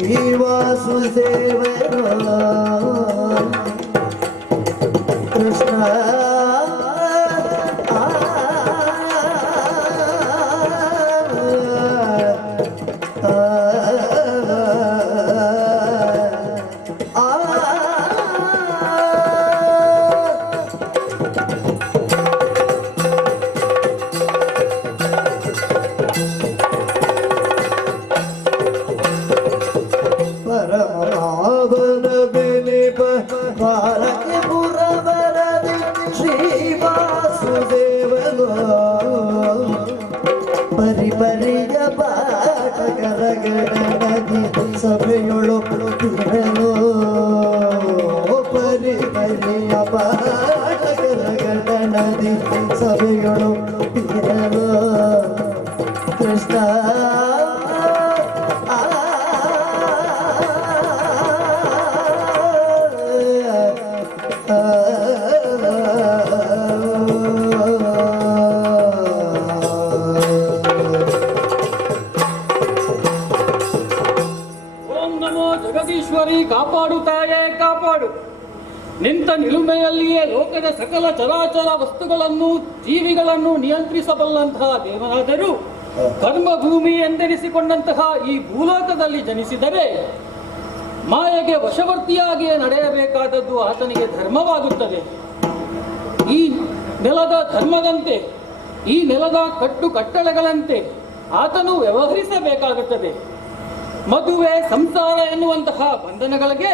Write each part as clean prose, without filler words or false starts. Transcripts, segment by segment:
ಶ್ರೀವಾಸುದೇವನ ಕೃಷ್ಣ ಪರಿಪರಿಯ ಪಾಠಕರಗಣನದಿ ಸಭೆಯೊಳು ತಿರಲು ಪರಿಪರಿಯ ಪಾಠಕರಗಣನದಿ ಸಭೆಯೊಳು ತಿರಲು ಕೃಷ್ಣ ಕಾಪಾಡು ತಾಯೇ ಕಾಪಾಡು. ನಿಂತ ನಿಲುಮೆಯಲ್ಲಿಯೇ ಲೋಕದ ಸಕಲ ಚರಾಚರ ವಸ್ತುಗಳನ್ನು ಜೀವಿಗಳನ್ನು ನಿಯಂತ್ರಿಸಬಲ್ಲಂತಹ ದೇವನಾದರೂ ಕರ್ಮಭೂಮಿ ಎಂದೆನಿಸಿಕೊಂಡಂತಹ ಈ ಭೂಲೋಕದಲ್ಲಿ ಜನಿಸಿದರೆ ಮಾಯೆಗೆ ವಶವರ್ತಿಯಾಗಿಯೇ ನಡೆಯಬೇಕಾದದ್ದು ಆತನಿಗೆ ಧರ್ಮವಾಗುತ್ತದೆ. ಈ ನೆಲದ ಧರ್ಮದಂತೆ ಈ ನೆಲದ ಕಟ್ಟಳೆಗಳಂತೆ ಆತನು ವ್ಯವಹರಿಸಬೇಕಾಗುತ್ತದೆ. ಮದುವೆ ಸಂಸಾರ ಎನ್ನುವಂತಹ ಬಂಧನಗಳಿಗೆ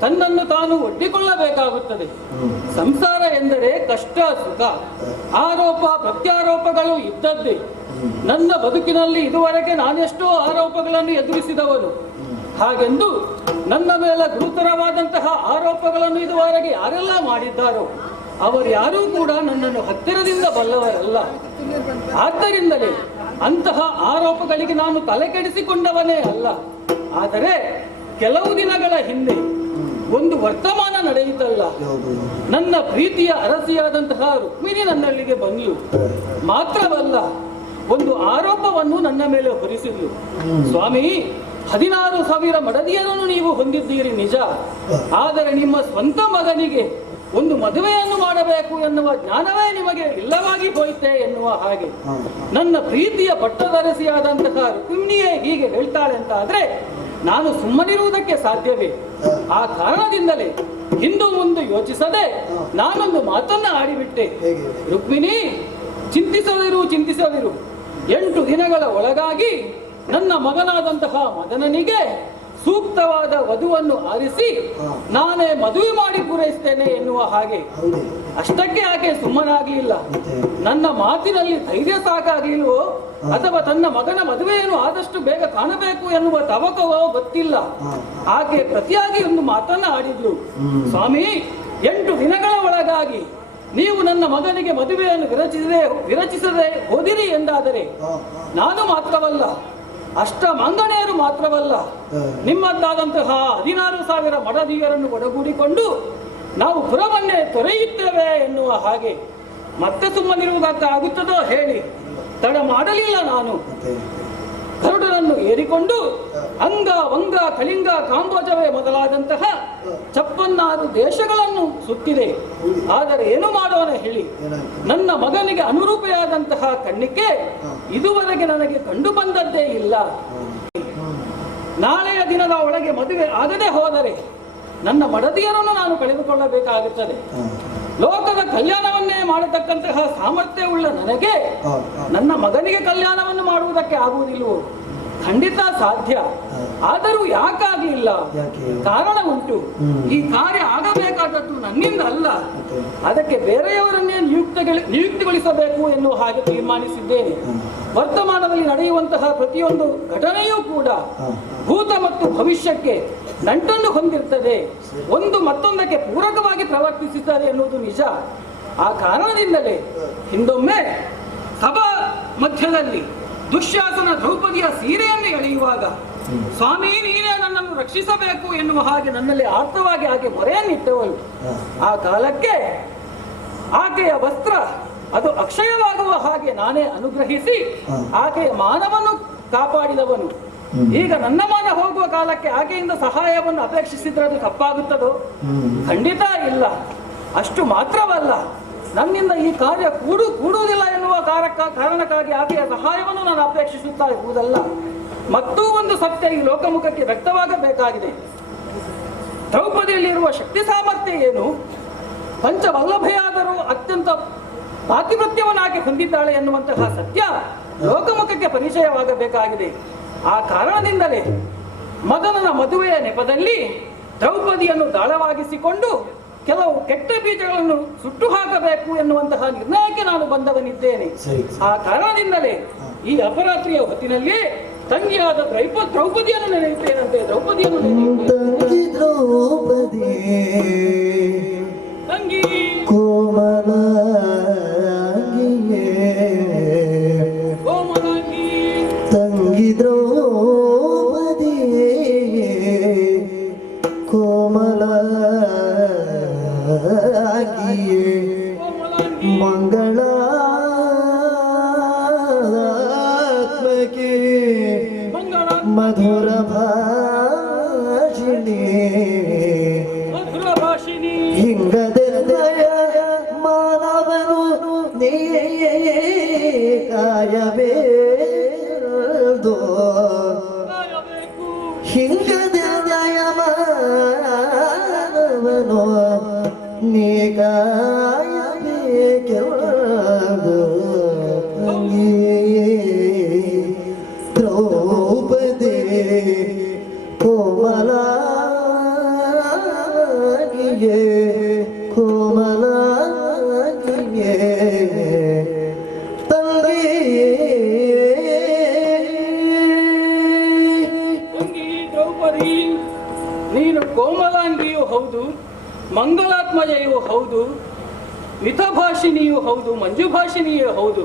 ತನ್ನನ್ನು ತಾನು ಒಡ್ಡಿಕೊಳ್ಳಬೇಕಾಗುತ್ತದೆ. ಸಂಸಾರ ಎಂದರೆ ಕಷ್ಟ ಸುಖ, ಆರೋಪ ಪ್ರತ್ಯಾರೋಪಗಳು ಇದ್ದದ್ದೇ. ನನ್ನ ಬದುಕಿನಲ್ಲಿ ಇದುವರೆಗೆ ನಾನೆಷ್ಟೋ ಆರೋಪಗಳನ್ನು ಎದುರಿಸಿದವನು. ಹಾಗೆಂದು ನನ್ನ ಮೇಲೆ ಗುರುತರವಾದಂತಹ ಆರೋಪಗಳನ್ನು ಇದುವರೆಗೆ ಯಾರೆಲ್ಲ ಮಾಡಿದ್ದಾರೋ ಅವರು ಯಾರೂ ಕೂಡ ನನ್ನನ್ನು ಹತ್ತಿರದಿಂದ ಬಲ್ಲವರಲ್ಲ. ಆದ್ದರಿಂದಲೇ ಅಂತಹ ಆರೋಪಗಳಿಗೆ ನಾನು ತಲೆ ಕೆಡಿಸಿಕೊಂಡವನೇ ಅಲ್ಲ. ಆದರೆ ಕೆಲವು ದಿನಗಳ ಹಿಂದೆ ಒಂದು ವರ್ತಮಾನ ನಡೆಯಿತಲ್ಲ. ನನ್ನ ಪ್ರೀತಿಯ ಅರಸಿಯಾದಂತಹ ರುಕ್ಮಿಣಿ ನನ್ನಲ್ಲಿಗೆ ಬಂದ್ಲು. ಮಾತ್ರವಲ್ಲ, ಒಂದು ಆರೋಪವನ್ನು ನನ್ನ ಮೇಲೆ ಹೊರಿಸಿದ್ಲು. ಸ್ವಾಮಿ, 16,000 ಮಡದಿಯರನ್ನು ನೀವು ಹೊಂದಿದ್ದೀರಿ ನಿಜ, ಆದರೆ ನಿಮ್ಮ ಸ್ವಂತ ಮಗನಿಗೆ ಒಂದು ಮದುವೆಯನ್ನು ಮಾಡಬೇಕು ಎನ್ನುವ ಜ್ಞಾನವೇ ನಿಮಗೆ ಇಲ್ಲವಾಗಿ ಹೋಯಿತೆ ಎನ್ನುವ ಹಾಗೆ ನನ್ನ ಪ್ರೀತಿಯ ಪಟ್ಟದರಸಿಯಾದಂತಹ ರುಕ್ಮಿಣಿಯೇ ಹೀಗೆ ಹೇಳ್ತಾಳೆ ಅಂತ ಆದ್ರೆ ನಾನು ಸುಮ್ಮನಿರುವುದಕ್ಕೆ ಸಾಧ್ಯವೇ? ಆ ಕಾರಣದಿಂದಲೇ ಹಿಂದೂ ಮುಂದೆ ಯೋಚಿಸದೆ ನಾನೊಂದು ಮಾತನ್ನ ಆಡಿಬಿಟ್ಟೆ. ರುಕ್ಮಿಣಿ, ಚಿಂತಿಸದಿರು 8 ದಿನಗಳ ಒಳಗಾಗಿ ನನ್ನ ಮಗನಾದಂತಹ ಮದನನಿಗೆ ಸೂಕ್ತವಾದ ವಧುವನ್ನು ಆರಿಸಿ ನಾನೇ ಮದುವೆ ಮಾಡಿ ಪೂರೈಸ್ತೇನೆ ಎನ್ನುವ ಹಾಗೆ. ಅಷ್ಟಕ್ಕೆ ಆಕೆ ಸುಮ್ಮನಾಗಲಿಲ್ಲ. ನನ್ನ ಮಾತಿನಲ್ಲಿ ಧೈರ್ಯ ಸಾಕಾಗಲಿಲ್ವೋ ಅಥವಾ ತನ್ನ ಮಗನ ಮದುವೆಯನ್ನು ಆದಷ್ಟು ಬೇಗ ಕಾಣಬೇಕು ಎನ್ನುವ ತವಕವೋ ಗೊತ್ತಿಲ್ಲ. ಆಕೆ ಪ್ರತಿಯಾಗಿ ಒಂದು ಮಾತನ್ನ ಆಡಿದ್ಲು. ಸ್ವಾಮಿ, 8 ದಿನಗಳ ಒಳಗಾಗಿ ನೀವು ನನ್ನ ಮಗನಿಗೆ ಮದುವೆಯನ್ನು ವಿರಚಿಸದೆ ಹೋದಿರಿ ಎಂದಾದರೆ ನಾನು ಮಾತ್ರವಲ್ಲ, ಅಷ್ಟಮಂಗನೆಯರು ಮಾತ್ರವಲ್ಲ, ನಿಮ್ಮದ್ದಾದಂತಹ 16,000 ಮಡದಿಯರನ್ನು ಒಡಗೂಡಿಕೊಂಡು ನಾವು ಪುರವನ್ನೇ ತೊರೆಯುತ್ತೇವೆ ಎನ್ನುವ ಹಾಗೆ. ಮತ್ತೆ ಸುಮ್ಮನಿರುವುದಕ್ಕಾಗುತ್ತದೋ ಹೇಳಿ ತಡ ಮಾಡಲಿಲ್ಲ. ನಾನು ಗರುಡರನ್ನು ಏರಿಕೊಂಡು ಅಂಗ ವಂಗ ಕಳಿಂಗ ಕಾಂಬೋಜವೇ ಮೊದಲಾದಂತಹ 56 ದೇಶಗಳನ್ನು ಸುತ್ತಿದೆ. ಆದರೆ ಏನು ಮಾಡೋಣ ಹೇಳಿ, ನನ್ನ ಮಗನಿಗೆ ಅನುರೂಪೆಯಾದಂತಹ ಕಣ್ಣಿಕೆ ಇದುವರೆಗೆ ನನಗೆ ಕಂಡು ಬಂದದ್ದೇ ಇಲ್ಲ. ನಾಳೆಯ ದಿನದ ಒಳಗೆ ಮದುವೆ ಆಗದೆ ಹೋದರೆ ನನ್ನ ಮಡದಿಯರನ್ನು ನಾನು ಕಳೆದುಕೊಳ್ಳಬೇಕಾಗುತ್ತದೆ. ಲೋಕದ ಕಲ್ಯಾಣವನ್ನೇ ಮಾಡತಕ್ಕಂತಹ ಸಾಮರ್ಥ್ಯವುಳ್ಳ ನನಗೆ ನನ್ನ ಮಗನಿಗೆ ಕಲ್ಯಾಣವನ್ನು ಮಾಡುವುದಕ್ಕೆ ಆಗುವುದಿಲ್ಲವೋ? ಖಂಡಿತ ಸಾಧ್ಯ. ಆದರೂ ಯಾಕಾಗಲಿಲ್ಲ? ಕಾರಣ ಉಂಟು. ಈ ಕಾರ್ಯ ಆಗಬೇಕಾದದ್ದು ನನ್ನಿಂದ ಅಲ್ಲ, ಅದಕ್ಕೆ ಬೇರೆಯವರನ್ನೇ ನಿಯುಕ್ತಿಗೊಳಿಸಬೇಕು ಎನ್ನುವ ಹಾಗೆ ತೀರ್ಮಾನಿಸಿದ್ದೇನೆ. ವರ್ತಮಾನದಲ್ಲಿ ನಡೆಯುವಂತಹ ಪ್ರತಿಯೊಂದು ಘಟನೆಯೂ ಕೂಡ ಭೂತ ಮತ್ತು ಭವಿಷ್ಯಕ್ಕೆ ನಂಟನ್ನು ಹೊಂದಿರ್ತದೆ, ಒಂದು ಮತ್ತೊಂದಕ್ಕೆ ಪೂರಕವಾಗಿ ಪ್ರವರ್ತಿಸುತ್ತದೆ ಎನ್ನುವುದು ನಿಜ. ಆ ಕಾರಣದಿಂದಲೇ ಹಿಂದೊಮ್ಮೆ ಸಭಾ ಮಧ್ಯದಲ್ಲಿ ದುಶ್ಯಾಸನ ದ್ರೌಪದಿಯ ಸೀರೆಯನ್ನು ಎಳೆಯುವಾಗ ಸ್ವಾಮಿ ನೀನೇ ನನ್ನನ್ನು ರಕ್ಷಿಸಬೇಕು ಎನ್ನುವ ಹಾಗೆ ನನ್ನಲ್ಲಿ ಆರ್ತವಾಗಿ ಆಕೆ ಮೊರೆಯನ್ನಿಟ್ಟವಳು. ಆ ಕಾಲಕ್ಕೆ ಆಕೆಯ ವಸ್ತ್ರ ಅದು ಅಕ್ಷಯವಾಗುವ ಹಾಗೆ ನಾನೇ ಅನುಗ್ರಹಿಸಿ ಆಕೆಯ ಮಾನವನ್ನು ಕಾಪಾಡಿದವನು. ಈಗ ನನ್ನ ಮಾನ ಹೋಗುವ ಕಾಲಕ್ಕೆ ಆಕೆಯಿಂದ ಸಹಾಯವನ್ನು ಅಪೇಕ್ಷಿಸಿದ್ರೆ ಅದು ತಪ್ಪಾಗುತ್ತದೋ? ಖಂಡಿತ ಇಲ್ಲ. ಅಷ್ಟು ಮಾತ್ರವಲ್ಲ, ನನ್ನಿಂದ ಈ ಕಾರ್ಯ ಕೂಡುವುದಿಲ್ಲ ಎನ್ನುವ ಕಾರಣಕ್ಕಾಗಿ ಆಕೆಯ ಸಹಾಯವನ್ನು ನಾನು ಅಪೇಕ್ಷಿಸುತ್ತಾ ಇರುವುದಲ್ಲ. ಮತ್ತೂ ಒಂದು ಸತ್ಯ ಈ ಲೋಕಮುಖಕ್ಕೆ ವ್ಯಕ್ತವಾಗಬೇಕಾಗಿದೆ. ದ್ರೌಪದಿಯಲ್ಲಿರುವ ಶಕ್ತಿ ಸಾಮರ್ಥ್ಯ ಏನು? ಪಂಚವಲ್ಲಭೆಯಾದರೂ ಅತ್ಯಂತ ಪಾತಿವೃತ್ಯವನ್ನು ಆಕೆ ಹೊಂದಿದ್ದಾಳೆ ಎನ್ನುವಂತಹ ಸತ್ಯ ಲೋಕಮುಖಕ್ಕೆ ಪರಿಚಯವಾಗಬೇಕಾಗಿದೆ. ಆ ಕಾರಣದಿಂದಲೇ ಮದನನ ಮದುವೆಯ ನೆಪದಲ್ಲಿ ದ್ರೌಪದಿಯನ್ನು ದಾಳವಾಗಿಸಿಕೊಂಡು ಕೆಲವು ಕೆಟ್ಟ ಬೀಜಗಳನ್ನು ಸುಟ್ಟು ಹಾಕಬೇಕು ಎನ್ನುವಂತಹ ನಿರ್ಣಯಕ್ಕೆ ನಾನು ಬಂದವನಿದ್ದೇನೆ. ಆ ಕಾರಣದಿಂದಲೇ ಈ ಅಪರಾತ್ರಿಯ ಹೊತ್ತಿನಲ್ಲಿ ತಂಗಿಯಾದ ದ್ರೌಪದಿಯನ್ನು ನೆನೆಯುತ್ತೇನಂತೆ. ದ್ರೌಪದಿಯನ್ನು ತಂಗಿ ಕೋಮಲಾಂಗಿ ತಂಗಿ ದ್ರೌಪದಿ ಕೋಮಲಾಂಗಿಯೇ ಮಂಗಳಾತ್ಮಕೆ ಮಧುರ ಭಾಷಿಣಿ ಹಿಂಗದೆಲ್ಲಯ ಮಾನವನು ಕಾಯಬೇಕೋ ಹಿಂಗದೆಲ್ಲಯ ಮಾನವನು ನೀ ಕಾಯಬೇಕೋ ದ್ರೌಪದಿ ಕೋಮಲಾಂಗಿಯೇ ಕೋಮಲಾಂಗಿಯೇ ತಂಗಿ ದ್ರೌಪದಿ, ನೀನು ಕೋಮಲಾಂಗಿಯೂ ಹೌದು, ಮಂಗಲಾತ್ಮಜೆಯೂ ಹೌದು, ಮಿತಭಾಷಿಣಿಯೂ ಹೌದು, ಮಂಜುಭಾಷಿಣಿಯೂ ಹೌದು.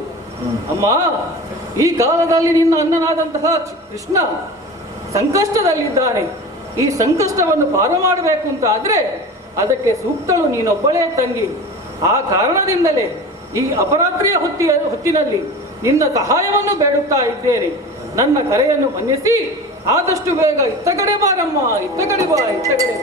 ಅಮ್ಮ, ಈ ಕಾಲದಲ್ಲಿ ನಿನ್ನ ಅಣ್ಣನಾದಂತಹ ಕೃಷ್ಣ ಸಂಕಷ್ಟದಲ್ಲಿದ್ದಾನೆ. ಈ ಸಂಕಷ್ಟವನ್ನು ಪಾರು ಮಾಡಬೇಕು ಅಂತ ಆದ್ರೆ ಅದಕ್ಕೆ ಸೂಕ್ತಳು ನೀನೊಬ್ಬಳೇ ತಂಗಿ. ಆ ಕಾರಣದಿಂದಲೇ ಈ ಅಪರಾತ್ರಿಯ ಹೊತ್ತಿನಲ್ಲಿ ನಿನ್ನ ಸಹಾಯವನ್ನು ಬೇಡುತ್ತಾ ಇದ್ದೇನೆ. ನನ್ನ ಕರೆಯನ್ನು ಮನ್ನಿಸಿ ಆದಷ್ಟು ಬೇಗ ಇತ್ತ ಕಡೆ ಬಾರಮ್ಮ, ಇತ್ತ ಕಡೆ ಬಾ, ಇತ್ತ ಕಡೆ ಬಾ.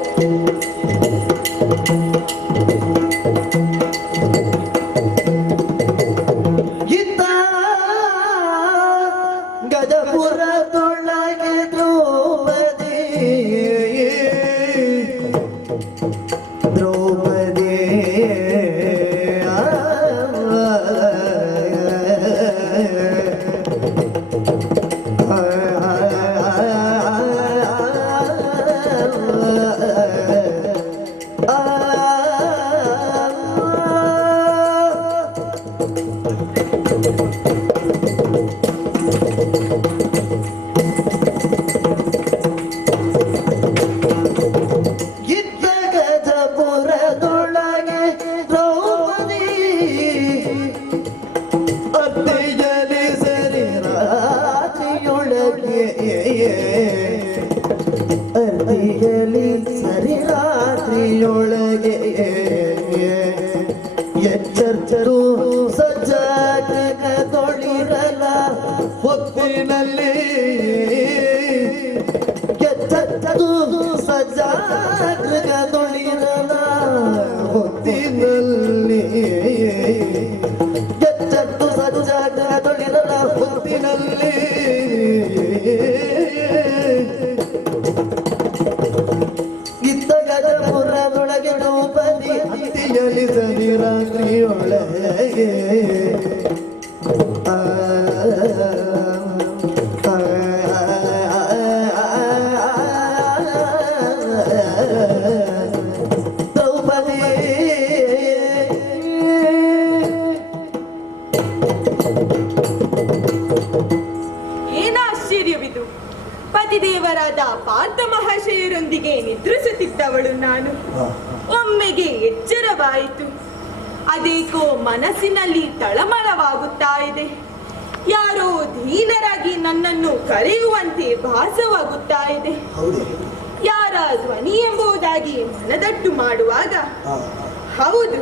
ಗಜಪುರದೊಳಗೆ ದ್ರೌಪದಿ ದ್ರೌಪದಿ ಅರ್ಧಿಯಲ್ಲಿ ಸರಿ ರಾತ್ರಿಯೊಳಗೆ ಎಚ್ಚರ್ಚರು ಸಜ್ಜಾಗ ತೊಳಿರಲ ಹೊತ್ತಿನಲ್ಲಿ ಎಚ್ಚರ್ಚರು ಸಜ್ಜಾಗ ತೊಳಿರಲ ಹೊತ್ತಿನಲ್ಲಿ ಎಚ್ಚರ್ಚು ಸಜ್ಜಾಗ ತೊಳಿರಲ ಹೊತ್ತಿನಲ್ಲಿ ಗಜಪುರದೊಳಗೆ ದ್ರೌಪದಿ ಹತ್ತಿಯಲ್ಲಿ ಸರಿ ರಾತ್ರಿಯೊಳಗೆ ದ್ರೌಪದಿ ಏನಾಶ್ಚರ್ಯವಿದು! ಪತಿದೇವರಾದ ಪಾರ್ಥ ಮಹಾಶಯರೊಂದಿಗೆ ನಿದ್ರಿಸುತ್ತಿದ್ದವಳು ನಾನು. ಒಮ್ಮೆಗೆ ಎಚ್ಚರವಾಯಿತು. ಅದೇಕೋ ಮನಸ್ಸಿನಲ್ಲಿ ತಳಮಳವಾಗುತ್ತಾ ಇದೆ. ಯಾರೋ ಧೀನರಾಗಿ ನನ್ನನ್ನು ಕರೆಯುವಂತೆ ಭಾಸವಾಗುತ್ತಾ ಇದೆ. ಯಾರ ಧ್ವನಿ ಎಂಬುದಾಗಿ ಮನದಟ್ಟು ಮಾಡುವಾಗ, ಹೌದು,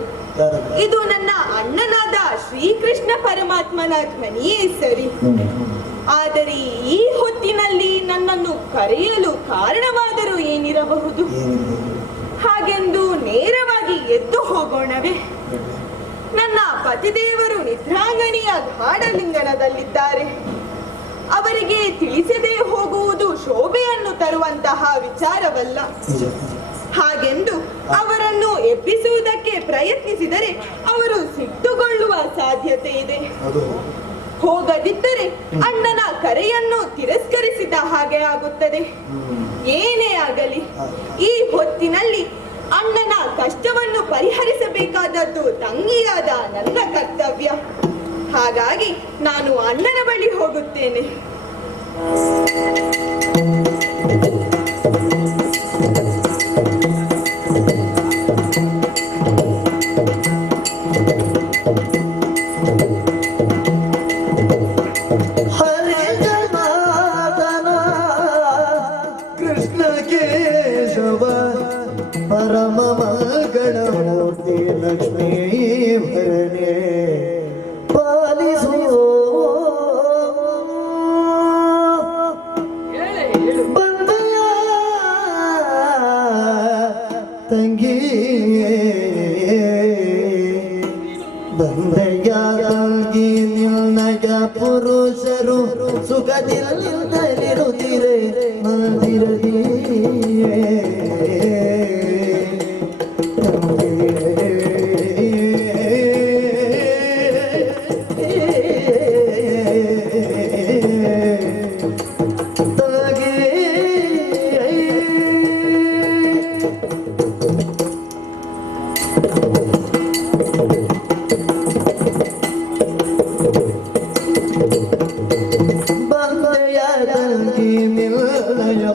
ಇದು ನನ್ನ ಅಣ್ಣನಾದ ಶ್ರೀಕೃಷ್ಣ ಪರಮಾತ್ಮನ ಧ್ವನಿಯೇ ಸರಿ. ಆದರೆ ಈ ಹೊತ್ತಿನಲ್ಲಿ ನನ್ನ ಕರೆಯಲು ಕಾರಣವಾದರೂ ಏನಿರಬಹುದು? ಹಾಗೆಂದು ನೇರವಾಗಿ ಎದ್ದು ಹೋಗೋಣವೇ? ನನ್ನ ಪತಿದೇವರು ನಿದ್ರಾಂಗಣಿಯ ಗಾಢಲಿಂಗನದಲ್ಲಿದ್ದಾರೆ. ಅವರಿಗೆ ತಿಳಿಸದೇ ಹೋಗುವುದು ಶೋಭೆಯನ್ನು ತರುವಂತಹ ವಿಚಾರವಲ್ಲ. ಹಾಗೆಂದು ಅವರನ್ನು ಎಬ್ಬಿಸುವುದಕ್ಕೆ ಪ್ರಯತ್ನಿಸಿದರೆ ಅವರು ಸಿಟ್ಟುಗೊಳ್ಳುವ ಸಾಧ್ಯತೆ ಇದೆ. ಹೋಗದಿದ್ದರೆ ಅಣ್ಣನ ಕರೆಯನ್ನು ತಿರಸ್ಕರಿಸಿದ ಹಾಗೆ ಆಗುತ್ತದೆ. ಏನೇ ಆಗಲಿ, ಈ ಹೊತ್ತಿನಲ್ಲಿ ಅಣ್ಣನ ಕಷ್ಟವನ್ನು ಪರಿಹರಿಸಬೇಕಾದದ್ದು ತಂಗಿಯಾದ ನನ್ನ ಕರ್ತವ್ಯ. ಹಾಗಾಗಿ ನಾನು ಅಣ್ಣನ ಬಳಿ ಹೋಗುತ್ತೇನೆ. ಕೃಷ್ಣ ಕೇಶವ ಪರಮ ಮಂಗಳಮೂರ್ತಿ ಲಕ್ಷ್ಮೀ ಭರಣೆ ಪಾಲಿಸೋ ಬಂದೆಯ ತಂಗಿ, ಬಂದೆಯ ತಂಗಿ ನಿನ್ನಯ ಪುರುಷರು ಸುಖದಿಲ್ಲದಿರುತ್ತಿರೆ ಮಂದಿರದಿ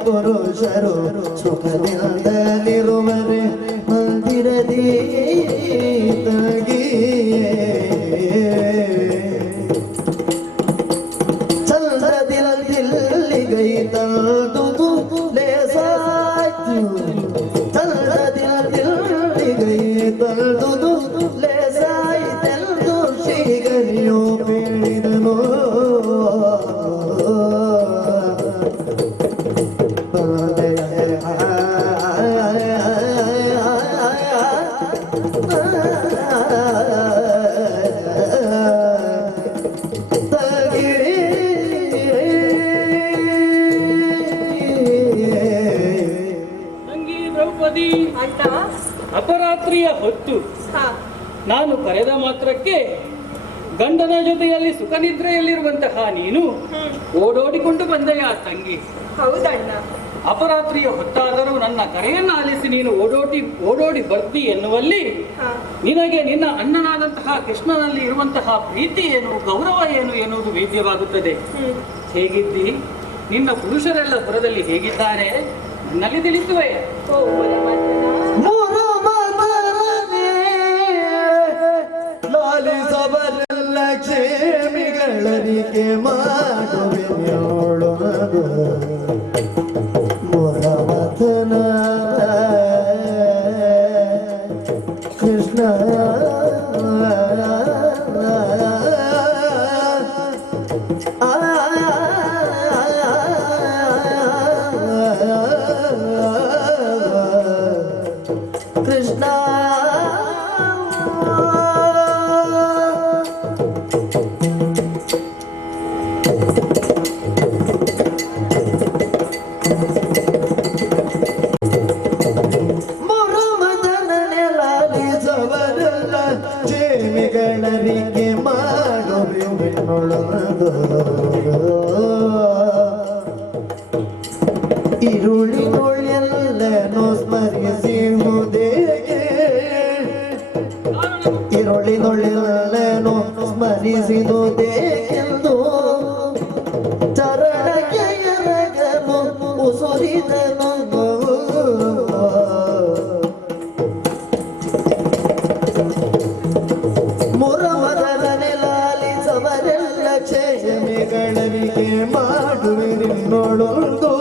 ಪುರುಷರು ಸುಖದಿಂದಲಿರುವರೆ ಮಂದಿರದಿ ಚಂದ್ರದಿಲ್ಲಿಗೈ ತಂದುದು ಲೇಸಾಯ್ತು, ಚಂದ್ರದಿಲ್ಲಿಗೈ ತಂದುದು ಲೇಸಾಯ್ತೆಂದು ಶ್ರೀಗರಿಯು ಹೇಳಿದನು. ಅಪರಾತ್ರಿಯ ಹೊತ್ತು ನಾನು ಕರೆದ ಮಾತ್ರಕ್ಕೆ ಗಂಡನ ಜೊತೆಯಲ್ಲಿ ಸುಖ ನಿದ್ರೆಯಲ್ಲಿರುವಂತಹ ನೀನು ಓಡೋಡಿಕೊಂಡು ಬಂದೆಯ ತಂಗಿ? ಹೌದಣ್ಣ. ಅಪರಾತ್ರಿಯ ಹೊತ್ತಾದರೂ ನನ್ನ ಕರೆಯನ್ನು ಆಲಿಸಿ ನೀನು ಓಡೋಡಿ ಬರ್ತಿ ಎನ್ನುವಲ್ಲಿ ನಿನಗೆ ನಿನ್ನ ಅಣ್ಣನಾದಂತಹ ಕೃಷ್ಣನಲ್ಲಿ ಇರುವಂತಹ ಪ್ರೀತಿ ಏನು, ಗೌರವ ಏನು ಎನ್ನುವುದು ವೇದ್ಯವಾಗುತ್ತದೆ. ಹೇಗಿದ್ದಿ? ನಿನ್ನ ಪುರುಷರೆಲ್ಲ ಪುರದಲ್ಲಿ ಹೇಗಿದ್ದಾರೆ ನನ್ನಲ್ಲಿ ತಿಳಿಸುವೆ. ಲಾಲಿಸಬಲ್ಲ ಕ್ಷೇಮಿಗಳರಿಗೆ ಮಾಡುವೆಯೋಳು ಮೊರಮಥನ ಕೃಷ್ಣ ಕೃಷ್ಣ ಕ್ಷೇಮಿಗಳರಿಗೆ ಮಾಡುವೆಯೋಳು ಇರುಳಿನೊಳ್ಳೆಲ್ಲನೂ ಸ್ಮರಿಸುವುದೇಗೆ, ಇರುಳಿನೊಳ್ಳೆಲ್ಲನೂ ಸ್ಮರಿಸುವುದೇಕೆಂದು ಚರಣಕ್ಕೆ ಎರಗನು ಉಸುರಿದನು. ಮುರಮದನೆ ಲಾಲಿಸವರೆಲ್ಲ ಕ್ಷೇಮಿಗಳಿಗೆ ಮಾಡುವೆನೆನ್ನೋಳೊಂದು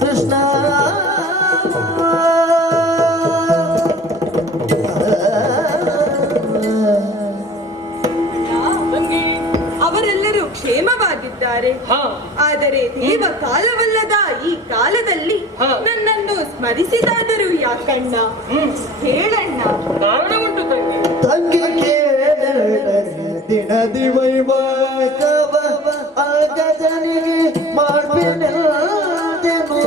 ಕೃಷ್ಣ ಹಾ. ಆದರೆ ದೇವ ಕಾಲವಲ್ಲದ ಈ ಕಾಲದಲ್ಲಿ ಹಾ. ನನ್ನನ್ನು ಸ್ಮರಿಸಿದಾದರೂ ಯಾಕಣ್ಣ? ಹೇಳಣ್ಣ. ಕಾರಣ ಉಂಟು ತಂಗಿ. ತಂಗಿ ಕೇಳರೆ ದಿನದಿ ವೈಭವ ಅಗಜನಿಗೆ ಮಾಡ್ಬೇನೆಂದೆನು.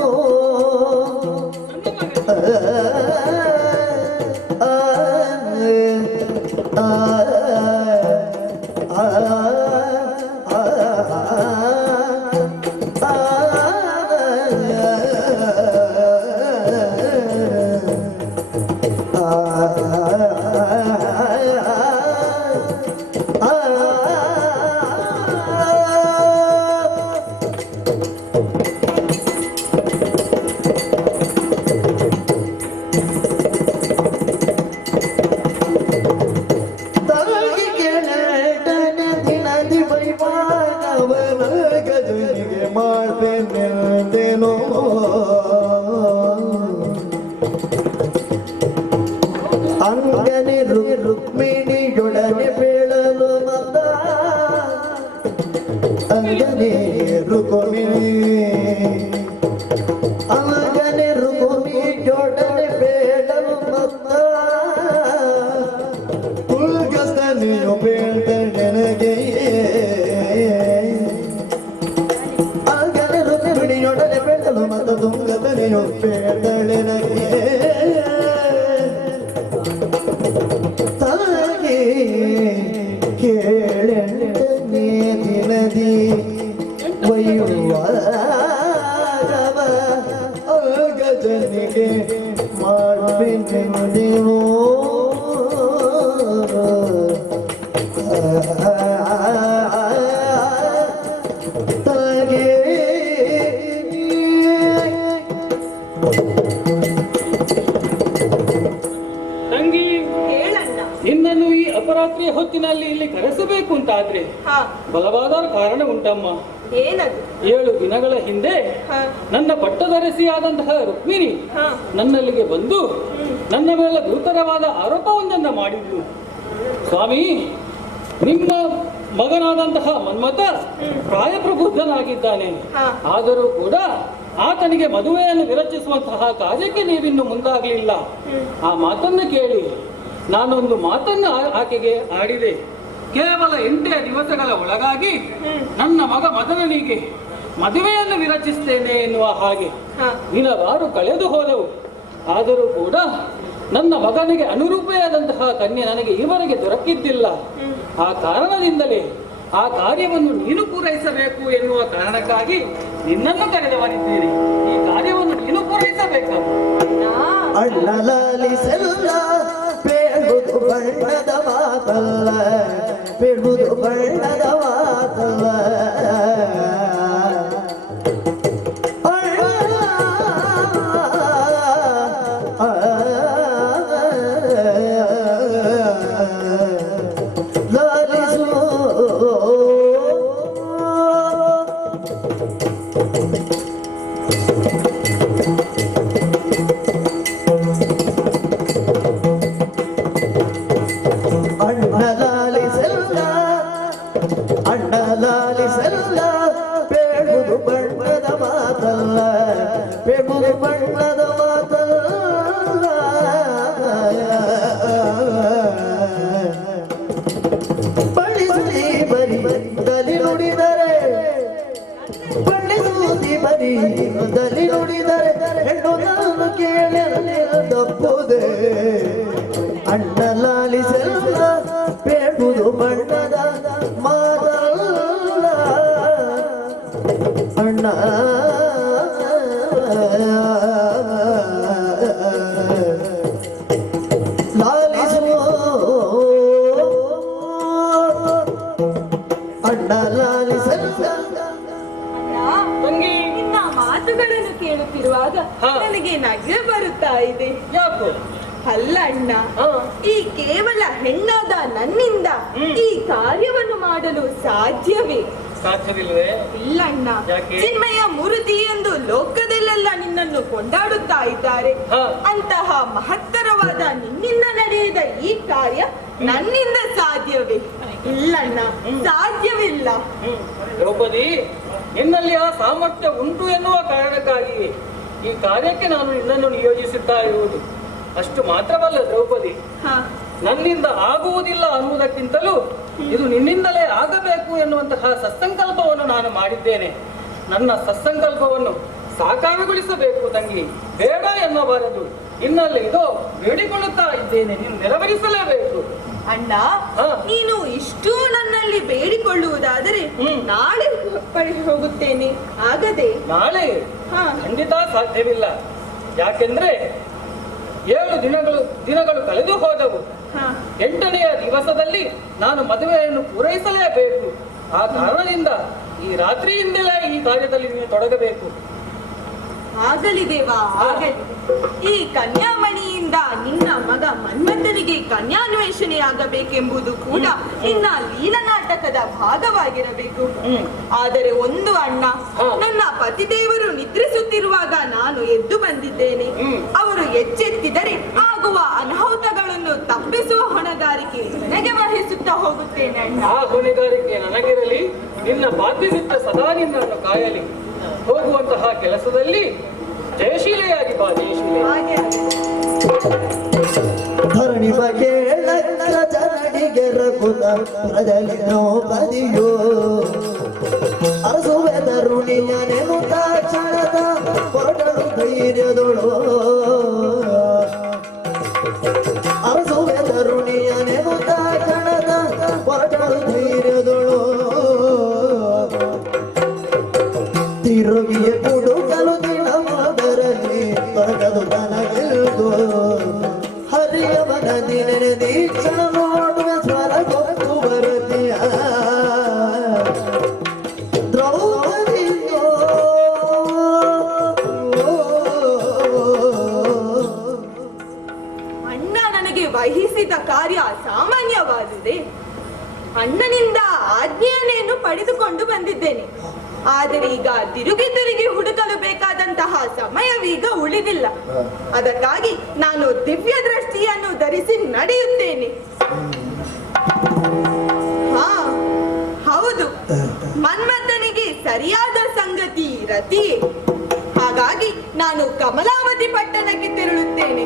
ಮಾಡ್ಬೇನೆಂದೇನೋ ಅಂಗನೆ ರುಕ್ಮಿಣಿಯೊಡನೆ ಬೀಳಲು ಮತ ಅಂಗನೆ ರುಕ್ಮಿಣಿ ಅಂಗನೆ ರುಕ್ಮಿಣಿಯೊಡನೆ ಬೀಳಲು ಮತ ತುಲ್ಗಸ್ತನೆಯು ಬೇಡ ನನಗೆ ೊಡನೆ ಬೆಳಲು ಮತ ತುಂಗದನೆಯು ಬೇಡಳೆನಗೆ ತಾಗೆ ಕೇಳನೆ ದಿನದಿ ವೈಯುವಾಗ ಗಜನಿಗೆ ಮಾಡಬೇಕೆಂದೇನೋ ತಂಗಿ, ಹೇಳಣ್ಣ. ನಿನ್ನನ್ನು ಈ ಅಪರಾತ್ರಿಯ ಹೊತ್ತಿನಲ್ಲಿ ಇಲ್ಲಿ ಕರೆಸಬೇಕು ಅಂತಾದ್ರೆ ಹಾ. ಬಲವಾದ ಕಾರಣ ಉಂಟಮ್ಮ. ಏನದು? 7 ದಿನಗಳ ಹಿಂದೆ ಹಾ. ನನ್ನ ಪಟ್ಟದರಸಿಯಾದಂತಹ ರುಕ್ಮಿಣಿ ಹಾ. ನನ್ನಲ್ಲಿಗೆ ಬಂದು ನನ್ನ ಮೇಲೆ ಗುರುತರವಾದ ಆರೋಪವೊಂದನ್ನು ಮಾಡಿದ್ಲು. ಸ್ವಾಮಿ, ನಿಮ್ಮ ಮಗನಾದಂತಹ ಮನ್ಮಥ ಪ್ರಾಯಪ್ರಬುದ್ಧನಾಗಿದ್ದಾನೆ. ಹಾ. ಆದರೂ ಕೂಡ ಆತನಿಗೆ ಮದುವೆಯನ್ನು ವಿರಚಿಸುವಂತಹ ಕಾರ್ಯಕ್ಕೆ ನೀವಿನ್ನು ಮುಂದಾಗಲಿಲ್ಲ. ಆ ಮಾತನ್ನು ಕೇಳಿ ನಾನೊಂದು ಮಾತನ್ನು ಆಕೆಗೆ ಆಡಿದೆ. ಕೇವಲ 8 ದಿವಸಗಳ ಒಳಗಾಗಿ ನನ್ನ ಮಗ ಮದನನಿಗೆ ಮದುವೆಯನ್ನು ವಿರಚಿಸ್ತೇನೆ ಎನ್ನುವ ಹಾಗೆ ಹಾ. ದಿನವಾರು ಕಳೆದು ಹೋದವು. ಆದರೂ ಕೂಡ ನನ್ನ ಮಗನಿಗೆ ಅನುರೂಪೆಯಾದಂತಹ ಕನ್ಯೆ ನನಗೆ ಈವರೆಗೆ ದೊರಕಿದ್ದಿಲ್ಲ. ಆ ಕಾರಣದಿಂದಲೇ ಆ ಕಾರ್ಯವನ್ನು ನೀನು ಪೂರೈಸಬೇಕು ಎನ್ನುವ ಕಾರಣಕ್ಕಾಗಿ ನಿನ್ನನ್ನು ಕರೆದವನಿದ್ದೇನೆ. ಈ ಕಾರ್ಯವನ್ನು ನೀನು ಪೂರೈಸಬೇಕು. ಅಣ್ಣಲಾಲಿಸಲ್ಲ ಬೇಡುವುದು ಬಣ್ಣದ ಮಾತಲ್ಲ, ಬೇಡುವುದು ಬಣ್ಣದ ಮಾತಲ್ಲ. ಅಣ್ಣಲಾಲಿಸಲ್ಲ ಬೇಡುವುದು ಬಣ್ಣದ ಮಾತಲ್ಲ, ಬೇಡುವುದು ಬಣ್ಣದ ಮಾತಲ್ಲ. ಬಳಿಸುತ್ತಿ ಬರಿ ದಲಿ ನುಡಿದರೆ, ಬಳಿಸುತ್ತಿ ಬರಿ ದಲಿ ನುಡಿದರೆ ಹೆಣ್ಣು ನಾನು ಕೇಳಲಿ ತಪ್ಪುದೇ. ಅಣ್ಣಲಾಲಿಸಲ್ಲ ಬೇಡುವುದು ಬಣ್ಣದ ಮಾತಲ್ಲ ಅಣ್ಣ. ಲಾಲಿಸು ಅಣ್ಣ ಲಾಲಿಸಲ್ಲ. ತಂಗಿ, ನಿನ್ನ ಮಾತುಗಳನ್ನು ಕೇಳುತ್ತಿರುವಾಗ ಹಾ. ನನಗೆ ನಗೆ ಬರುತ್ತಾ ಇದೆ. ಯಾಕೋ? ಅಲ್ಲ ಅಣ್ಣ, ಹಾ. ಈ ಕೇವಲ ಹೆಣ್ಣಾದ ನನ್ನಿಂದ ಈ ಕಾರ್ಯವನ್ನು ಮಾಡಲು ಸಾಧ್ಯವೇ? ಸಾಧ್ಯವಿಲ್ವೇ? ಇಲ್ಲ ಅಣ್ಣ. ಯಾಕೆ? ಚಿನ್ಮಯ ಮೂರ್ತಿ ಎಂದು ಲೋಕದಲ್ಲೆಲ್ಲ ನಿನ್ನನ್ನು ಕೊಂಡಾಡುತ್ತಾ ಇದ್ದಾರೆ. ಹಾ. ಅಂತಹ ಮಹತ್ತರವಾದ ನಿನ್ನಿಂದ ನಡೆಯದ ಈ ಕಾರ್ಯ ನನ್ನಿಂದ ಸಾಧ್ಯವೇ? ಇಲ್ಲಣ್ಣ, ಸಾಧ್ಯವಿಲ್ಲ. ದ್ರೌಪದಿ, ನಿನ್ನಲ್ಲಿ ಆ ಸಾಮರ್ಥ್ಯ ಉಂಟು ಎನ್ನುವ ಕಾರಣಕ್ಕಾಗಿಯೇ ಈ ಕಾರ್ಯಕ್ಕೆ ನಾನು ನಿನ್ನನ್ನು ನಿಯೋಜಿಸುತ್ತಾ ಇರುವುದು. ಅಷ್ಟು ಮಾತ್ರವಲ್ಲ ದ್ರೌಪದಿ, ಹಾ ನನ್ನಿಂದ ಆಗುವುದಿಲ್ಲ ಅನ್ನುವುದಕ್ಕಿಂತಲೂ ಇದು ನಿನ್ನಿಂದಲೇ ಆಗಬೇಕು ಎನ್ನುವಂತಹ ಸತ್ಸಂಕಲ್ಪವನ್ನು ನಾನು ಮಾಡಿದ್ದೇನೆ. ನನ್ನ ಸತ್ಸಂಕಲ್ಪವನ್ನು ಸಾಕಾರಗೊಳಿಸಬೇಕು ತಂಗಿ, ಬೇಡ ಎನ್ನಬಾರದು. ಇನ್ನಲ್ಲಿ ಇದೋ ಬೇಡಿಕೊಳ್ಳುತ್ತಾ ಇದ್ದೇನೆ, ನೀನು ನೆರವೇರಿಸಲೇಬೇಕು. ಅಣ್ಣ, ಹಾ. ನೀನು ಇಷ್ಟು ನನ್ನಲ್ಲಿ ಬೇಡಿಕೊಳ್ಳುವುದಾದರೆ ನಾಳೆ ಹೊರಪಡಿ ಹೋಗುತ್ತೇನೆ. ಆಗದೆ ನಾಳೆ ಹಾ. ಖಂಡಿತ ಸಾಧ್ಯವಿಲ್ಲ. ಯಾಕೆಂದ್ರೆ 7 ದಿನಗಳು ಕಳೆದು ಹೋದವು. ಹಾ 8ನೆಯ ದಿವಸದಲ್ಲಿ ನಾನು ಮದುವೆಯನ್ನು ಪೂರೈಸಲೇಬೇಕು. ಆ ಕಾರಣದಿಂದ ಈ ರಾತ್ರಿಯಿಂದಲೇ ಈ ಕಾರ್ಯದಲ್ಲಿ ನೀನು ತೊಡಗಬೇಕು. ಆಗಲಿ ದೇವ, ಆಗಲಿ. ಈ ಕನ್ಯಾಮಣಿಯಿಂದ ನಿನ್ನ ಮಗ ಮನ್ಮಥನಿಗೆ ಕನ್ಯಾನ್ವೇಷಣೆಯಾಗಬೇಕೆಂಬುದು ಕೂಡ ನಿನ್ನ ಲೀಲನಾಟಕದ ಭಾಗವಾಗಿರಬೇಕು. ಆದರೆ ಒಂದು ಅಣ್ಣ, ನನ್ನ ಪತಿದೇವರು ನಿದ್ರಿಸುತ್ತಿರುವಾಗ ನಾನು ಎದ್ದು ಬಂದಿದ್ದೇನೆ. ಅವರು ಎಚ್ಚೆತ್ತಿದರೆ ಆಗುವ ಅನಾಹುತಗಳನ್ನು ತಪ್ಪಿಸುವ ಹೊಣೆಗಾರಿಕೆ ನನಗೆ ವಹಿಸುತ್ತಾ ಹೋಗುತ್ತೇನೆ ಅಣ್ಣ. ಆ ಹೊಣೆಗಾರಿಕೆ ನನಗಿರಲಿ, ನಿನ್ನ ಬಾಧ್ಯವಿತ್ತ ಸದಾ ನಿನ್ನನ್ನು ಕಾಯಲಿ. ಹೋಗುವಂತಹ ಕೆಲಸದಲ್ಲಿ ಜಯಶೀಲೆಯಾಗಿ ಬಾ, ಜಯಶೀಲೆ. ಹಾಗೆ ಧರಣಿ ಬಗ್ಗೆ ಜನನಿಗೆ ರಘುತ ಪ್ರಜಲಿ ದ್ರೌಪದಿಯೋ ಅರಸುವೆ ತರುಣಿಯ ನೆನುತ ಕ್ಷಣದ ಹೊರಟಳು ಧೈರ್ಯದೊಳು. ಅರಸುವೆ ತರುಣಿಯ ನೆನುತ ಕ್ಷಣದ ಹೊರಟಳು ಧೈರ್ಯದೊಳು. ತಿರುಗಿಯ ಕುಡುಕಲು ದಿನ ಮದರಲ್ಲಿ ಬರದು ತನಗೆಲ್ದು ಹರಿಯ ಮನದಿ ನೆನೆದಿ ಕ್ಷಣ ನೋಡುವ ಸ್ವರ ಗೊತ್ತು ಬರುತ್ತೀಯ ದ್ರೌಪದಿಯೋ. ಅಣ್ಣ ನನಗೆ ವಹಿಸಿದ ಕಾರ್ಯ ಸಾಮಾನ್ಯವಾದುದೇ. ಅಣ್ಣನಿಂದ ಆಜ್ಞೆಯನ್ನೇನು ಪಡೆದುಕೊಂಡು ಬಂದಿದ್ದೇನೆ. ಆದರೆ ಈಗ ತಿರುಗಿ ಹುಡುಕಲು ಬೇಕಾದಂತಹ ಸಮಯವೀಗ ಉಳಿದಿಲ್ಲ. ಅದಕ್ಕಾಗಿ ನಾನು ದಿವ್ಯ ದೃಷ್ಟಿಯನ್ನು ಧರಿಸಿ ನಡೆಯುತ್ತೇನೆ. ಹಾ ಹೌದು, ಮನ್ಮಥನಿಗೆ ಸರಿಯಾದ ಸಂಗತಿ ರತಿಯೇ. ಹಾಗಾಗಿ ನಾನು ಕಮಲಾವತಿ ಪಟ್ಟಣಕ್ಕೆ ತೆರಳುತ್ತೇನೆ.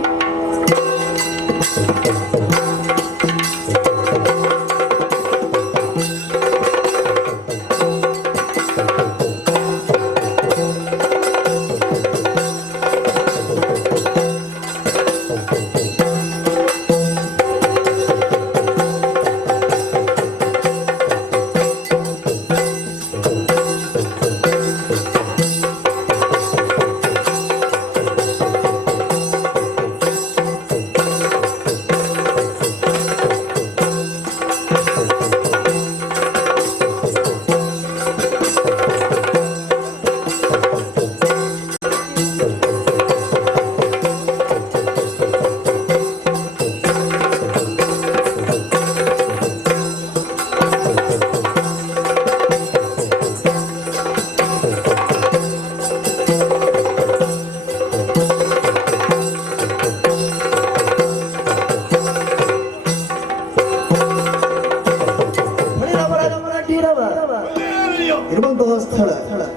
ಇರುವಂತಹ ಸ್ಥಳ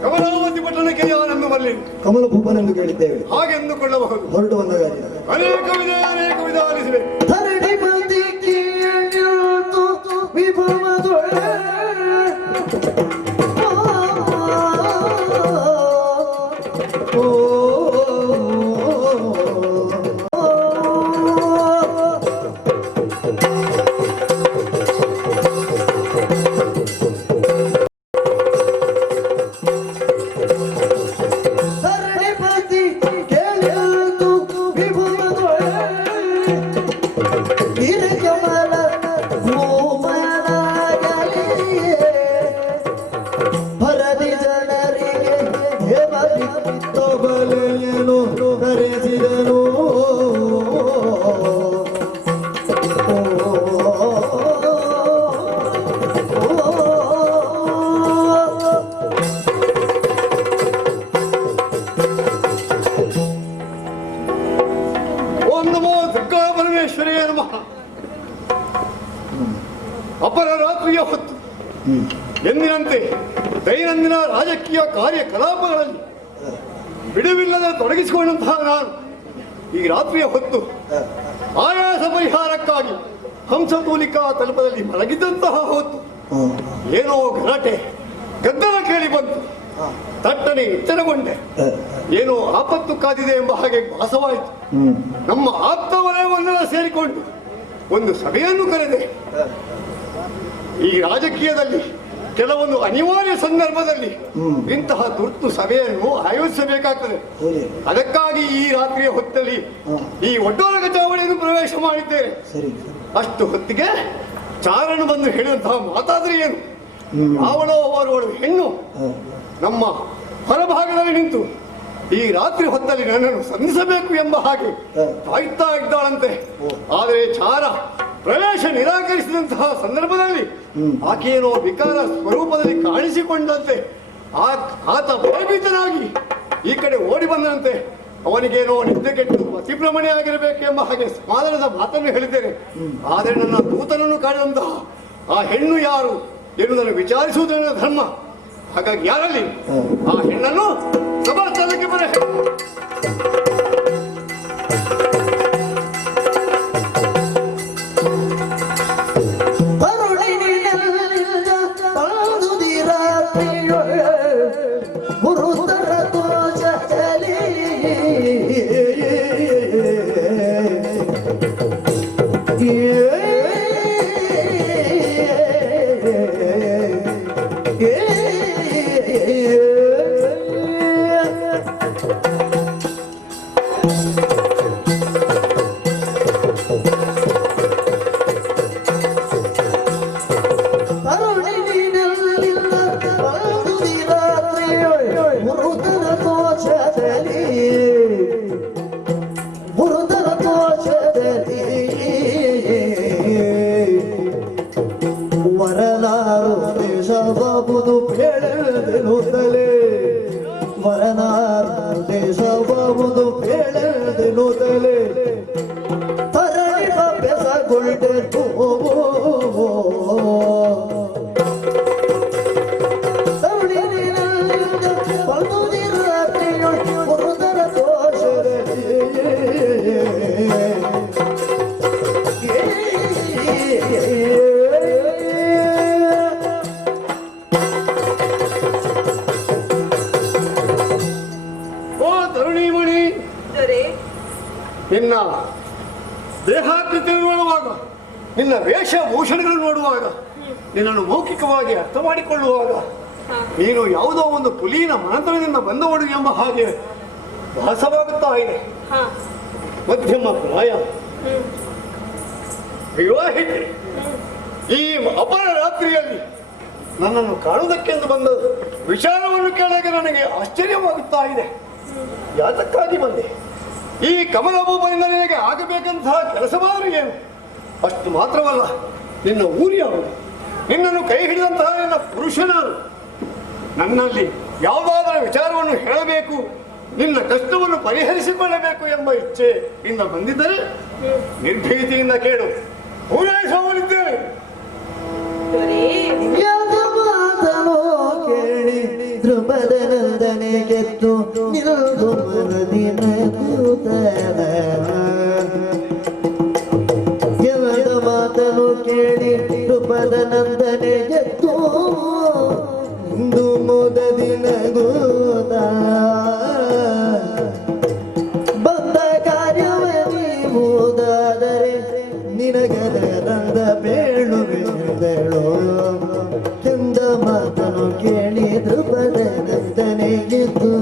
ಕಮಲಾವತಿ ಪಟ್ಟಣಕ್ಕೆ ಯಾರನ್ನು ಬರಲಿ ಕಮಲ ಭೂಪನೆಂದು ಕೇಳಿದ್ದೇವೆ. ಹಾಗೆಂದುಕೊಳ್ಳಬಹುದು. ಹೊರಟು ಬಂದ ಗಾಡಿ ಅನೇಕ ವಿಧ ಆಲಿಸಿವೆ. ಧರಣಿ ಬಂದಿ ಕೀಳು ವಿಭವದೊಳೆ ಕರೆಸಿದನು. ಓಂ ನಮೋ ದುರ್ಗಾ ಪರಮೇಶ್ವರಿಯೇ ನಮಃ. ಅಪರ ರಾತ್ರಿಯ ಹೊತ್ತು ಎಂದಿನಂತೆ ದೈನಂದಿನ ರಾಜಕೀಯ ಕಾರ್ಯಕಲಾಪಗಳಲ್ಲಿ ಬಿಡುವಿಲ್ಲದೆ ತೊಡಗಿಸಿಕೊಂಡಂತಹ ನಾನು ಈ ರಾತ್ರಿಯ ಹೊತ್ತು ಆಯಾಸ ಪರಿಹಾರಕ್ಕಾಗಿ ಹಂಸತೂಲಿಕಾ ತಲುಪದಲ್ಲಿ ಮಲಗಿದ್ದಂತಹ ಹೊತ್ತು ಏನೋ ಗಲಾಟೆ ಗದ್ದಲ ಕೇಳಿ ಬಂತು. ತಟ್ಟನೆ ಎಚ್ಚರಗೊಂಡೆ. ಏನೋ ಆಪತ್ತು ಕಾದಿದೆ ಎಂಬ ಹಾಗೆ ಭಾಸವಾಯಿತು. ನಮ್ಮ ಆಪ್ತ ವಲಯವನ್ನೆಲ್ಲ ಸೇರಿಕೊಂಡು ಒಂದು ಸಭೆಯನ್ನು ಕರೆದೆ. ಈ ರಾಜಕೀಯದಲ್ಲಿ ಕೆಲವೊಂದು ಅನಿವಾರ್ಯ ಸಂದರ್ಭದಲ್ಲಿ ಇಂತಹ ತುರ್ತು ಸಭೆಯನ್ನು ಆಯೋಜಿಸಬೇಕಾಗ್ತದೆ. ಅದಕ್ಕಾಗಿ ಈ ರಾತ್ರಿಯ ಹೊತ್ತಲ್ಲಿ ಈ ಒಡ್ಡೋಲಗ ಚಾವಣಿಯನ್ನು ಪ್ರವೇಶ ಮಾಡಿದ್ದೇನೆ. ಅಷ್ಟು ಹೊತ್ತಿಗೆ ಚಾರನು ಬಂದು ಹೇಳಿದಂತಹ ಮಾತಾದ್ರೆ ಏನು, ಅವಳೋ ಅವಳು ಹೆಣ್ಣು ನಮ್ಮ ಹೊರಭಾಗದಲ್ಲಿ ನಿಂತು ಈ ರಾತ್ರಿ ಹೊತ್ತಲ್ಲಿ ನನ್ನನ್ನು ಸಂಧಿಸಬೇಕು ಎಂಬ ಹಾಗೆ ಕಾಯ್ತಾ ಇದ್ದಾಳಂತೆ. ಆದರೆ ಚಾರ ಪ್ರವೇಶ ನಿರಾಕರಿಸಿದಂತಹ ಸಂದರ್ಭದಲ್ಲಿ ಆಕೆಯೇನೋ ವಿಕಾರ ಸ್ವರೂಪದಲ್ಲಿ ಕಾಣಿಸಿಕೊಂಡಂತೆ ಆತ ಭಯಭೀತನಾಗಿ ಈ ಕಡೆ ಓಡಿ ಬಂದಂತೆ. ಅವನಿಗೇನೋ ನಿದ್ದೆ ಕೆಟ್ಟು ಅತಿಭ್ರಮಣೆ ಆಗಿರಬೇಕು ಎಂಬ ಹಾಗೆ ಸಮಾಧಾನದ ಮಾತನ್ನು ಹೇಳಿದ್ದೇನೆ. ಆದರೆ ನನ್ನ ದೂತನನ್ನು ಕಾಡಿದಂತಹ ಆ ಹೆಣ್ಣು ಯಾರು ಎನ್ನುವುದನ್ನು ವಿಚಾರಿಸುವುದು ನನ್ನ ಧರ್ಮ. ಹಾಗಾಗಿ ಯಾರಲ್ಲಿ ಆ ಹೆಣ್ಣನ್ನು ಸಭಾಸ್ಥಳಕ್ಕೆ ಬರ ನಿನ್ನ ದೇಹಾಕೃತಿಯನ್ನು ನೋಡುವಾಗ, ನಿನ್ನ ವೇಷಭೂಷಣಗಳನ್ನು ನೋಡುವಾಗ, ನಿನ್ನನ್ನು ಮೌಖಿಕವಾಗಿ ಅರ್ಥ ಮಾಡಿಕೊಳ್ಳುವಾಗ ನೀನು ಯಾವುದೋ ಒಂದು ಕುಲೀನ ಮನತನದಿಂದ ಬಂದವಳು ಎಂಬ ಹಾಗೆ ಭಾಸವಾಗುತ್ತಾ ಇದೆ. ಮಧ್ಯಮ ಪ್ರಾಯ, ವಿವಾಹಿತೆ, ಈ ಅಪರ ರಾತ್ರಿಯಲ್ಲಿ ನನ್ನನ್ನು ಕಾಣುವುದಕ್ಕೆಂದು ಬಂದ ವಿಚಾರವನ್ನು ಕೇಳಿದಾಗ ನನಗೆ ಆಶ್ಚರ್ಯವಾಗುತ್ತಾ ಇದೆ. ಯಾತಕ್ಕಾಗಿ ಬಂದೆ? ಈ ಕಮಲಭೂಪದಿಂದ ನಿನಗೆ ಆಗಬೇಕಂತಹ ಕೆಲಸವಾದರೂ ಏನು? ಅಷ್ಟು ಮಾತ್ರವಲ್ಲ, ನಿನ್ನ ಊರು ಯಾವುದು? ನಿನ್ನನ್ನು ಕೈ ಹಿಡಿದಂತಹ ನಿನ್ನ ಪುರುಷನಾರು. ನನ್ನಲ್ಲಿ ಯಾವುದಾದರ ವಿಚಾರವನ್ನು ಹೇಳಬೇಕು, ನಿನ್ನ ಕಷ್ಟವನ್ನು ಪರಿಹರಿಸಿಕೊಳ್ಳಬೇಕು ಎಂಬ ಇಚ್ಛೆ ಇಂದ ಬಂದಿದ್ದರೆ ನಿರ್ಭೀತಿಯಿಂದ ಕೇಳು, ಪೂರೈಸುವವನಿದ್ದೇನೆ. ಕೇಳಿ ಧ್ರುಪದನಂದನೆ ಗೆದ್ದು ನಿಲ್ದು ಮನದಿನ ಎಲ್ಲದ ಮಾತನು ಕೇಳಿ ಧ್ರುಪದನಂದನೆ ಗೆದ್ದು ಇಂದು ಮುದದಿನ ಗೂತ ಬಂದ ಕಾರ್ಯವೇ ನೀವುದಾದರೆ ನಿನಗದರಂದ ಬೇಳು ಬೇಳೆದಳು ಕೆಂದ ಮಾತನು ಕೇಳಿ ಧ್ರುಪದನಂದನೆಗಿದ್ದು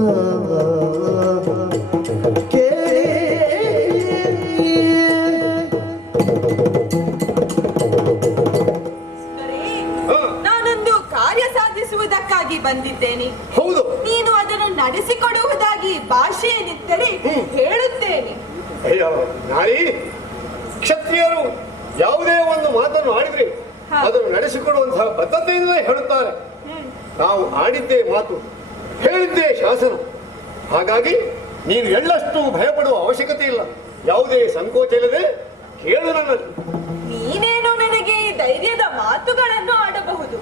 ನಾನೊಂದು ಕಾರ್ಯ ಸಾಧಿಸುವುದಕ್ಕಾಗಿ ಬಂದಿದ್ದೇನೆ. ಹೌದು, ನೀನು ಅದನ್ನು ನಡೆಸಿಕೊಡುವುದಾಗಿ ಭಾಷೆಯನ್ನಿತ್ತರೆ ಹೇಳುತ್ತೇನೆ. ಅಯ್ಯೋ ನಾರಿ, ಕ್ಷತ್ರಿಯರು ಯಾವುದೇ ಒಂದು ಮಾತನ್ನು ಆಡಿದ್ರೆ ಅದನ್ನು ನಡೆಸಿಕೊಡುವಂತಹ ಬದ್ಧತೆಯಿಂದಲೇ ಹೇಳುತ್ತಾರೆ. ನಾವು ಆಡಿದ್ದೇ ಮಾತು, ಹೇಳಿದ್ದೇ ಶಾಸನ. ಹಾಗಾಗಿ ನೀನು ಎಳ್ಳಷ್ಟು ಭಯಪಡುವ ಅವಶ್ಯಕತೆ ಇಲ್ಲ. ಯಾವುದೇ ಸಂಕೋಚ ಇಲ್ಲದೆ ಕೇಳು ನನ್ನಲ್ಲಿ. ನೀನೇನು ನನಗೆ ಧೈರ್ಯದ ಮಾತುಗಳನ್ನು ಆಡಬಹುದು,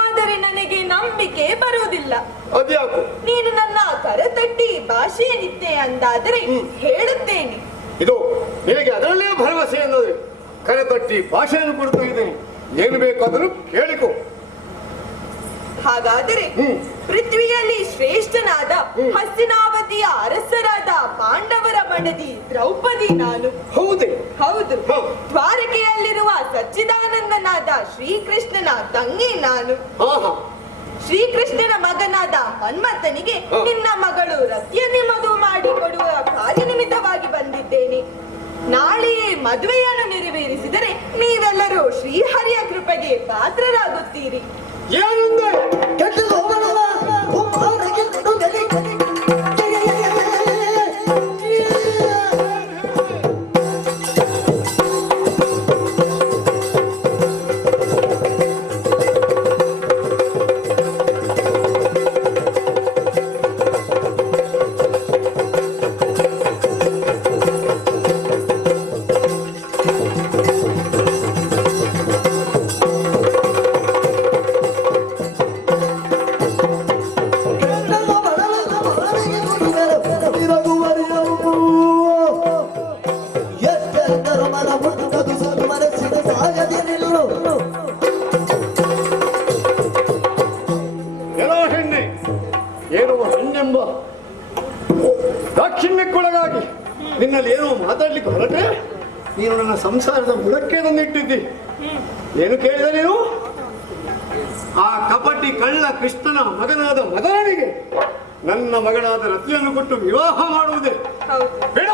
ಆದರೆ ನನಗೆ ನಂಬಿ ನಂಬಿಕೆ ಬರುವುದಿಲ್ಲ. ಅದ್ಯಾಕು? ನೀನು ನನ್ನ ಕರತಟ್ಟಿ ಭಾಷೆಯನ್ನಿದ್ದೆ ಅಂದಾದರೆ ಹೇಳುತ್ತೇನೆ. ಇದು ನಿನಗೆ ಅದರಲ್ಲೇ ಭರವಸೆ ಅನ್ನೋದು. ಕರೆತಟ್ಟಿ ಭಾಷೆಯನ್ನು ಕೊಡ್ತಾ ಇದ್ದೇನೆ, ಏನು ಬೇಕಾದರೂ ಕೇಳಿಕೊ. ಹಾಗಾದರೆ ಪೃಥ್ವಿಯಲ್ಲಿ ಶ್ರೇಷ್ಠನಾದ ಹಸ್ತಿನಾವತಿಯ ಅರಸರಾದ ಪಾಂಡವರ ಮಡದಿ ದ್ರೌಪದಿ ನಾನು. ಹೌದೇ? ಹೌದು. ದ್ವಾರಕೆಯಲ್ಲಿರುವ ಸಚ್ಚಿದಾನಂದನಾದ ಶ್ರೀಕೃಷ್ಣನ ತಂಗಿ ನಾನು. ಶ್ರೀಕೃಷ್ಣನ ಮಗನಾದ ಮನ್ಮಥನಿಗೆ ನಿನ್ನ ಮಗಳು ರತಿಯನ್ನೇ ಮದುವೆ ಮಾಡಿಕೊಡುವ ಕಾರ್ಯನಿಮಿತ್ತವಾಗಿ ಬಂದಿದ್ದೇನೆ. ನಾಳೆಯೇ ಮದುವೆಯನ್ನು ನೆರವೇರಿಸಿದರೆ ನೀವೆಲ್ಲರೂ ಶ್ರೀಹರಿಯ ಕೃಪೆಗೆ ಪಾತ್ರರಾಗುತ್ತೀರಿ. ಏನಂದೆ? ಕೆಟ್ಟದು ಹೋಗಲ್ಲ, ಕುಮಾರಗೆ ಕೊಡುಗಲಿ. ಎಲ್ಲೋ ಹೆಣ್ಣೆ, ಏನೋ ಹೆಣ್ಣೆಂಬ ದಾಕ್ಷಿಣ್ಯಕ್ಕೊಳಗಾಗಿ ನಿನ್ನಲ್ಲಿ ಏನೋ ಮಾತಾಡ್ಲಿಕ್ಕೆ ಹೊರಟೆ. ನೀನು ನನ್ನ ಸಂಸಾರದ ಬುಡಕ್ಕೆ ತಂದಿಟ್ಟಿದ್ದಿ. ಏನು ಕೇಳಿದೆ ನೀನು? ಆ ಕಪಟಿ ಕಳ್ಳ ಕೃಷ್ಣನ ಮಗನಾದ ಮದರನಿಗೆ ನನ್ನ ಮಗಳಾದ ರತಿಯನ್ನು ಕೊಟ್ಟು ವಿವಾಹ ಮಾಡುವುದೇ? ಬೇಡ.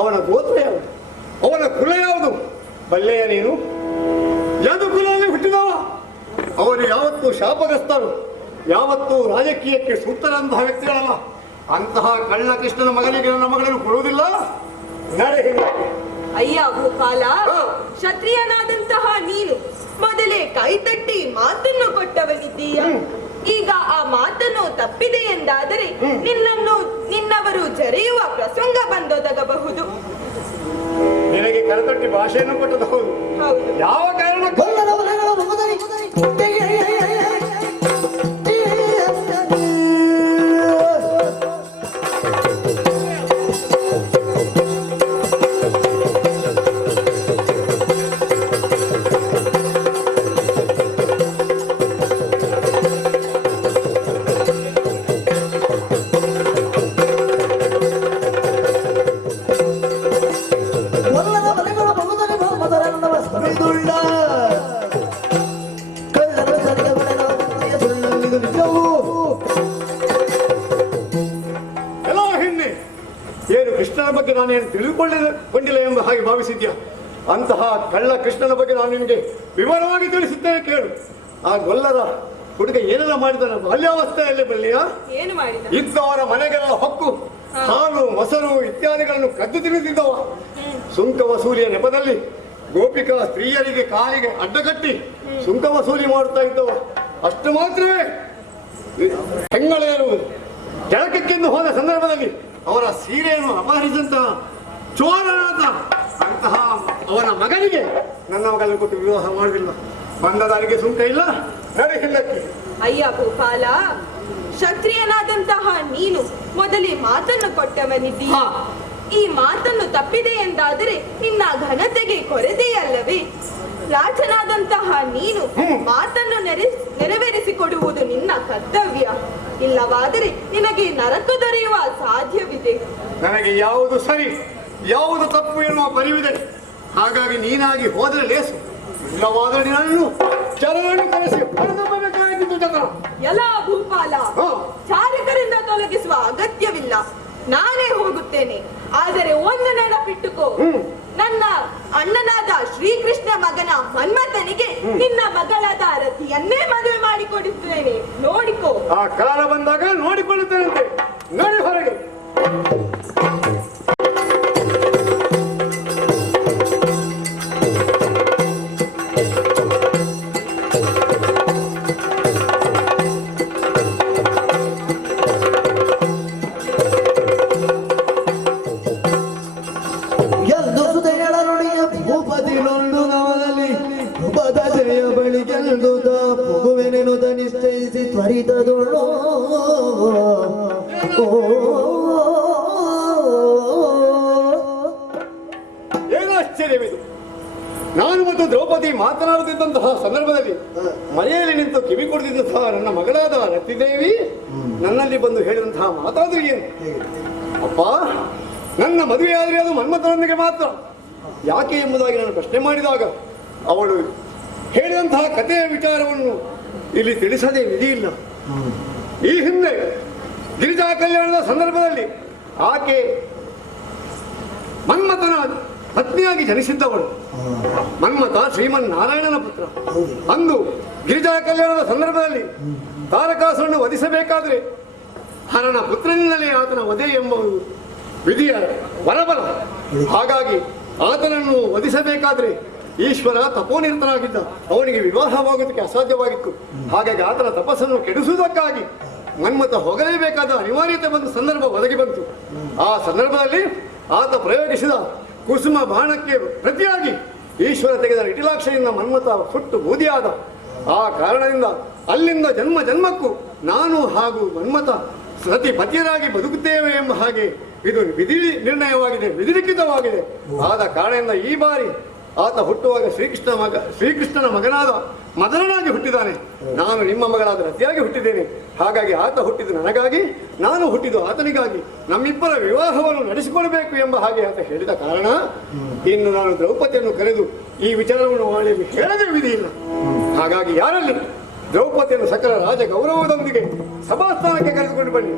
ಅವನ ಗೋತ್ರ ಯಾವುದು? ಅವನ ಕುಲ ಯಾವುದು? ಬಲ್ಲೆಯ ನೀನು? ಯಾವುದು ಕುಲದಲ್ಲಿ ಹುಟ್ಟಿದವ? ಅವರು ಯಾವತ್ತೂ ಶಾಪಗ್ರಸ್ತರು, ಯಾವತ್ತೂ ರಾಜಕೀಯಕ್ಕೆ ಸೂಕ್ತರಂತಹ ವ್ಯಕ್ತಿಗಳಲ್ಲ. ಅಂತಹ ಕಳ್ಳ ಕೃಷ್ಣನ ಮಗನಿಗೆ ನನ್ನ ಮಗಳನ್ನು ಕೊಡುವುದಿಲ್ಲ. ನಡೆ. ಅಯ್ಯ ಭೂಪಾಲ, ಕ್ಷತ್ರಿಯನಾದಂತಹ ನೀನು ಮೊದಲೇ ಕೈ ತಟ್ಟಿ ಮಾತನ್ನು ಕೊಟ್ಟವನಿದ್ದೀಯ. ಈಗ ಆ ಮಾತನ್ನು ತಪ್ಪಿದೆ ಎಂದಾದರೆ ನಿನ್ನವರು ಜರೆಯುವ ಪ್ರಸಂಗ ಬಂದೊದಗಬಹುದು. ನಿನಗೆ ಕರತಟ್ಟಿ ಭಾಷೆಯನ್ನು ಕೊಟ್ಟದ್ದು ಹೌದು. ಯಾವ ಕಾರಣಕ್ಕೂ ಬಗ್ಗೆ ನಾನೇನು ತಿಳಿದುಕೊಂಡಿಲ್ಲ ಎಂಬ ಹಾಗೆ ಭಾವಿಸಿದ್ಯಾ? ಅಂತಹ ಕಳ್ಳ ಕೃಷ್ಣನ ಬಗ್ಗೆ ನಾನು ನಿನಗೆ ವಿವರವಾಗಿ ತಿಳಿಸುತ್ತೇನೆ, ಕೇಳು. ಆ ಗೊಲ್ಲರ ಹುಡುಗ ಏನೆಲ್ಲ ಮಾಡಿದ ಬಾಲ್ಯಾವಸ್ಥೆಯಲ್ಲಿ ಬಲ್ಲಿಯ ಇದ್ದವರ ಮನೆಗೆಲ್ಲ ಹೊಕ್ಕು ಹಾಲು ಮೊಸರು ಇತ್ಯಾದಿಗಳನ್ನು ಕದ್ದು ತಿನ್ನುತ್ತಿದ್ದವ. ಸುಂಕ ವಸೂಲಿಯ ನೆಪದಲ್ಲಿ ಗೋಪಿಕಾ ಸ್ತ್ರೀಯರಿಗೆ ಕಾಲಿಗೆ ಅಡ್ಡಗಟ್ಟಿ ಸುಂಕ ವಸೂಲಿ ಮಾಡುತ್ತಾ ಇದ್ದವ. ಅಷ್ಟು ಮಾತ್ರವೇ ಹೆಂಗಳೆಯರು ಕೆಳಕಕ್ಕೆಂದು ಹೋದ ಸಂದರ್ಭದಲ್ಲಿ ಅವರ ಸೀರೆಯನ್ನು ಅಪಹರಿಸಿದಂತಹ ಚೋರನಾದ ಅಂತಹ ಅವನ ಮಗನಿಗೆ ನನ್ನ ಮಗನ ಕೊಟ್ಟು ವಿವಾಹ ಮಾಡುವುದಿಲ್ಲ. ಬಂದ ದಾರಿಗೆ ಸುಂಕ ಇಲ್ಲ, ನಡೆ ಹಿಂದಕ್ಕೆ. ಅಯ್ಯ ಭೂಪಾಲ, ಕ್ಷತ್ರಿಯನಾದಂತಹ ನೀನು ಮೊದಲೇ ಮಾತನ್ನು ಕೊಟ್ಟವನಿದ್ದೀಯ. ಈ ಮಾತನ್ನು ತಪ್ಪಿದೆ ಎಂದಾದರೆ ನಿನ್ನ ಘನತೆಗೆ ಕೊರತೆಯಲ್ಲವೇ? ರಾಜನಾದಂತಹ ನೀನು ಮಾತನ್ನು ನೆರವೇರಿಸಿಕೊಡುವುದು ನಿನ್ನ ಕರ್ತವ್ಯ. ಇಲ್ಲವಾದರೆ ನಿನಗೆ ನರಕ ದೊರೆಯುವ ಸಾಧ್ಯವಿದೆ. ನನಗೆ ಯಾವುದು ಸರಿ ಯಾವುದು ತಪ್ಪು ಎನ್ನುವ ಪರಿವಿದೆ. ಹಾಗಾಗಿ ನೀನಾಗಿ ಹೋದರೆ ಲೇಸು, ಇಲ್ಲವಾದರೆ ನಾನು ಚರವನ್ನು ಕರೆಸಿ ಹೊಡೆದಬೇಕಾಗಿದ್ದು ಚಂದ್ರ. ಎಲ್ಲ ಭೂಪಾಲ, ಚಾಲಕರಿಂದ ತೊಲಗಿಸುವ ಅಗತ್ಯವಿಲ್ಲ, ನಾನೇ ಹೋಗುತ್ತೇನೆ. ಆದರೆ ಒಂದು ನೆನಪಿಟ್ಟುಕೋ, ನನ್ನ ಅಣ್ಣನಾದ ಶ್ರೀಕೃಷ್ಣ ಮಗನ ಮನ್ಮಥನಿಗೆ ನಿನ್ನ ಮಗಳಾದ ರತಿಯನ್ನೇ ಮದುವೆ ಮಾಡಿಕೊಡುತ್ತೇನೆ, ನೋಡಿಕೋ. ಆ ಕಾಲ ಬಂದಾಗ ನೋಡಿಕೊಳ್ಳುತ್ತೇನಂತೆ. ನೋಡಿ ಹೊರಗೆ. ಭೂಪತಿ ನೊಂದು ನವದಲ್ಲಿ ಉಪದ ಜಯ ಬಳಿ ಗೆಲ್ದುದ ಪುಗುವೆನೆನು ದನಿ ಬರಿದದೊಳು ಏನು ಆಶ್ಚರ್ಯವಿದು. ನಾನು ಮತ್ತು ದ್ರೌಪದಿ ಮಾತನಾಡುತ್ತಿದ್ದಂತಹ ಸಂದರ್ಭದಲ್ಲಿ ಮನೆಯಲ್ಲಿ ನಿಂತು ಕಿವಿ ಕೊಡುತ್ತಿದ್ದಂತಹ ನನ್ನ ಮಗಳಾದ ರತಿದೇವಿ ನನ್ನಲ್ಲಿ ಬಂದು ಹೇಳಿದಂತಹ ಮಾತಾದ್ರು ಏನು? ಅಪ್ಪ, ನನ್ನ ಮದುವೆಯಾದರೆ ಅದು ಮನ್ಮಥನೊಂದಿಗೆ ಮಾತ್ರ. ಯಾಕೆ ಎಂಬುದಾಗಿ ನಾನು ಪ್ರಶ್ನೆ ಮಾಡಿದಾಗ ಅವಳು ಹೇಳಿದಂತಹ ಕಥೆಯ ವಿಚಾರವನ್ನು ಇಲ್ಲಿ ತಿಳಿಸದೆ ವಿಧಿಯಿಲ್ಲ. ಈ ಹಿಂದೆ ಗಿರಿಜಾ ಕಲ್ಯಾಣದ ಸಂದರ್ಭದಲ್ಲಿ ಆಕೆ ಮನ್ಮಥನ ಪತ್ನಿಯಾಗಿ ಜನಿಸಿದ್ದವಳು. ಮನ್ಮಥ ಶ್ರೀಮನ್ನಾರಾಯಣನ ಪುತ್ರ. ಅಂದು ಗಿರಿಜಾ ಕಲ್ಯಾಣದ ಸಂದರ್ಭದಲ್ಲಿ ತಾರಕಾಸುರನ್ನು ವಧಿಸಬೇಕಾದ್ರೆ ಹರನ ಪುತ್ರನಿಂದಲೇ ಆತನ ವಧೆ ಎಂಬುದು ವಿಧಿಯ ವರಬಲ. ಹಾಗಾಗಿ ಆತನನ್ನು ವಧಿಸಬೇಕಾದ್ರೆ ಈಶ್ವರ ತಪೋನಿರತನಾಗಿದ್ದ. ಅವನಿಗೆ ವಿವಾಹವಾಗುವುದಕ್ಕೆ ಅಸಾಧ್ಯವಾಗಿತ್ತು. ಹಾಗಾಗಿ ಆತನ ತಪಸ್ಸನ್ನು ಕೆಡಿಸುವುದಕ್ಕಾಗಿ ಮನ್ಮಥ ಹೋಗಲೇಬೇಕಾದ ಅನಿವಾರ್ಯತೆ ಬಂದ ಸಂದರ್ಭ ಒದಗಿ ಬಂತು. ಆ ಸಂದರ್ಭದಲ್ಲಿ ಆತ ಪ್ರಯೋಗಿಸಿದ ಕುಸುಮ ಬಾಣಕ್ಕೆ ಪ್ರತಿಯಾಗಿ ಈಶ್ವರ ತೆಗೆದ ಇಟಿಲಾಕ್ಷದಿಂದ ಮನ್ಮಥ ಸುಟ್ಟು ಬೂದಿಯಾದ. ಆ ಕಾರಣದಿಂದ ಅಲ್ಲಿಂದ ಜನ್ಮ ಜನ್ಮಕ್ಕೂ ನಾನು ಹಾಗೂ ಮನ್ಮಥ ಸತಿ ಪತಿಯರಾಗಿ ಬದುಕುತ್ತೇವೆ ಎಂಬ ಹಾಗೆ ಇದು ವಿಧಿ ನಿರ್ಣಯವಾಗಿದೆ, ವಿಧಿಲಿಖಿತವಾಗಿದೆ. ಆದ ಕಾರಣದಿಂದ ಈ ಬಾರಿ ಆತ ಹುಟ್ಟುವಾಗ ಶ್ರೀಕೃಷ್ಣನ ಮಗನಾದ ಮದನನಾಗಿ ಹುಟ್ಟಿದ್ದಾನೆ. ನಾನು ನಿಮ್ಮ ಮಗಳಾದ ರತಿಯಾಗಿ ಹುಟ್ಟಿದ್ದೇನೆ. ಹಾಗಾಗಿ ಆತ ಹುಟ್ಟಿದ್ದು ನನಗಾಗಿ, ನಾನು ಹುಟ್ಟಿದ್ದು ಆತನಿಗಾಗಿ. ನಮ್ಮಿಬ್ಬರ ವಿವಾಹವನ್ನು ನಡೆಸಿಕೊಡಬೇಕು ಎಂಬ ಹಾಗೆ ಆತ ಹೇಳಿದ ಕಾರಣ ಇನ್ನು ನಾನು ದ್ರೌಪದಿಯನ್ನು ಕರೆದು ಈ ವಿಚಾರವನ್ನು ಮಾಡಿ ಹೇಳದೇ ವಿಧಿ ಇಲ್ಲ. ಹಾಗಾಗಿ ಯಾರಲ್ಲಿ ದ್ರೌಪದಿಯನ್ನು ಸಕಲ ರಾಜ ಗೌರವದೊಂದಿಗೆ ಸಭಾಸ್ಥಾನಕ್ಕೆ ಕರೆದುಕೊಂಡು ಬನ್ನಿ.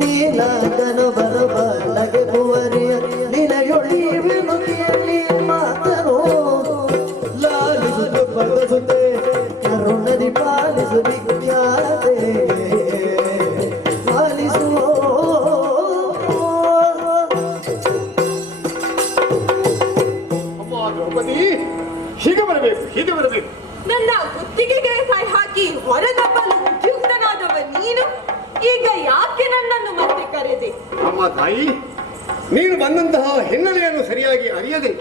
ನೀಲಾಗನು ಬರಬಲ್ಲಗೆ ಕುವರಿಯ ನಿನಯೊಳಿ ವಿಮುಖಿಯಲ್ಲಿ ಮಾತನು ಲಾಲಿಸುತ್ತ ಪದಸುತ್ತೆ ಕರುಣದಿ ಪಾಲಿಸು ವಿಖ್ಯಾತೆ ಪಾಲಿಸುವ ದ್ರೌಪದಿ, ಹೀಗೆ ಬರಬೇಕು, ಹೀಗೆ ಬರಬೇಕು. ನನ್ನ ಕುತ್ತಿಗೆಗೆ ಕೈ ಹಾಕಿ ಹೊರದಬ್ಬಲು ಉದ್ಯುಕ್ತನಾದವ ನೀನು ಈಗ ಯಾಕೆ ನನ್ನನ್ನು ಮತ್ತೆ ಕರೆದೆ? ಅಮ್ಮ ತಾಯಿ, ನೀನು ಬಂದಂತಹ ಹಿನ್ನೆಲೆಯನ್ನು ಸರಿಯಾಗಿ ಅರಿಯದೆ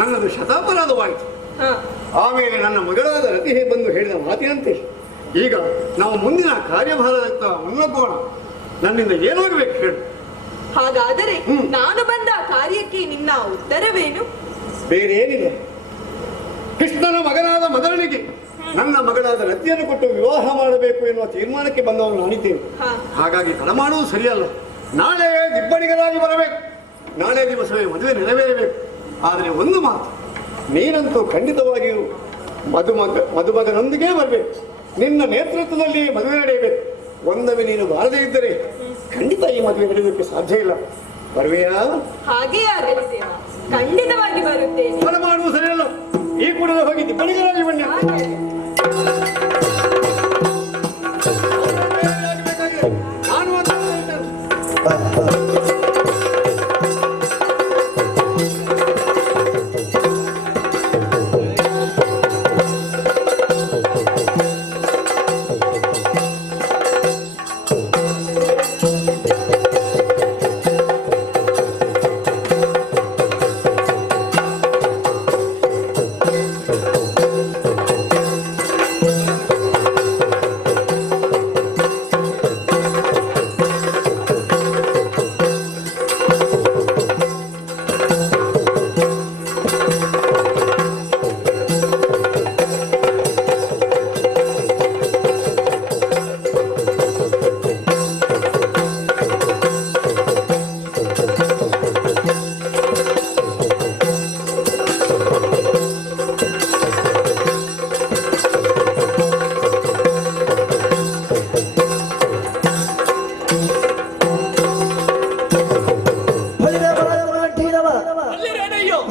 ನನ್ನದು ಶತಾಪರಾಧವಾಯಿತು. ಆಮೇಲೆ ನನ್ನ ಮಗಳಾದ ರತಿಹೇ ಬಂದು ಹೇಳಿದ ಮಾತಿನಂತೆ ಈಗ ನಾವು ಮುಂದಿನ ಕಾರ್ಯಭಾರದತ್ತ ಮುನ್ನಗ್ಗೋಣ. ನನ್ನಿಂದ ಏನಾಗಬೇಕು ಹೇಳು. ಹಾಗಾದರೆ ನಾನು ಬಂದ ಕಾರ್ಯಕ್ಕೆ ನಿನ್ನ ಉತ್ತರವೇನು? ಬೇರೆ ಏನಿಲ್ಲ. ಕೃಷ್ಣನ ಮಗನಾದ ಮದರನಿಗೆ ನನ್ನ ಮಗಳಾದ ರತಿಯನ್ನು ಕೊಟ್ಟು ವಿವಾಹ ಮಾಡಬೇಕು ಎನ್ನುವ ತೀರ್ಮಾನಕ್ಕೆ ಬಂದವನು ನಾನಿದ್ದೇನೆ. ಹಾಗಾಗಿ ತಡ ಮಾಡುವುದು ಸರಿಯಲ್ಲ. ನಾಳೆ ದಿಬ್ಬಣಿಗರಾಗಿ ಬರಬೇಕು. ನಾಳೆ ದಿವಸವೇ ಮದುವೆ ನೆರವೇರಬೇಕು. ಆದರೆ ಒಂದು ಮಾತು, ನೀನಂತೂ ಖಂಡಿತವಾಗಿಯೂ ಮದುಮಗನೊಂದಿಗೆ ಬರಬೇಕು. ನಿನ್ನ ನೇತೃತ್ವದಲ್ಲಿ ಮದುವೆ ನಡೆಯಬೇಕು. ಒಂದೊಮ್ಮೆ ನೀನು ಬಾರದೇ ಇದ್ದರೆ ಖಂಡಿತ ಈ ಮದುವೆ ನಡೆಯೋದಕ್ಕೆ ಸಾಧ್ಯ ಇಲ್ಲ. ಬರುವೆಯಾ? ಹಾಗೇ ಆಗಲಿ ದೇವ, ಖಂಡಿತವಾಗಿ ಬರುತ್ತೇನೆ. ತಡ ಮಾಡುವುದು ಸರಿಯಲ್ಲ. ಈ ಕೂಡಲೇ ಹೋಗಿ ದಿಬ್ಬಣಿಗರಾಗಿ ಬನ್ನಿ. ನಾನು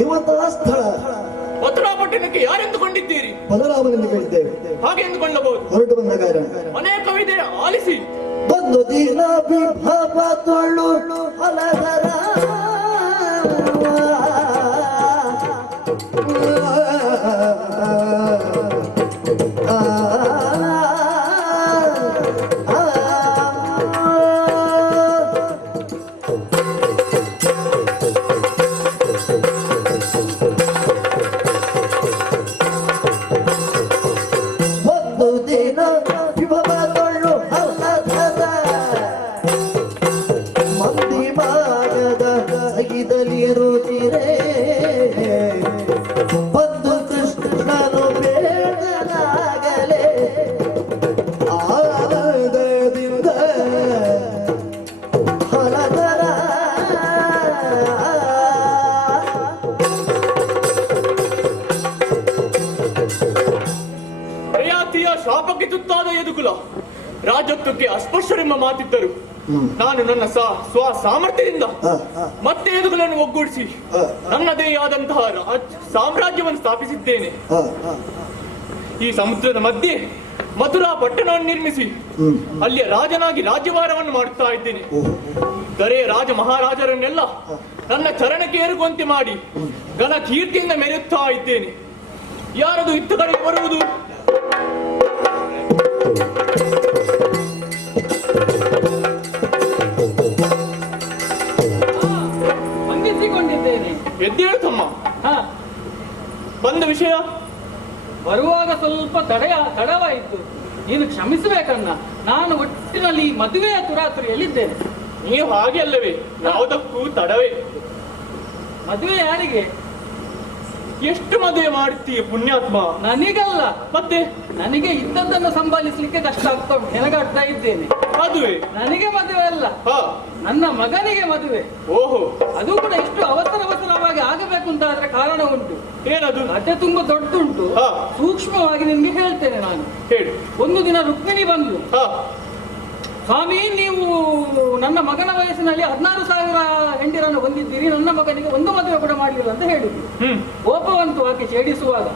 ಇರುವಂತಹ ಸ್ಥಳ ಮಥುರಾಪಟ್ಟಣಕ್ಕೆ ಯಾರೆಂದುಕೊಂಡಿದ್ದೀರಿ? ಬಲರಾಮನೆಂದು ಕೇಳಿದ್ದೇವೆ. ಹಾಗೆ ಎಂದುಕೊಳ್ಳಬಹುದು. ಹೊರಟು ಬಂದ ಕಾರಣ ಅನೇಕವಿದೆ, ಆಲಿಸಿ. ಬಂದು ದಿನ ವಿಭವ ತೊಳು ಹಲದರ ಶಾಪಕ್ಕೆ ತುತ್ತಾದ ಯದುಕುಲ ರಾಜತ್ವಕ್ಕೆ ಅಸ್ಪೃಶ್ಯರೆಂಬ ಮಾತಿದ್ದರು. ನಾನು ನನ್ನ ಸಾಮರ್ಥ್ಯದಿಂದ ಮತ್ತೆ ಯದುಕುಲನ್ನು ಒಗ್ಗೂಡಿಸಿ ನನ್ನದೇ ಆದಂತಹ ಸಾಮ್ರಾಜ್ಯವನ್ನು ಸ್ಥಾಪಿಸಿದ್ದೇನೆ. ಈ ಸಮುದ್ರದ ಮಧ್ಯೆ ಮಥುರಾ ಪಟ್ಟಣವನ್ನು ನಿರ್ಮಿಸಿ ಅಲ್ಲಿಯ ರಾಜನಾಗಿ ರಾಜ್ಯಭಾರವನ್ನು ಮಾಡುತ್ತಾ ಇದ್ದೇನೆ. ದೊರೆಯ ರಾಜ ಮಹಾರಾಜರನ್ನೆಲ್ಲ ನನ್ನ ಚರಣಕ್ಕೆ ಏರುವಂತೆ ಮಾಡಿ ಘನ ಕೀರ್ತಿಯಿಂದ ಮೆರೆಯುತ್ತಾ ಇದ್ದೇನೆ. ಯಾರದು ಇತ್ತ ಕಡೆಗೆ ಬರುವುದು? ಬಂಧಿಸಿಕೊಂಡಿದ್ದೇನೆ. ಎದ್ದೇಳು ತಮ್ಮ. ಬಂದ ವಿಷಯ ಬರುವಾಗ ಸ್ವಲ್ಪ ತಡವಾಯಿತು, ನೀನು ಕ್ಷಮಿಸಬೇಕನ್ನ. ನಾನು ಒಟ್ಟಿನಲ್ಲಿ ಮದುವೆಯ ತುರಾತುರಿಯಲ್ಲಿದ್ದೇನೆ. ನೀವು ಹಾಗೆ ಅಲ್ಲವೇ? ಯಾವುದಕ್ಕೂ ತಡವೇ. ಮದುವೆ ಯಾರಿಗೆ? ಎಷ್ಟು ಮದುವೆ ಮಾಡ್ತೀಯ ಪುಣ್ಯಾತ್ಮ? ನನಗಲ್ಲ, ಮತ್ತೆ ನನಗೆ ಇದ್ದದ್ದನ್ನು ಸಂಭಾಲಿಸ್ಲಿಕ್ಕೆ ಕಷ್ಟ ಆಗ್ತಾ ಉಂಟು, ಹೆಣಗಾಡ್ತಾ ಇದ್ದೇನೆ. ಅದುವೇ? ನನಗೆ ಮದುವೆ ಅಲ್ಲ, ನನ್ನ ಮಗನಿಗೆ ಮದುವೆ. ಓಹೋ, ಅದು ಕೂಡ ಇಷ್ಟು ಅವಸರವಾಗಿ ಆಗಬೇಕು ಅಂತ ಆದ್ರೆ ಕಾರಣ ಉಂಟು. ಏನದು? ಕಥೆ ತುಂಬಾ ದೊಡ್ಡುಂಟು, ಸೂಕ್ಷ್ಮವಾಗಿ ನಿಮ್ಗೆ ಹೇಳ್ತೇನೆ ನಾನು. ಹೇಳು. ಒಂದು ದಿನ ರುಕ್ಮಿಣಿ ಬಂದು, ಸ್ವಾಮಿ ನೀವು ನನ್ನ ಮಗನ ವಯಸ್ಸಿನಲ್ಲಿ 16,000 ಹೆಂಡಿರನ್ನು ಹೊಂದಿದ್ದೀರಿ, ನನ್ನ ಮಗನಿಗೆ ಒಂದು ಮದುವೆ ಕೂಡ ಮಾಡಲಿಲ್ಲ ಅಂತ ಹೇಳಿದ್ರು. ಕೋಪವಂತೂ ಆಕೆ ಛೇಡಿಸುವಾಗ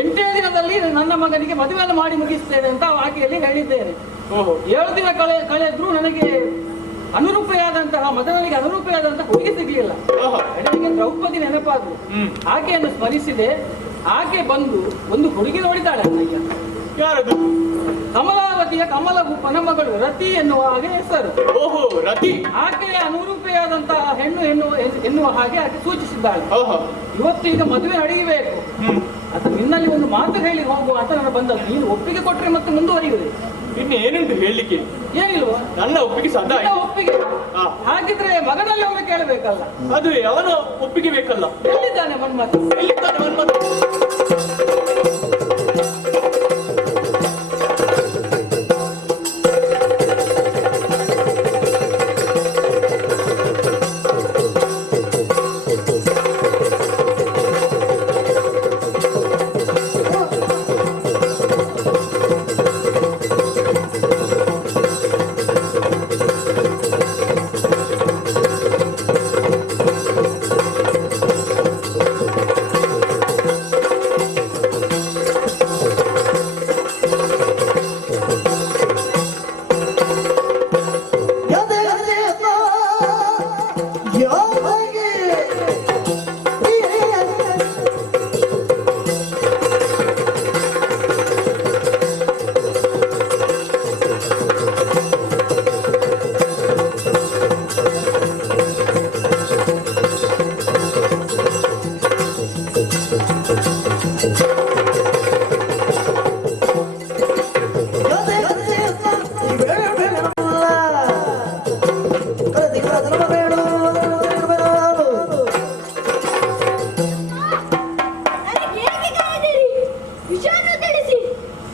8ನೇ ದಿನದಲ್ಲಿ ನನ್ನ ಮಗನಿಗೆ ಮದುವೆಯನ್ನು ಮಾಡಿ ಮುಗಿಸ್ತೇನೆ ಅಂತ ಆಕೆಯಲ್ಲಿ ಹೇಳಿದ್ದೇನೆ. 7 ದಿನ ಕಳೆದ್ರು ನನಗೆ ಅನುರೂಪೆಯಾದಂತಹ ಮದನಿಗೆ ಅನುರೂಪೆಯಾದಂತಹ ಹುಡುಗಿ ಸಿಗ್ಲಿಲ್ಲ. ನನಗೆ ದ್ರೌಪದಿ ನೆನಪಾದ್ರು. ಆಕೆಯನ್ನು ಸ್ಮರಿಸಿದೆ. ಆಕೆ ಬಂದು ಒಂದು ಹುಡುಗಿ ನೋಡಿದ್ದಾಳೆ ಅಣ್ಣಯ್ಯ. ಯಾರದು? ಕಮಲಾವತಿಯ ಕಮಲಭೂಪನ ಮಗಳು ರತಿ ಎನ್ನುವ ಹಾಗೆ ಹೆಸರು. ಓಹೋ, ರತಿ. ಆಕೆಯ ಅನುರೂಪೆಯಾದಂತಹ ಹೆಣ್ಣು ಎನ್ನುವ ಹಾಗೆ ಆಕೆ ಸೂಚಿಸಿದ್ದಾಳೆ. ಇವತ್ತು ಈಗ ಮದುವೆ ನಡೆಯಬೇಕು, ಅದು ನಿನ್ನಲ್ಲಿ ಒಂದು ಮಾತು ಹೇಳಿ ಹೋಗುವ ಅಂತ ನಾನು ಬಂದದ್ದು. ನೀನು ಒಪ್ಪಿಗೆ ಕೊಟ್ರೆ ಮತ್ತೆ ಮುಂದುವರಿಯುವುದು. ಇನ್ನು ಏನುಂಟು ಹೇಳಲಿಕ್ಕೆ? ಏನಿಲ್ವಾ? ನನ್ನ ಒಪ್ಪಿಗೆ ಸದಾ ಒಪ್ಪಿಗೆ. ಹಾಗಿದ್ರೆ ಮಗನಲ್ಲಿ ಒಮ್ಮೆ ಕೇಳಬೇಕಲ್ಲ. ಅದು ಅವನ ಒಪ್ಪಿಗೆ ಬೇಕಲ್ಲ. ಎಲ್ಲಿದ್ದಾನೆ ಮನ್ಮಥ? ಎಲ್ಲಿದ್ದಾನೆ ಮನ್ಮಥ?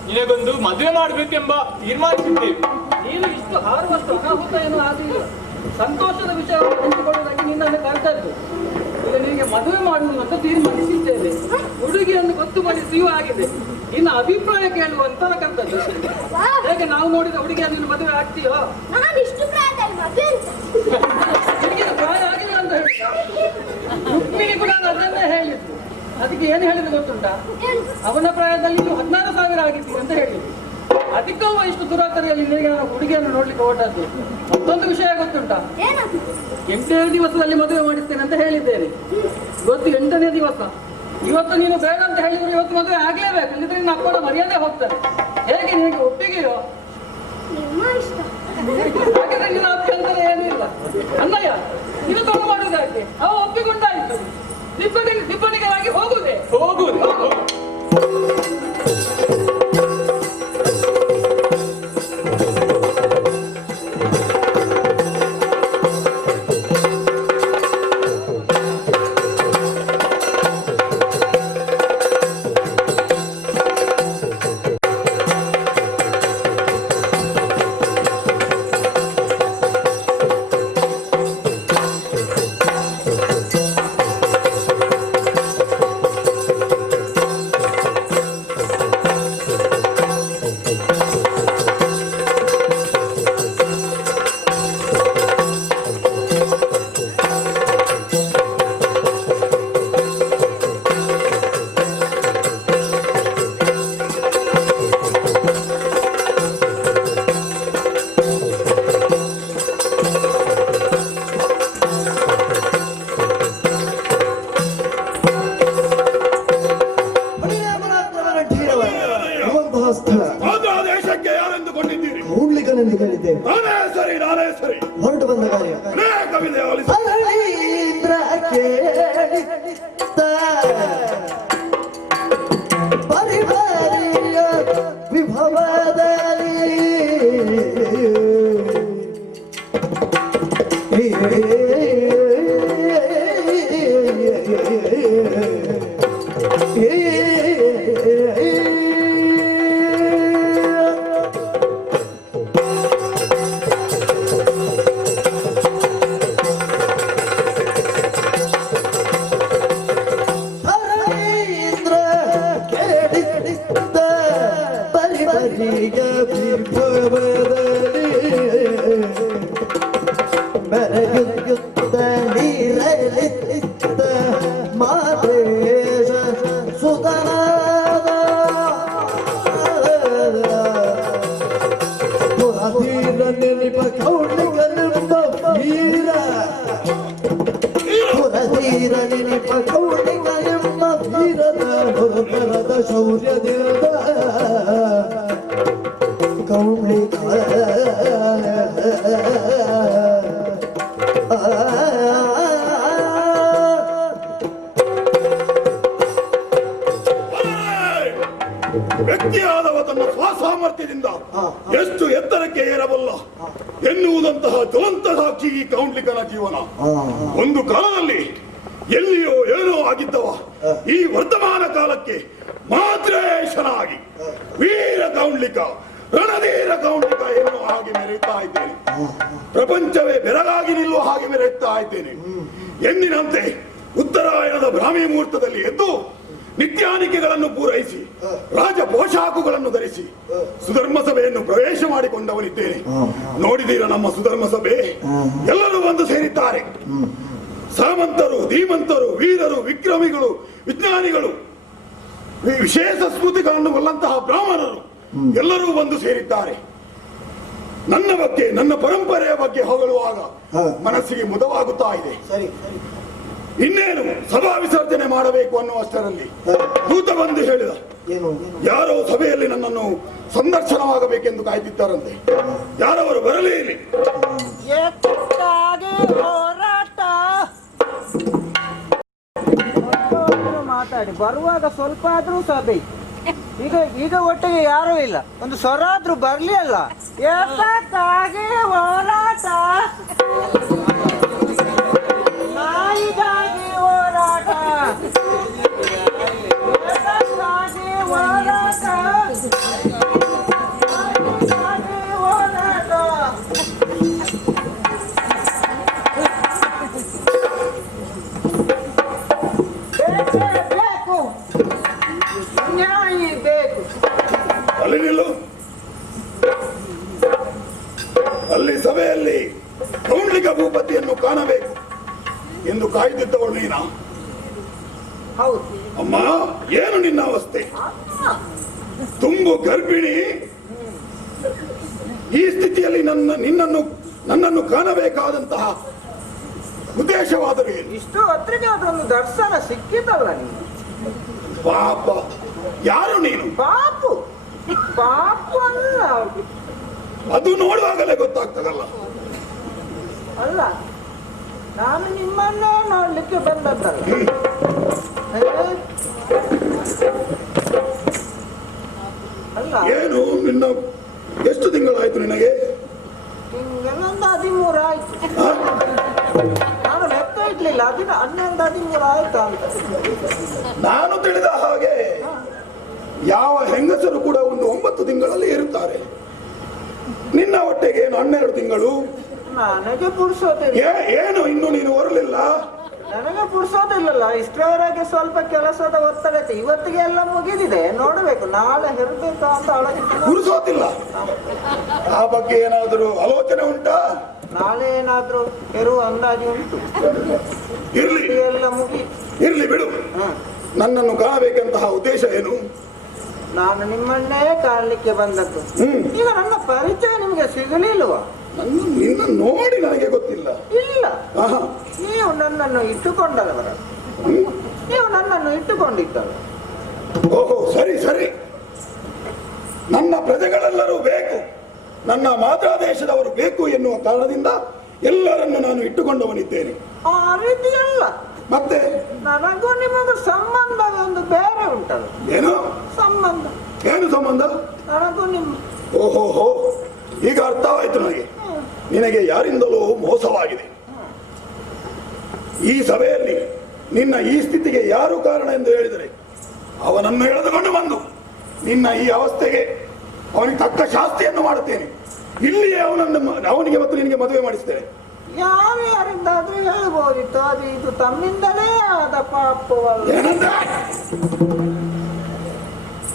ನಿನಗೊಂದು ಮದುವೆ ಮಾಡಬೇಕೆಂಬ ತೀರ್ಮಾನಿಸಿದ್ದೇವೆ. ನೀನು ಇಷ್ಟು ಹಾರುವಷ್ಟು ಅನಾಹುತ ಏನೂ ಆಗಲಿಲ್ಲ. ಸಂತೋಷದ ವಿಷಯವನ್ನು ಹಂಚಿಕೊಳ್ಳುವುದಾಗಿ ನಿನ್ನನ್ನು ಕರೆದದ್ದು. ಈಗ ನಿನಗೆ ಮದುವೆ ಮಾಡುವುದು ಅಂತ ತೀರ್ಮಾನಿಸಿದ್ದೇವೆ. ಹುಡುಗಿಯನ್ನು ಗೊತ್ತುಪಡಿಸಿಯೂ ಆಗಿದೆ. ನಿನ್ನ ಅಭಿಪ್ರಾಯ ಕೇಳುವಂತ ಕರೆದದ್ದು. ಹೇಗೆ ನಾವು ನೋಡಿದ ಹುಡುಗಿಯನ್ನು ನೀನು ಮದುವೆ ಆಗ್ತೀಯೋ? ನಿನಗೆ ಪ್ರಾಯ ಆಗಿಲ್ಲ ಅಂತ ಹೇಳಿದ ರುಕ್ಮಿಣಿ ಕೂಡ ಅದನ್ನೇ ಹೇಳಿದ್ದು. ಅದಕ್ಕೆ ಏನು ಹೇಳಿದ್ರು ಗೊತ್ತುಂಟಾ? ಅವನ ಪ್ರಾಯದಲ್ಲಿ ನೀವು 16,000 ಆಗಿದ್ದೀರಿ ಅಂತ ಹೇಳಿದ್ರು. ಅದಕ್ಕವ ಇಷ್ಟು ದುರಾತರಿಯಲ್ಲಿ ನಿನಗೆ ನಾನು ಹುಡುಗಿಯನ್ನು ನೋಡ್ಲಿಕ್ಕೆ ಹೊರಟದ್ದು. ಮತ್ತೊಂದು ವಿಷಯ ಗೊತ್ತುಂಟಾ? 8ನೇ ದಿವಸದಲ್ಲಿ ಮದುವೆ ಮಾಡಿಸ್ತೇನೆ ಅಂತ ಹೇಳಿದ್ದೇನೆ. ಇವತ್ತು 8ನೇ ದಿವಸ. ಇವತ್ತು ನೀನು ಬೇಡ ಅಂತ ಹೇಳಿದ್ರು ಇವತ್ತು ಮದುವೆ ಆಗ್ಲೇಬೇಕು, ಇಲ್ಲದ್ರೆ ನಿನ್ನ ಅಪ್ಪನ ಮರ್ಯಾದೆ ಹೋಗ್ತಾರೆ. ಹೇಗೆ ನಿನಗೆ ಒಪ್ಪಿಗೆಯೋ? ಹಾಗಾದ್ರೆ ನಿನ್ನ ಅಭ್ಯಂತರ ಏನಿಲ್ಲ. ಅಣ್ಣಯ್ಯ, ನೀವು ತೊಂದು ಮಾಡುವುದಾಕೆ ಅವ ಒಪ್ಪಿಕೊಂಡಾಯ್ತು. ದಿಬ್ಬಣಿಗಳಾಗಿ ಹೋಗುವುದೇ? ವೀರದ ದುರ್ಬಲದ ಶೌರ್ಯದಿಂದ ಕೌಳಿಕ ವ್ಯಕ್ತಿಯಾದವ ತನ್ನ ಸ್ವಸಾಮರ್ಥ್ಯದಿಂದ ಎಷ್ಟು ಎತ್ತರಕ್ಕೆ ಏರಬಲ್ಲ ಎನ್ನುವುದಂತಹ ಜ್ವಲಂತ ಸಾಕ್ಷಿ ಈ ಕೌಂಡ್ಲಿಕನ ಜೀವನ. ಒಂದು ಕಾಲದಲ್ಲಿ ಎಲ್ಲಿಯೋ ಏನೋ ಆಗಿದ್ದವ ಈ ವರ್ತಮಾನ ಕಾಲಕ್ಕೆ ಮಾದ್ರೇಶನಾಗಿ ವೀರ ಕೌಂಡ್ಲಿಕ, ರಣಧೀರ ಕೌಂಡ್ಲಿಕ ಎನ್ನುವ ಹಾಗೆ ಮೆರೆಯುತ್ತಾ ಇದ್ದೇನೆ. ಪ್ರಪಂಚವೇ ಬೆರಗಾಗಿ ನಿಲ್ಲುವ ಹಾಗೆ ಮೆರೆಯುತ್ತಾ ಇದ್ದೇನೆ. ಎಂದಿನಂತೆ ಉತ್ತರಾಯಣದ ಬ್ರಾಹ್ಮಿ ಮುಹೂರ್ತದಲ್ಲಿ ಎದ್ದು ನಿತ್ಯಾನಿಕೆಗಳನ್ನು ಪೂರೈಸಿ ರಾಜ ಪೋಷಾಕುಗಳನ್ನು ಧರಿಸಿ ಸುಧರ್ಮ ಸಭೆಯನ್ನು ಪ್ರವೇಶ ಮಾಡಿಕೊಂಡವನಿದ್ದೇನೆ. ನೋಡಿದೀರ ನಮ್ಮ ಸುಧರ್ಮ ಸಭೆ, ಎಲ್ಲರೂ ಬಂದು ಸೇರಿದ್ದಾರೆ. ಸಾಮಂತರು, ಧೀಮಂತರು, ವೀರರು, ವಿಕ್ರಮಿಗಳು, ವಿಜ್ಞಾನಿಗಳು, ವಿಶೇಷ ಸ್ಮೃತಿಗಳನ್ನು ಬಲ್ಲಂತಹ ಬ್ರಾಹ್ಮಣರು ಎಲ್ಲರೂ ಬಂದು ಸೇರಿದ್ದಾರೆ. ನನ್ನ ಬಗ್ಗೆ, ನನ್ನ ಪರಂಪರೆಯ ಬಗ್ಗೆ ಹೊಗಳುವಾಗ ಮನಸ್ಸಿಗೆ ಮುದವಾಗುತ್ತಾ ಇದೆ. ಇನ್ನೇನು ಸಭಾ ವಿಸರ್ಜನೆ ಮಾಡಬೇಕು ಅನ್ನುವಷ್ಟರಲ್ಲಿ ದೂತ ಬಂದು ಹೇಳಿದ, ಯಾರೋ ಸಭೆಯಲ್ಲಿ ನನ್ನನ್ನು ಸಂದರ್ಶನವಾಗಬೇಕೆಂದು ಕಾಯ್ದಿದ್ದಾರಂತೆ. ಯಾರವರು ಬರಲೇ ಇಲ್ಲಿ. ಮಾತಾಡಿ ಬರುವಾಗ ಸ್ವಲ್ಪ ಆದ್ರೂ ಸಭೆ, ಈಗ ಈಗ ಒಟ್ಟಿಗೆ ಯಾರೂ ಇಲ್ಲ, ಒಂದು ಸ್ವರ ಆದ್ರೂ ಬರ್ಲಿ ಅಲ್ಲ. ಏಕಾಗಿ ಹೋರಾಟ, ನಾಯಿಗಾಗಿ ಹೋರಾಟ, ಏಕಾಗಿ ಹೋರಾಟ, ನಾಯಿಗಾಗಿ ಹೋರಾಟ. ಬೇಕು, ನ್ಯಾಯ ಬೇಕು. ಅಲ್ಲಿ ನಿಲ್ಲು. ಅಲ್ಲಿ ಸಭೆಯಲ್ಲಿ ಕೌಂಡ್ಲಿಕ ಭೂಪತಿಯನ್ನು ಕಾಣಬೇಕು ಎಂದು ಕಾಯ್ದಿದ್ದವಳು ನೀನಾ? ಹೌದು. ಅಮ್ಮ, ಏನು ನಿನ್ನ ಅವಸ್ಥೆ? ತುಂಬು ಗರ್ಭಿಣಿ. ಈ ಸ್ಥಿತಿಯಲ್ಲಿ ನನ್ನನ್ನು ಕಾಣಬೇಕಾದಂತಹ ಉದ್ದೇಶವಾದರೂ ಏನು? ಇಷ್ಟು ಹೊತ್ತಿಗೆ ಅದೊಂದು ದರ್ಶನ ಸಿಕ್ಕಿತಲ್ಲ ನಿಮ್ಗೆ. ಪಾಪ, ಯಾರು ನೀನು? ಪಾಪು ಪಾಪು ಅಲ್ಲ, ಅದು ನೋಡುವಾಗಲೇ ಗೊತ್ತಾಗ್ತದಲ್ಲ. ಅಲ್ಲ, ನಾನು ನಿಮ್ಮನ್ನೇ ನೋಡ್ಲಿಕ್ಕೆ ಬಂದದ್ದಲ್ಲ. ಅಲ್ಲ, ಏನು ನಿನ್ನ ಎಷ್ಟು ತಿಂಗಳಾಯ್ತು ನಿನಗೆ? ತಿಂಗಳೊಂದು 13 ಆಯ್ತು. ನಾನು ಲೆಕ್ಕ ಇಡ್ಲಿಲ್ಲ, 12-13 ಆಯ್ತಾ ಅಂತ. ನಾನು ತಿಳಿದ ಹಾಗೆ ಯಾವ ಹೆಂಗಸರು ಕೂಡ ಒಂದು 9 ತಿಂಗಳಲ್ಲಿ ಇರುತ್ತಾರೆ. ನಿನ್ನ ಹೊಟ್ಟೆಗೆ ಏನು 12 ತಿಂಗಳು? ನನಗೆ ಪುರ್ಸೋದಿಲ್ಲ. ಏನು ಇನ್ನು ನೀನು ಹೊರಲಿಲ್ಲ? ನನಗೆ ಪುರ್ಸೋದಿಲ್ಲಲ್ಲ. ಇಷ್ಟರವರೆಗೆ ಸ್ವಲ್ಪ ಕೆಲಸದ ಒತ್ತಡ ಇತ್ತು. ಇವತ್ತಿಗೆ ಎಲ್ಲ ಮುಗಿದಿದೆ, ನೋಡ್ಬೇಕು ನಾಳೆ ಹೆರ್ಬೇಕು ಅಂತ ಅಳಗಿತ್ತು. ಪುರುಸೋತಿಲ್ಲ? ಆ ಬಗ್ಗೆ ಏನಾದರೂ ಆಲೋಚನೆ ಉಂಟಾ? ನಾಳೆ ಏನಾದ್ರೂ ಹೆರುವ ಅಂದಾಜು ಉಂಟು. ಇರ್ಲಿ, ಎಲ್ಲ ಮುಗಿ ಇರ್ಲಿ ಬಿಡು. ನನ್ನನ್ನು ಕಾಣಬೇಕಂತಹ ಉದ್ದೇಶ ಏನು? ನಾನು ನಿಮ್ಮನ್ನೇ ಕಾಣಲಿಕ್ಕೆ ಬಂದದ್ದು. ಈಗ ನನ್ನ ಪರಿಚಯ ನಿಮ್ಗೆ ಸಿಗಲಿಲ್ವಾ? ನಿನ್ನ ನೋಡಿ ನನಗೆ ಗೊತ್ತಿಲ್ಲ. ಇಲ್ಲ, ನೀವು ನನ್ನನ್ನು ಇಟ್ಟುಕೊಂಡವರ, ನೀವು ನನ್ನನ್ನು ಇಟ್ಟುಕೊಂಡಿದ್ದಲ್ಲ. ಓಹೋ, ಸರಿ ಸರಿ. ನನ್ನ ಪ್ರಜೆಗಳೆಲ್ಲರೂ ಬೇಕು, ನನ್ನ ಮಾತೃದೇಶದವರು ಬೇಕು ಎನ್ನುವ ಕಾರಣದಿಂದ ಎಲ್ಲರನ್ನು ನಾನು ಇಟ್ಟುಕೊಂಡವನಿದ್ದೇನೆ. ಆ ರೀತಿ ಅಲ್ಲ. ಮತ್ತೆ ನನಗೂ ನಿಮಗೂ ಸಂಬಂಧ ಒಂದು ಬೇರೆ ಉಂಟಲ್ಲ. ಏನು ಸಂಬಂಧ? ಏನು ಸಂಬಂಧ? ನನಗೂ ನಿಮ್ಮ. ಓಹೋ, ಈಗ ಅರ್ಥವಾಯ್ತು ನನಗೆ. ನಿನಗೆ ಯಾರಿಂದಲೂ ಮೋಸವಾಗಿದೆ. ಈ ಸಭೆಯಲ್ಲಿ ನಿನ್ನ ಈ ಸ್ಥಿತಿಗೆ ಯಾರು ಕಾರಣ ಎಂದು ಹೇಳಿದರೆ ಅವನನ್ನು ಎಳೆದುಕೊಂಡು ಬಂದು ನಿನ್ನ ಈ ಅವಸ್ಥೆಗೆ ಅವನಿಗೆ ತಕ್ಕ ಶಾಸ್ತಿಯನ್ನು ಮಾಡುತ್ತೇನೆ. ಇಲ್ಲಿಯೇ ಅವನಿಗೆ ಮತ್ತು ನಿನಗೆ ಮದುವೆ ಮಾಡಿಸ್ತೇನೆ. ಯಾರ್ಯಾರಿಂದಾದ್ರೂ ಹೇಳ್ಬೋದಿತ್ತು, ಅದು ಇದು ತಮ್ಮಿಂದಲೇ ಆದ ಪಾಪವಲ್ಲ. ಏನಂದ್ರೆ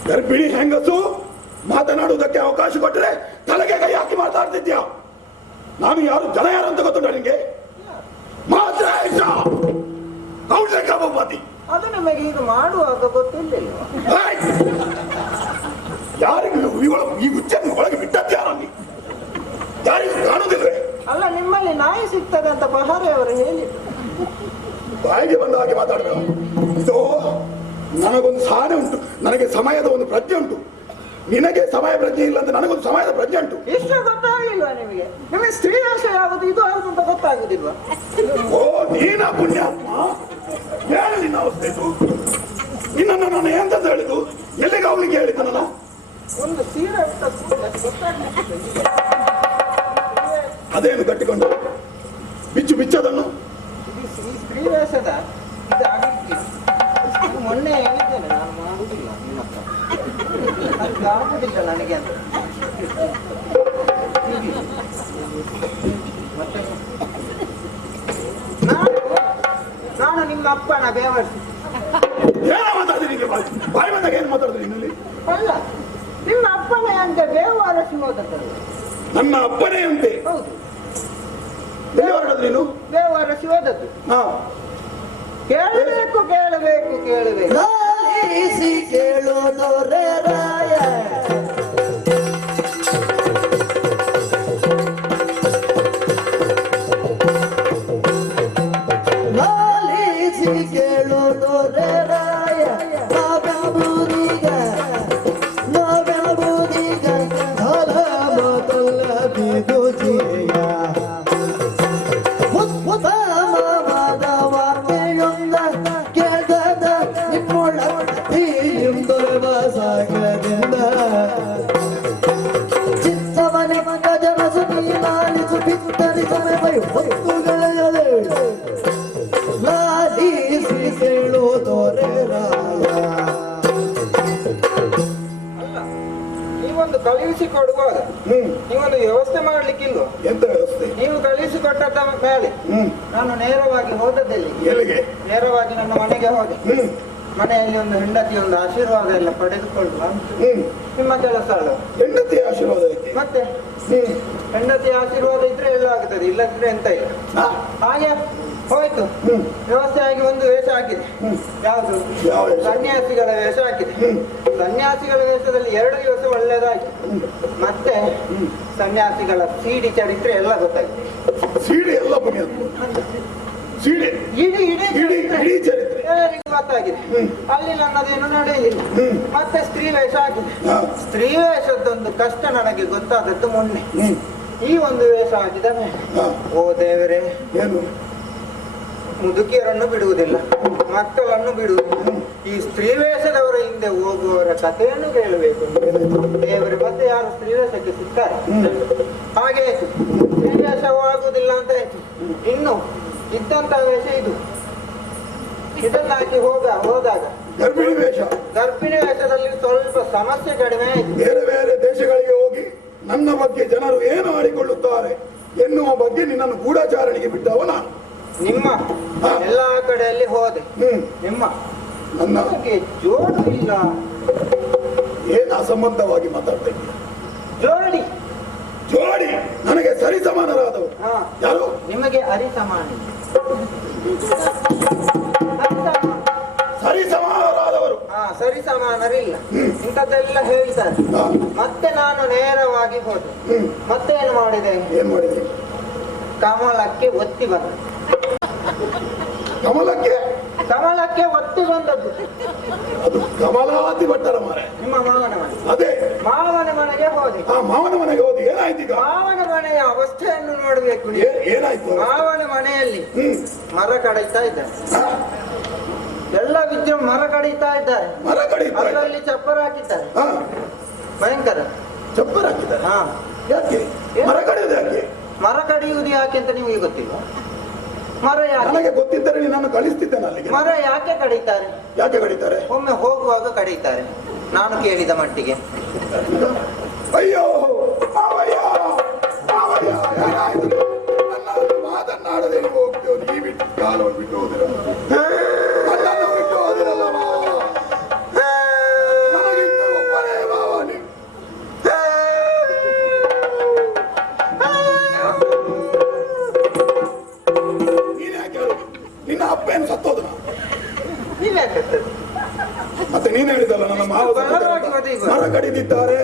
ಗರ್ಭಿಣಿ ಹೆಂಗಸು ಮಾತನಾಡುವುದಕ್ಕೆ ಅವಕಾಶ ಕೊಟ್ಟರೆ ತಲೆಗೆ ಕೈ ಹಾಕಿ ಮಾತಾಡ್ತಿದ್ಯಾ? ನಾನು ಯಾರು, ಜನ ಯಾರು ಅಂತ ಗೊತ್ತುಂಟ ನಿನಗೆ? ಮಾತ್ರ ಭೂಪತಿ. ಅದು ನಿಮಗೆ ಇದು ಮಾಡುವಾಗ ಗೊತ್ತಿಲ್ಲ. ಯಾರಿಗೂ ಈ ಹುಚ್ಚನ್ನು ಒಳಗೆ ಬಿಟ್ಟದ್ಯಾರಲ್ಲಿ ಯಾರಿಗೂ ಕಾಣುವುದಿಲ್ವೇ? ಅಲ್ಲ, ನಿಮ್ಮಲ್ಲಿ ನಾಯಿ ಸಿಗ್ತದೆ ಅಂತ ಬಹಾರಿ ಅವರು ಹೇಳಿ. ಬಾಯಿಗೆ ಬಂದ ಹಾಗೆ ಮಾತಾಡಬೇಕು. ಇದು ನನಗೊಂದು ಸಾಧನೆ ಉಂಟು, ನನಗೆ ಸಮಯದ ಒಂದು ಪ್ರಜ್ಞೆ ಉಂಟು. ನಿನಗೆ ಸಮಯ ಪ್ರಜ್ಞೆ ಇಲ್ಲ ಅಂತ ನನಗೊಂದು ಸಮಯದ ಪ್ರಜ್ಞೆ ಉಂಟು. ಇಷ್ಟು ಗೊತ್ತಾಗಿಲ್ವಾ ನಿಮಗೆ? ನಿಮಗೆ ಸ್ತ್ರೀ ವೇಷ ಯಾವುದು ಇದು ಯಾವುದು ಅಂತ ಗೊತ್ತಾಗುದಿಲ್ವಾ? ಓ ನೀನ ಪುಣ್ಯಾತ್ಮ, ಹೇಳಿ ನಿನ್ನ ಅವಸ್ಥೆ ಇದು. ನಿನ್ನನ್ನು ನಾನು ಎಂತದ್ದು ಹೇಳಿದ್ದು? ಎಲ್ಲಿಗೆ ಅವಳಿಗೆ ಹೇಳಿದ್ದು ನಾನು? ಒಂದು ಸೀರೆ ಉಂಟ ಗೊತ್ತಾಗ್ಲಿಕ್ಕೆ. ಅದೇನು ಕಟ್ಟಿಕೊಂಡು ಬಿಚ್ಚದನ್ನು ಇದು ಸ್ತ್ರೀ ವೇಷದ ಇದು ಆಗಿತ್ತು. ಇದು ಮೊನ್ನೆ ಹೇಳಿದ್ದೇನೆ ನಾನು ಮಾಡುವುದಿಲ್ಲ ನಿಮ್ಮ ಹತ್ರ, ಅದು ಆಗುದಿಲ್ಲ ನನಗೆ ಅಂತ. ಮತ್ತೆ ನಾನು ನಿಮ್ಮ ಅಪ್ಪನ ಬೇವರ್ಸಿ. ಏನ ಮಾತಾಡ್ತೀನಿ? ಬಾಯಿ ಬಂದಾಗ ಏನು ಮಾತಾಡಿದ್ರಿ ಇನ್ನಲ್ಲಿ? ಅಲ್ಲ, ನಿಮ್ಮ ಅಪ್ಪನೇ ಅಂತ ಬೇವಾರಸಿ ಹೋದದ್ದು. ನನ್ನ ಅಪ್ಪನೇ ಅಂತೆ? ಹೌದು, ಎಲ್ಲಿ ಹೊರಡೋದು ನೀನು? ಬೇವಾರಸಿ ಹೋದದ್ದು. ಕೇಳಬೇಕು ಕೇಳಬೇಕು ಕೇಳಬೇಕು. ಲಾಲಿಸಿ ಕೇಳೋದೋರೆ ರಾಯ, ಲಾಲಿಸಿ ಕೇಳೋದೋರೆ ರಾಯ, ನಾವ್ಯಾವುದೀಗ ಕಾಲ ಮೊದಲದಿದು ಜಿಯ ಚಿತ್ತವನೆ ಗಜಮಸುತಿ ಲಾಲಿಸು ಬಿತ್ತರಿಸಮೆ ಬೈ ಹೊತ್ತುಗಳೆಯಲೆ ಲಾಲಿಸಿ ಕೇಳೋದೋರೆ ರಾಯ. ಅಲ್ಲ, ನೀವೊಂದು ಕಳುಹಿಸಿಕೊಡುವಾಗ ನೀವೊಂದು ವ್ಯವಸ್ಥೆ ಮಾಡ್ಲಿಕ್ಕಿಲ್ವ? ಎಂತ ವ್ಯವಸ್ಥೆ? ನೀವು ಕಳುಹಿಸಿಕೊಟ್ಟ ಮೇಲೆ ನಾನು ನೇರವಾಗಿ ಹೋದದ್ದಲ್ಲಿ ಎಲ್ಲಿಗೆ? ನೇರವಾಗಿ ನನ್ನ ಮನೆಗೆ ಹೋದೆ. ಮನೆಯಲ್ಲಿ ಒಂದು ಹೆಂಡತಿ ಒಂದು ಆಶೀರ್ವಾದ ಎಲ್ಲ ಪಡೆದುಕೊಳ್ಳುವ ನಿಮ್ಮ ಕೆಲಸ ಅಲ್ಲ. ಹೆಂಡತಿ ಆಶೀರ್ವಾದಕ್ಕೆ ಮತ್ತೆ ಹೆಂಡತಿ ಆಶೀರ್ವಾದ ಇದ್ರೆ ಎಲ್ಲ ಆಗ್ತದೆ, ಇಲ್ಲದ್ರೆ ಎಂತ ಇಲ್ಲ. ಹಾಗೆ ಹೋಯ್ತು, ವ್ಯವಸ್ಥೆ ಆಗಿ ಒಂದು ವೇಷ ಹಾಕಿದೆ. ಯಾವುದು? ಯಾವ ವೇಷ? ಸನ್ಯಾಸಿಗಳ ವೇಷ ಹಾಕಿದೆ. ಸನ್ಯಾಸಿಗಳ ವೇಷದಲ್ಲಿ 2 ದಿವಸ ಒಳ್ಳೆಯದಾಯ್ತು. ಮತ್ತೆ ಸನ್ಯಾಸಿಗಳ ಸಿಡಿ ಚರಿತ್ರೆ ಎಲ್ಲ ಗೊತ್ತಾಯ್ತು. ಸೀಡೆ ಎಲ್ಲ ಪುಣ್ಯಾತ್ಮ, ಸೀಡೆ ಇಡೀ ಇಡೀ ಚರಿತ್ರೆ ಗೊತ್ತಾಗಿದೆ. ಅಲ್ಲಿ ನನ್ನದೇನು ನಡೆಯಲಿಲ್ಲ. ಮತ್ತೆ ಸ್ತ್ರೀ ವೇಷ ಆಗಿದೆ. ಸ್ತ್ರೀ ವೇಷದ್ದೊಂದು ಕಷ್ಟ ನನಗೆ ಗೊತ್ತಾದದ್ದು ಮೊನ್ನೆ. ಈ ಒಂದು ವೇಷ ಆಗಿದ ಮೇಲೆ ಓ ದೇವರೇ, ಏನು ಮುದುಕಿಯರನ್ನು ಬಿಡುವುದಿಲ್ಲ, ಮಕ್ಕಳನ್ನು ಬಿಡುವುದಿಲ್ಲ. ಈ ಸ್ತ್ರೀ ವೇಷದವರ ಹಿಂದೆ ಹೋಗುವವರ ಕಥೆಯನ್ನು ಕೇಳಬೇಕು ದೇವರೇ. ಮತ್ತೆ ಯಾರು ಸ್ತ್ರೀ ವೇಷಕ್ಕೆ ಸಿಗ್ತಾರೆ? ಹಾಗೆ ಆಯ್ತು, ಸ್ತ್ರೀ ವೇಷವೂ ಆಗುವುದಿಲ್ಲ ಅಂತ ಆಯ್ತು. ಇನ್ನು ಇದ್ದಂತ ವೇಷ ಇದು, ಇದನ್ನಾಕಿ ಹೋದಾಗ ಗರ್ಭಿಣಿ ವೇಷ. ಗರ್ಭಿಣಿ ವೇಷದಲ್ಲಿ ಸ್ವಲ್ಪ ಸಮಸ್ಯೆ ಕಡಿಮೆ ಆಯ್ತು. ಬೇರೆ ಬೇರೆ ದೇಶಗಳಿಗೆ ಹೋಗಿ ನನ್ನ ಬಗ್ಗೆ ಜನರು ಏನು ಆಡಿಕೊಳ್ಳುತ್ತಾರೆ ಎನ್ನುವ ಬಗ್ಗೆ ನಿನ್ನನ್ನು ಗೂಢಚಾರಣಿಗೆ ಬಿಟ್ಟವ ನಾನು. ನಿಮ್ಮ ಎಲ್ಲಾ ಕಡೆಯಲ್ಲಿ ಹೋದೆ, ನಿಮ್ಮ ನನ್ನ ಬಗ್ಗೆ ಜೋಡು ಇಲ್ಲ. ಏನು ಅಸಂಬದ್ಧವಾಗಿ ಮಾತಾಡ್ತಾ ಇದ್ದೀಯ? ಜೋಡಿ ನನಗೆ ಸರಿ ಸಮಾನರಾದವರು ಯಾರು? ನಿಮಗೆ ಅರಿಸಮಾನ, ಸರಿ ಸಮಾನರಾದವರು. ಸರಿ ಸಮಾನರಿಲ್ಲ, ಇಂಥದ್ದೆಲ್ಲ ಹೇಳ್ತಾರೆ. ಮತ್ತೆ ನಾನು ನೇರವಾಗಿ ಹೋದೆ. ಮತ್ತೆ ಏನು ಮಾಡಿದೆ? ಏನ್ ಮಾಡಿದೆ? ಕಮಲಕ್ಕೆ ಒತ್ತಿ ಬಂದ. ಕಮಲಕ್ಕೆ ಒತ್ತಿ ಬಂದದ್ದು ಅದು ಕಮಲಾತಿ ಭಟ್ಟರ ಮನೆ, ನಿಮ್ಮ ಮಾವನ ಮನೆ. ಅದೇ ಮಾವನ ಮನೆಗೆ ಹೋದೆ. ಆ ಮಾವನ ಮನೆಗೆ ಹೋದಿ. ಏನಾಯ್ತು ಈಗ? ಮಾವನ ಮನೆಯ ಅವಸ್ಥೆಯನ್ನು ನೋಡ್ಬೇಕು. ಏನಾಯ್ತು? ಮಾವನ ಮನೆಯಲ್ಲಿ ಮರ ಕಡಿತಾ ಇದ್ದಾರೆ. ಎಲ್ಲ ವಿದ್ಯೆ ಮರ ಕಡಿತಾ ಇದ್ದಾರೆ. ಮರ ಕಡಿತಾ ಅದರಲ್ಲಿ ಚಪ್ಪರ ಹಾಕಿದ್ದಾರೆ. ಭಯಂಕರ ಚಪ್ಪರ ಹಾಕಿದ್ದಾರೆ. ಯಾಕೆ ಮರ ಕಡಿಯುವುದು? ಯಾಕೆ ಮರ ಕಡಿಯುವುದು ಯಾಕೆ ಅಂತ ನಿಮಗೆ ಗೊತ್ತಿಲ್ಲ? ಮರ ನನಗೆ ಗೊತ್ತಿದ್ದರೆ ನಾನು ಕಳಿಸ್ತಿದ್ದೇನೆ ಅಲ್ಲಿಗೆ. ಮರ ಯಾಕೆ ಕಡಿತಾರೆ? ಯಾಕೆ ಕಡಿತಾರೆ? ಒಮ್ಮೆ ಹೋಗುವಾಗ ಕಡಿತಾರೆ, ನಾನು ಕೇಳಿದ ಮಟ್ಟಿಗೆ. ಅಯ್ಯೋ ಮಾತನಾಡದೆ ಹೋಗ್ತೇವೆ. ನೀ ಬಿಟ್ಟು ಕಾಲವನ್ನು ಬಿಟ್ಟು ಹೋದಿರ, ನನ್ನನ್ನು ಬಿಟ್ಟು ಹೋದಿರಲ್ಲ ಮಾವ. ನನಗಿಂತ ಒಬ್ಬನೇ ಮಾವ ನೀವು. ನೀನ್ ಯಾಕೆ ಹೇಳುದು? ನಿನ್ನ ಅಪ್ಪ ಏನು ಸತ್ತೋದನ? ಮತ್ತೆ ನೀನ್ ಹೇಳಿದಲ್ಲ ನನ್ನ ಮಾವ ಮರ ಕಡಿದಿದ್ದಾರೆ,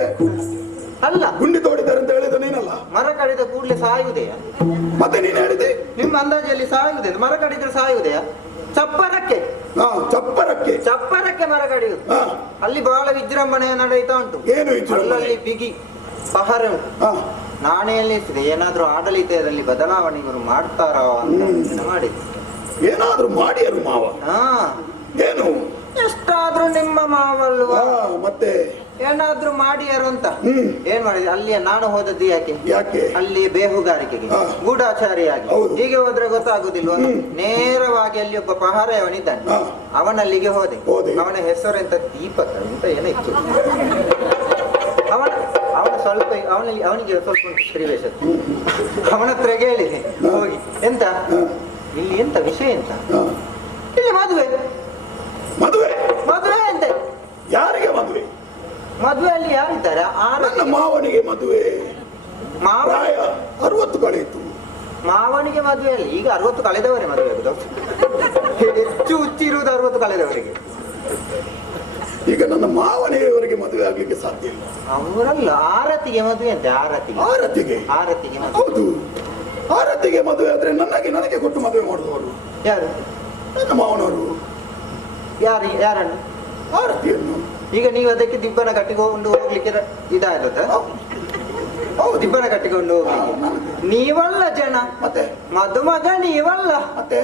ಅಲ್ಲ ಗುಂಡಿ ತೋಡಿದ್ದಾರೆ ಅಂತ ಹೇಳಿದ ನೀನಲ್ಲ. ಮರ ಕಡಿದ ಕೂಡಲೇ ಸಾಯುವುದೆಯಾ? ಮತ್ತೆ ನೀನ್ ಹೇಳಿದೆ ನಿಮ್ಮ ಅಂದಾಜಲ್ಲಿ ಸಾಯುವುದೇ? ಮರ ಕಡಿದ್ರೆ ಸಾಯುವುದೆಯಾ? ಚಪ್ಪರಕ್ಕೆ ಚಪ್ಪರಕ್ಕೆ ಚಪ್ಪರಕ್ಕೆ ಮರ ಕಡಿಯುದು. ಹಾ. ಅಲ್ಲಿ ಬಹಳ ವಿಜೃಂಭಣೆ ನಡೆಯುತ್ತಾ ಉಂಟು. ಏನು ವಿಜೃಂಭಣೆ? ಅಲ್ಲಲ್ಲಿ ಬಿಗಿ ಪಹರ ಉಂಟು. ಹಾ. ನಾನೇ ಎಲ್ಲಿಸಿದೆ ಏನಾದ್ರೂ ಆಡಳಿತದಲ್ಲಿ ಬದಲಾವಣೆ ಇವರು ಮಾಡ್ತಾರೋ ಅಂತ ಯೋಚನೆ ಮಾಡಿದೆ. ಏನಾದ್ರೂ ಮಾಡಿಯರು ಮಾವ? ಹಾ, ಏನು? ಎಷ್ಟಾದ್ರೂ ನಿಮ್ಮ ಮಾವಲ್ವಾ? ಮತ್ತೆ ಏನಾದ್ರೂ ಮಾಡಿಯಾರು ಅಂತ. ಏನ್ ಮಾಡಿದೆ? ಅಲ್ಲಿ ನಾನು ಹೋದದ್ದು ಯಾಕೆ? ಯಾಕೆ? ಅಲ್ಲಿ ಬೇಹುಗಾರಿಕೆಗೆ ಗೂಢಾಚಾರಿಯಾಗಿ. ಹೌದು. ಹೀಗೆ ಹೋದ್ರೆ ಗೊತ್ತಾಗುದಿಲ್ವ? ನೇರವಾಗಿ ಅಲ್ಲಿ ಒಬ್ಬ ಪಹಾರೆಯವನಿದ್ದಾನೆ. ಅವನಲ್ಲಿಗೆ ಹೋದೆ. ಅವನ ಹೆಸರೆಂತ ದೀಪಕ ಅಂತ ಏನಿತ್ತು. ಅವನ ಸ್ವಲ್ಪ ಅವನಿಗೆ ಸ್ವಲ್ಪ ಉಂಟು ಸ್ತ್ರೀವೇಷ. ಅವನ ಹತ್ರ ಕೇಳಿದೆ ಹೋಗಿ, ಎಂತ ಇಲ್ಲಿ ಎಂತ ವಿಷಯ ಎಂತ? ಇಲ್ಲಿ ಮದುವೆ. ಮದುವೆ? ಮದುವೆ ಎಂತ? ಯಾರಿಗೆ ಮದುವೆ? ಮದುವೆ ಅಲ್ಲಿ ಯಾರಿದ್ದಾರೆ? ನನ್ನ ಮಾವನಿಗೆ ಮದುವೆ. ಮಾವ 60 ಕಳೆಯಿತು. ಮಾವನಿಗೆ ಮದುವೆ ಅಲ್ಲಿ ಈಗ 60 ಕಳೆದವರೇ ಮದುವೆ ಆಗುದು. ಹೆಚ್ಚು ಹುಚ್ಚಿರುವುದು 60 ಕಳೆದವರಿಗೆ. ಈಗ ನನ್ನ ಮಾವನಿಗೆ ಮದುವೆ ಆಗ್ಲಿಕ್ಕೆ ಸಾಧ್ಯ ಇಲ್ಲ. ಅವರಲ್ಲ, ಆರತಿಗೆ ಮದುವೆ ಅಂತೆ. ಆರತಿಗೆ ಮದುವೆ. ಹೌದು, ಆರತಿಗೆ ಮದುವೆ ಆದ್ರೆ ನನಗೆ ಕೊಟ್ಟು ಮದುವೆ ಮಾಡುವವರು ಯಾರು? ನನ್ನ ಮಾವನವರು. ಯಾರನ್ನು? ಆರತಿಯನ್ನು. ಈಗ ನೀವು ಅದಕ್ಕೆ ದಿಬ್ಬನ ಕಟ್ಟಿಕೊಂಡು ಹೋಗ್ಲಿಕ್ಕೆ ಇದಾದ? ದಿಬ್ಬನ ಕಟ್ಟಿಕೊಂಡು ಹೋಗ್ಲಿಕ್ಕೆ ನೀವಲ್ಲ ಜನ. ಮತ್ತೆ ಮದುಮಗ ನೀವಲ್ಲ. ಮತ್ತೆ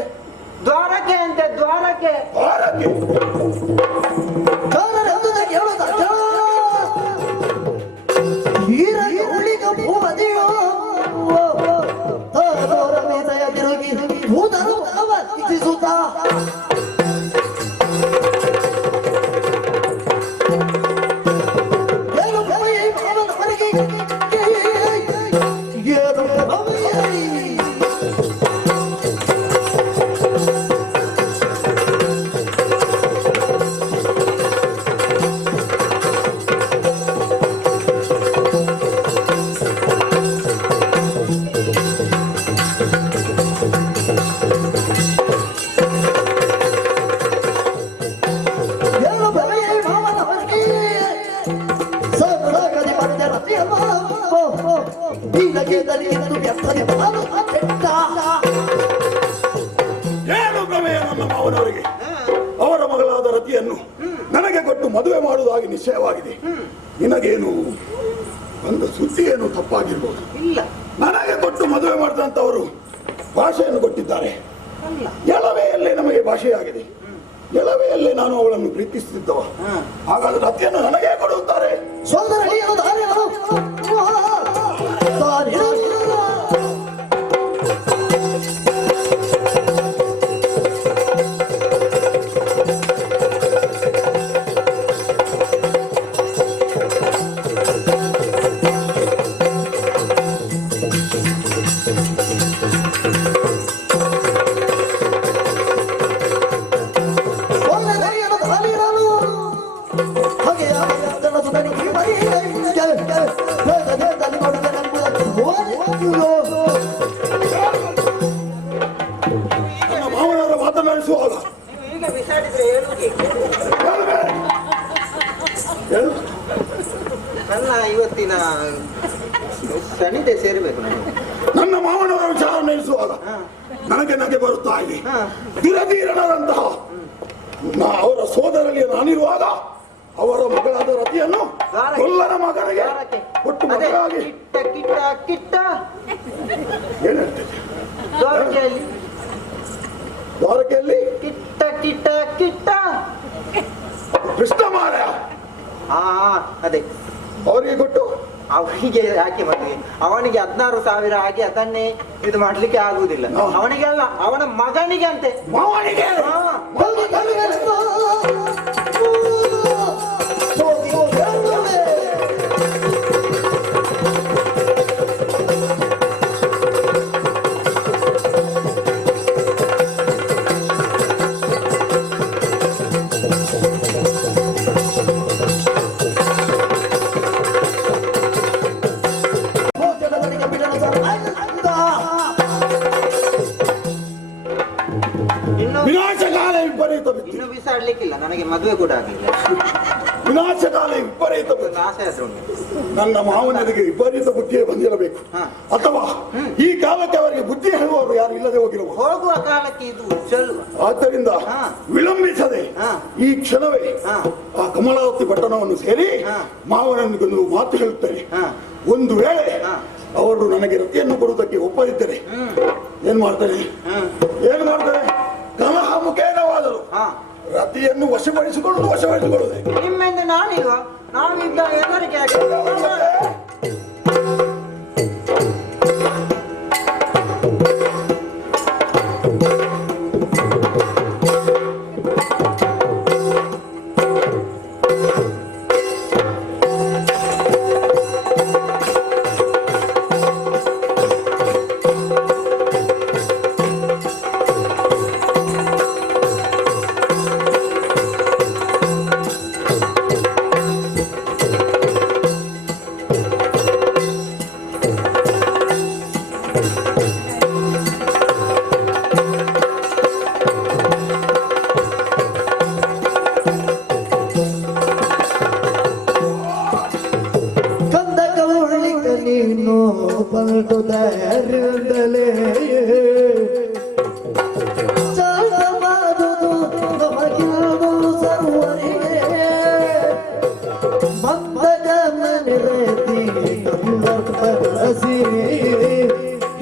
ದ್ವಾರಕೆ ಅಂತೆ. ದ್ವಾರಕೆ ಏನು ಪ್ರಮೇಯ? ನನ್ನ ಮಾವನವರಿಗೆ ಅವರ ಮಗಳಾದ ರತಿಯನ್ನು ನನಗೆ ಕೊಟ್ಟು ಮದುವೆ ಮಾಡುವುದಾಗಿ ನಿಶ್ಚಯವಾಗಿದೆ. ನಿನಗೇನು ಒಂದು ಸುದ್ದಿ ಏನು ತಪ್ಪಾಗಿರ್ಬೋದು. ಇಲ್ಲ, ನನಗೆ ಕೊಟ್ಟು ಮದುವೆ ಮಾಡಿದಂತವರು ಭಾಷೆಯನ್ನು ಕೊಟ್ಟಿದ್ದಾರೆ. ಎಳವೆಯಲ್ಲೇ ನಮಗೆ ಭಾಷೆಯಾಗಿದೆ. ಎಳವೆಯಲ್ಲೇ ನಾನು ಅವಳನ್ನು ಪ್ರೀತಿಸುತ್ತಿದ್ದವ. ಹಾಗಾದ್ರೆ ರತಿಯನ್ನು ನನಗೇ ಕೊಡುತ್ತಾರೆ. ನನ್ನ ಮಾವನವರ ಮಾತನಾಡಿಸುವಾಗ ಈಗ ಬಿಸಾಡಿದ್ರೆ ಹೇಳುವುದೇ. ನನ್ನ ಇವತ್ತಿನ ಸನಿತೆ ಸೇರಬೇಕು ನನಗೆ. ನನ್ನ ಮಾವನವರ ವಿಚಾರ ನಡೆಸುವಾಗ ನನಗೆ ಬರುತ್ತಾ ಇದೆ. ದುರಧೀರನಂತಹ ಅವರ ಸೋದರಲ್ಲಿ ನಾನಿರುವಾಗ ಅವರ ಮಗಳಾದ ರತಿಯನ್ನು ಕೊಲ್ಲನ ಮಗನಿಗೆ ಕೊಟ್ಟು ಮಗನಾಗಿ ಏನು ಹೇಳ್ತೇನೆ? ದ್ವಾರಕೆಯಲ್ಲಿ ಕೃಷ್ಣ ಮಾರ ಅದೇ ಅವರಿಗೆ ಕೊಟ್ಟು ಅವನಿಗೆ ಯಾಕೆ ಮದುವೆ? ಅವನಿಗೆ 16,000 ಆಗಿ ಅದನ್ನೇ ಇದು ಮಾಡ್ಲಿಕ್ಕೆ ಆಗುದಿಲ್ಲ. ಅವನಿಗೆಲ್ಲ ಅವನ ಮಗನಿಗೆ ಅಂತೆ. ಮಾವನಿಗೆ ಇನ್ನು ಬಿಸಾಡ್ಲಿಕ್ಕಿಲ್ಲ. ನನಗೆ ಮದುವೆ ಕೂಡ ಆಗಲಿಲ್ಲ. ವಿನಾಶಕಾಲಿ ವಿಪರೀತ ಬುದ್ಧಿ. ಒಂದು ಆಸೆ ಆದ್ರೆ ಉಂಟು. ನನ್ನ ಮಾವನಿಗೆ ವಿಪರೀತ ಬುದ್ಧಿಯೇ ಬಂದಿರಬೇಕು. ಹಾ. ಅಥವಾ ಈ ಕಾಲಕ್ಕೆ ಅವರಿಗೆ ಬುದ್ಧಿ ಹೇಳುವವರು ಯಾರು ಇಲ್ಲದೆ ಹೋಗಿರಬಹುದು. ಹೋಗುವ ಕಾಲಕ್ಕೆ ಇದು ಚಲುವ. ಆದ್ದರಿಂದ ಹಾ. ವಿಳಂಬಿಸದೆ ಹಾ. ಈ ಕ್ಷಣವೇ ಹಾ. ಆ ಕಮಲಾವತಿ ಪಟ್ಟಣವನ್ನು ಸೇರಿ ಹಾ. ಮಾವನನಿಗೊಂದು ಮಾತು ಹೇಳುತ್ತೇನೆ. ಹಾ. ಒಂದು ವೇಳೆ ಹಾ. ಅವರು ನನಗೆ ರತಿಯನ್ನು ಕೊಡುವುದಕ್ಕೆ ಒಪ್ಪದಿದ್ದರೆ ಏನ್ ಮಾಡ್ತಾರೆ? ಏನ್ ಮಾಡ್ತಾರೆ? ಕಲಹ ಮುಖೇನವಾದರು ಹಾ. ರತಿಯನ್ನು ವಶಪಡಿಸಿಕೊಳ್ಳುವುದು. ನಿಮ್ಮಿಂದ ನಾನೀಗ ನಾವಿದ್ದ ಎಲ್ಲರಿಗೆ ನೀನು ಪಲ್ಟು ಧೈರ್ಯದಲೇ ಚಾಲವಾದುದು ನಮಗಿರುವುದು ಸರ್ವರಿಗೆ ಮಂದಗಮನಿರತಿ ಕಲ್ಲಸಿ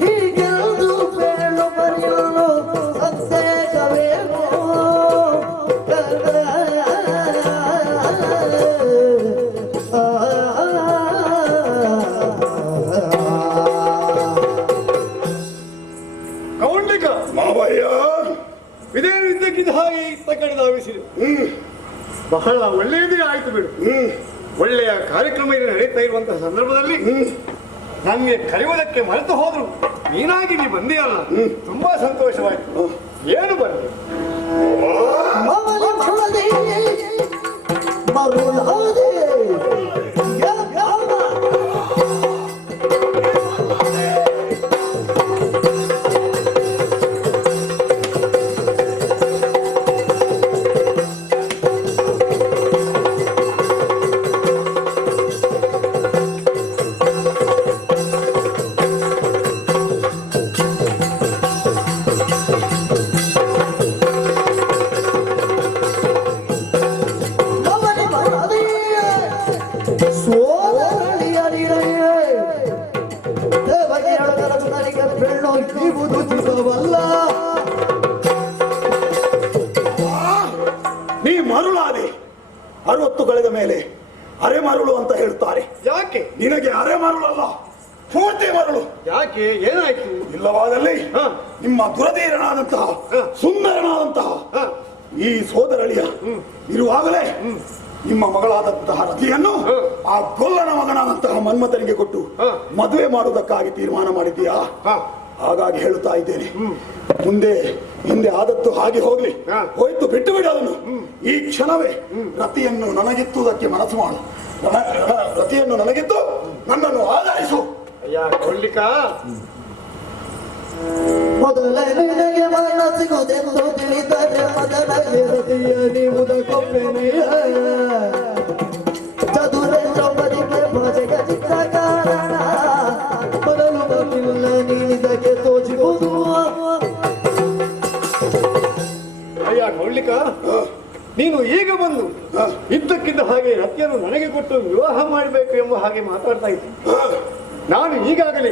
ಹೀಗೆಂದು ಬೇಳು ಬರೆಯಲು ಸಂದೇಹವೇನೋ ಇದ್ದಕ್ಕಿದ್ದ ಹಾಗೆ ಇತ್ತ ಕಡೆ ಧಾವಿಸಿದೆ. ಬಹಳ ಒಳ್ಳೆಯದೇ ಆಯ್ತು ಬಿಡು. ಒಳ್ಳೆಯ ಕಾರ್ಯಕ್ರಮ ಇಲ್ಲಿ ನಡೀತಾ ಇರುವಂತಹ ಸಂದರ್ಭದಲ್ಲಿ ನನ್ಗೆ ಕರೆಯುವುದಕ್ಕೆ ಮರೆತು ಹೋದ್ರು ನೀನಾಗಿ ನೀ ಬಂದೆಯಲ್ಲ, ತುಂಬಾ ಸಂತೋಷವಾಯ್ತು. ಏನು ಬಂದೆ? ನೀ ಮರುಳಾದೆ. 60 ಕಳೆದ ಮೇಲೆ ಅರೆ ಮರುಳು ಅಂತ ಹೇಳ್ತಾರೆ. ಯಾಕೆ? ನಿನಗೆ ಅರೆ ಮರುಳಲ್ಲ, ಪೂರ್ತಿ ಮರುಳು. ಯಾಕೆ? ಏನಾಯ್ತು? ಇಲ್ಲವಾದಲ್ಲಿ ನಿಮ್ಮ ದುರಧೀರನಾದಂತಹ ಸುಂದರನಾದಂತಹ ಈ ಸೋದರಳಿಯ ಇರುವಾಗಲೇ ನಿಮ್ಮ ಮಗಳಾದಂತಹ ರತಿಯನ್ನು ಆ ಗೊಲ್ಲನ ಮಗನಾದಂತಹ ಮನ್ಮಥನಿಗೆ ಕೊಟ್ಟು ಮದುವೆ ಮಾಡುವುದಕ್ಕಾಗಿ ತೀರ್ಮಾನ ಮಾಡಿದ್ದೀಯಾ? ಹಾಗಾಗಿ ಹೇಳುತ್ತಾ ಇದ್ದೇನೆ, ಹಿಂದೆ ಆದದ್ದು ಹಾಗೆ ಹೋಗ್ಲಿ, ಹೋಯ್ತು, ಬಿಟ್ಟು ಬಿಡು ಅದನ್ನು. ಈ ಕ್ಷಣವೇ ರತಿಯನ್ನು ನನಗಿತ್ತುವುದಕ್ಕೆ ಮನಸ್ಸು ಮಾಡು. ರತಿಯನ್ನು ನನಗಿತ್ತು ನನ್ನನ್ನು ಆಧರಿಸು. ಅಯ್ಯ ಕೊಳ್ಳಿಕ, ಮೊದಲ ನಿನಗೆ ಮನಸ್ಸಿಗುದೆಂದು ತಿಳಿದರೆ ಮೊದಲ ಗೆಳತಿಯ ನೀವುದಕ್ಕೊಪ್ಪೆನೆಯ ಚದುರೇಂದ್ರಪದಿಗೆ ಭಜಗ ಚಿತ್ತ ಕಾರಣ ಮೊದಲು ಗೊತ್ತಿಲ್ಲ ನೀನಿದಕ್ಕೆ ತೋಚಿಬಹುದು. ಅಯ್ಯ ಕೊಳ್ಳಿಕ, ನೀನು ಈಗ ಬಂದು ಇದ್ದಕ್ಕಿದ್ದ ಹಾಗೆ ರತಿಯನ್ನು ನನಗೆ ಕೊಟ್ಟು ವಿವಾಹ ಮಾಡಬೇಕು ಎಂಬ ಹಾಗೆ ಮಾತಾಡ್ತಾ ಇದ್ದೆ. ನಾನು ಈಗಾಗಲೇ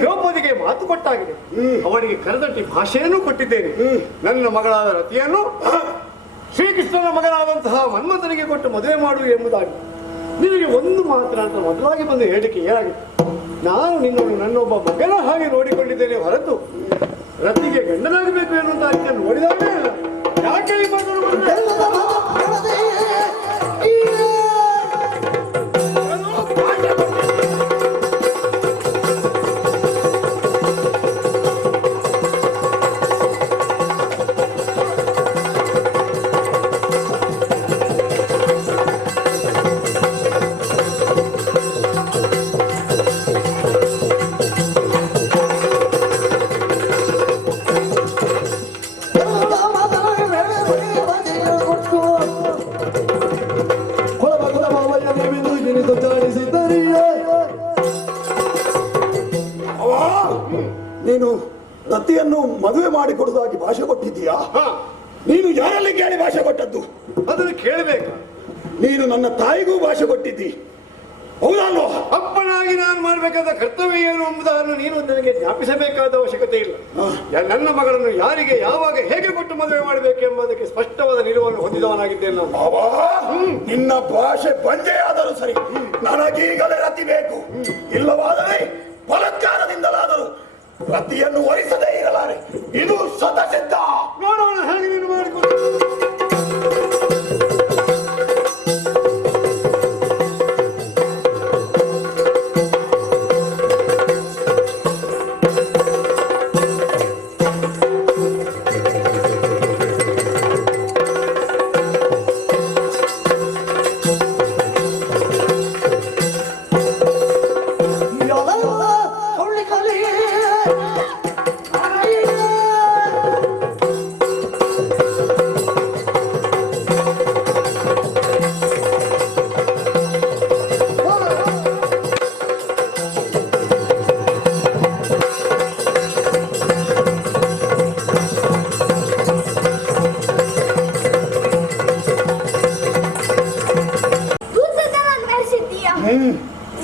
ದ್ರೌಪದಿಗೆ ಮಾತು ಕೊಟ್ಟಾಗಿದೆ. ಅವನಿಗೆ ಕರೆದಟ್ಟಿ ಭಾಷೆಯನ್ನು ಕೊಟ್ಟಿದ್ದೇನೆ. ನನ್ನ ಮಗಳಾದ ರತಿಯನ್ನು ಶ್ರೀಕೃಷ್ಣನ ಮಗನಾದಂತಹ ಮನ್ಮಥನಿಗೆ ಕೊಟ್ಟು ಮದುವೆ ಮಾಡು ಎಂಬುದಾಗಿ ನಿನಗೆ ಒಂದು ಮಾತ್ರ ಅಂತ ಮೊದಲಾಗಿ ಬಂದು ಹೇಳಿಕೆ ಏನಾಗಿದೆ? ನಾನು ನಿನ್ನನ್ನು ನನ್ನೊಬ್ಬ ಮಗನ ಹಾಗೆ ನೋಡಿಕೊಂಡಿದ್ದೇನೆ ಹೊರತು ರತಿಗೆ ಗಂಡನಾಗಬೇಕು ಎನ್ನುವಂತ ರೀತಿಯ ನೋಡಿದಾಗಲೇ ಅಲ್ಲ. ಯಾಕೆ ಈ ಮಾತನ್ನು ಮದುವೆ ಮಾಡಿಕೊಡುವುದಾಗಿ ಭಾಷೆ ಕೊಟ್ಟಿದ್ದೀಯಾ? ಹಾ, ನೀನು ಯಾರಲ್ಲಿ ಕೇಳಿ ಭಾಷೆ ಕೊಟ್ಟದ್ದು? ಅದನ್ನು ಕೇಳಬೇಕು. ನೀನು ನನ್ನ ತಾಯಿಗೂ ಭಾಷೆ ಕೊಟ್ಟಿದ್ದಿ, ಹೌದಲ್ವಾ? ಅಪ್ಪನಾಗಿ ನಾನು ಮಾಡಬೇಕಾದ ಕರ್ತವ್ಯ ಏನು ಎಂಬುದನ್ನು ನೀನು ನನಗೆ ಜ್ಞಾಪಿಸಬೇಕಾದ ಅವಶ್ಯಕತೆ ಇಲ್ಲ. ನನ್ನ ಮಗಳನ್ನು ಯಾರಿಗೆ ಯಾವಾಗ ಹೇಗೆ ಕೊಟ್ಟು ಮದುವೆ ಮಾಡಬೇಕೆಂಬುದಕ್ಕೆ ಸ್ಪಷ್ಟವಾದ ನಿಲುವನ್ನು ಹೊಂದಿದವನಾಗಿದ್ದೇನೆ ನಾನು. ಬಾಬಾ, ನಿನ್ನ ಭಾಷೆ ಬಂಜೆಯಾದರೂ ಸರಿ, ನನಗೀಗಲೇ ರತಿ ಬೇಕು. ಇಲ್ಲವಾದರೆ ಬಲಾತ್ಕಾರದಿಂದಲಾದರೂ ರತಿಯನ್ನು ವಹಿಸದೇ ಇರಲಾರೆ. ಇದು ಶತಸಿದ್ಧ. ನೋಡೋಣ ಹೇಗೆ ನೀನು ಮಾಡಿಕೊಂಡು.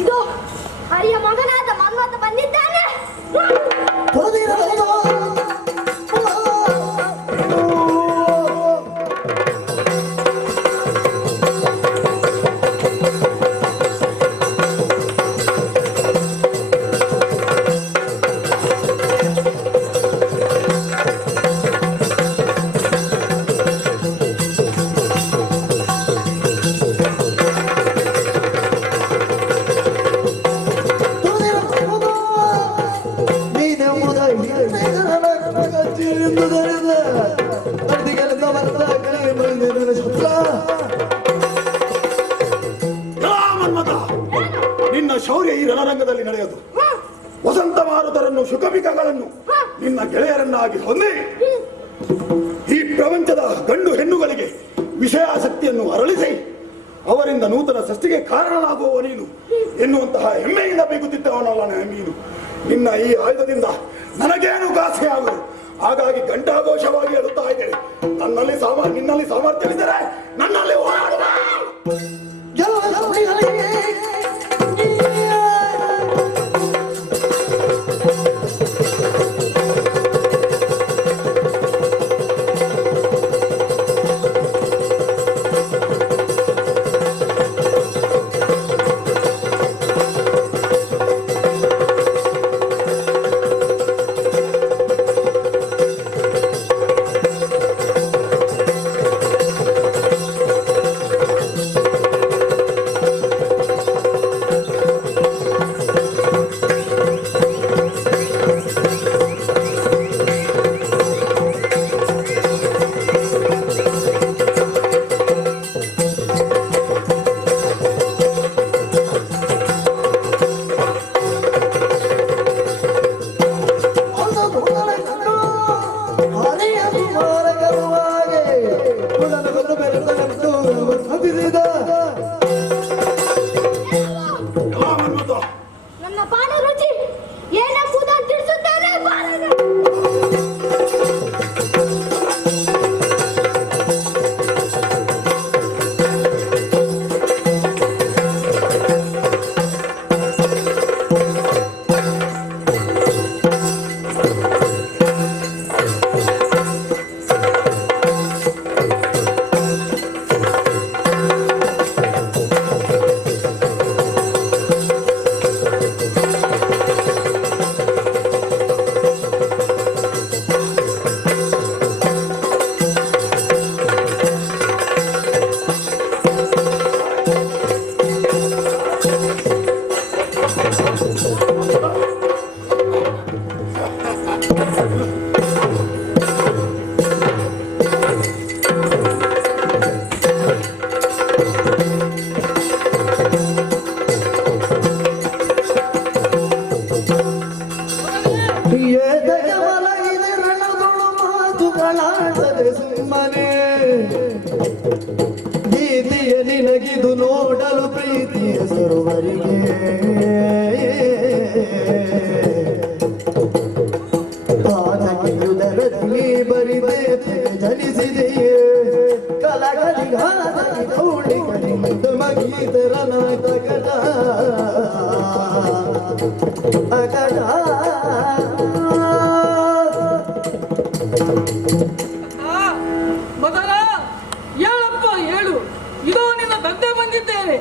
ಇದು ಹರಿಯ ಮಗನಾದ ಮನ್ಮಥ ಬಂದಿದ್ದಾನೆ. ನಿನ್ನ ಶೌರ್ಯ ಈ ರಣರಂಗದಲ್ಲಿ ನಡೆಯೋದು. ವಸಂತ ಮಾರುತರನ್ನು ಶುಕಪಿಕಗಳನ್ನು ನಿನ್ನ ಗೆಳೆಯರನ್ನಾಗಿ ಹೊಂದಿ ಈ ಪ್ರಪಂಚದ ಗಂಡು ಹೆಣ್ಣುಗಳಿಗೆ ವಿಷಯಾಸಕ್ತಿಯನ್ನು ಅರಳಿಸಿ ಅವರಿಂದ ನೂತನ ಸೃಷ್ಟಿಗೆ ಕಾರಣನಾಗುವವ ನೀನು ಎನ್ನುವಂತಹ ಹೆಮ್ಮೆಯಿಂದ ಬೀಗುತ್ತಿದ್ದವನಲ್ಲ ನೀನು. ನಿನ್ನ ಈ ಆಯುಧದಿಂದ ನನಗೇನು ಘಾಸೆ ಆಗದು. ಹಾಗಾಗಿ ಘಂಟಾಘೋಷವಾಗಿ ಹೇಳುತ್ತಾ ಇದ್ದೇನೆ, ನಿನ್ನಲ್ಲಿ ಸಾಮರ್ಥ್ಯವಿದ್ದರೆ ನನ್ನಲ್ಲಿ ಹೋರಾಡುವ. ನನ್ನ ಪಾನ ರುಚಿ ಏನೆಂಬುದು ತಿಳಿಸುತ್ತೇನೆ. ಸುಮ್ಮನೆ ಗೀತೆಯ ನಿನಗಿದು ನೋಡಲು ಪ್ರೀತಿಯ ಸರೋವರಿಗೆ ಪಾದಗಿರುವುದರ ಕೌಳಿ ಕಡಿಮದ ಮಗೀತರ ನಾಟಕದ ಅಗಡ ಮಗನ ಹೇಳಪ್ಪ ಹೇಳು, ಇದೋ ನಿನ್ನ ತಂದೆ ಬಂದಿದ್ದೇನೆ,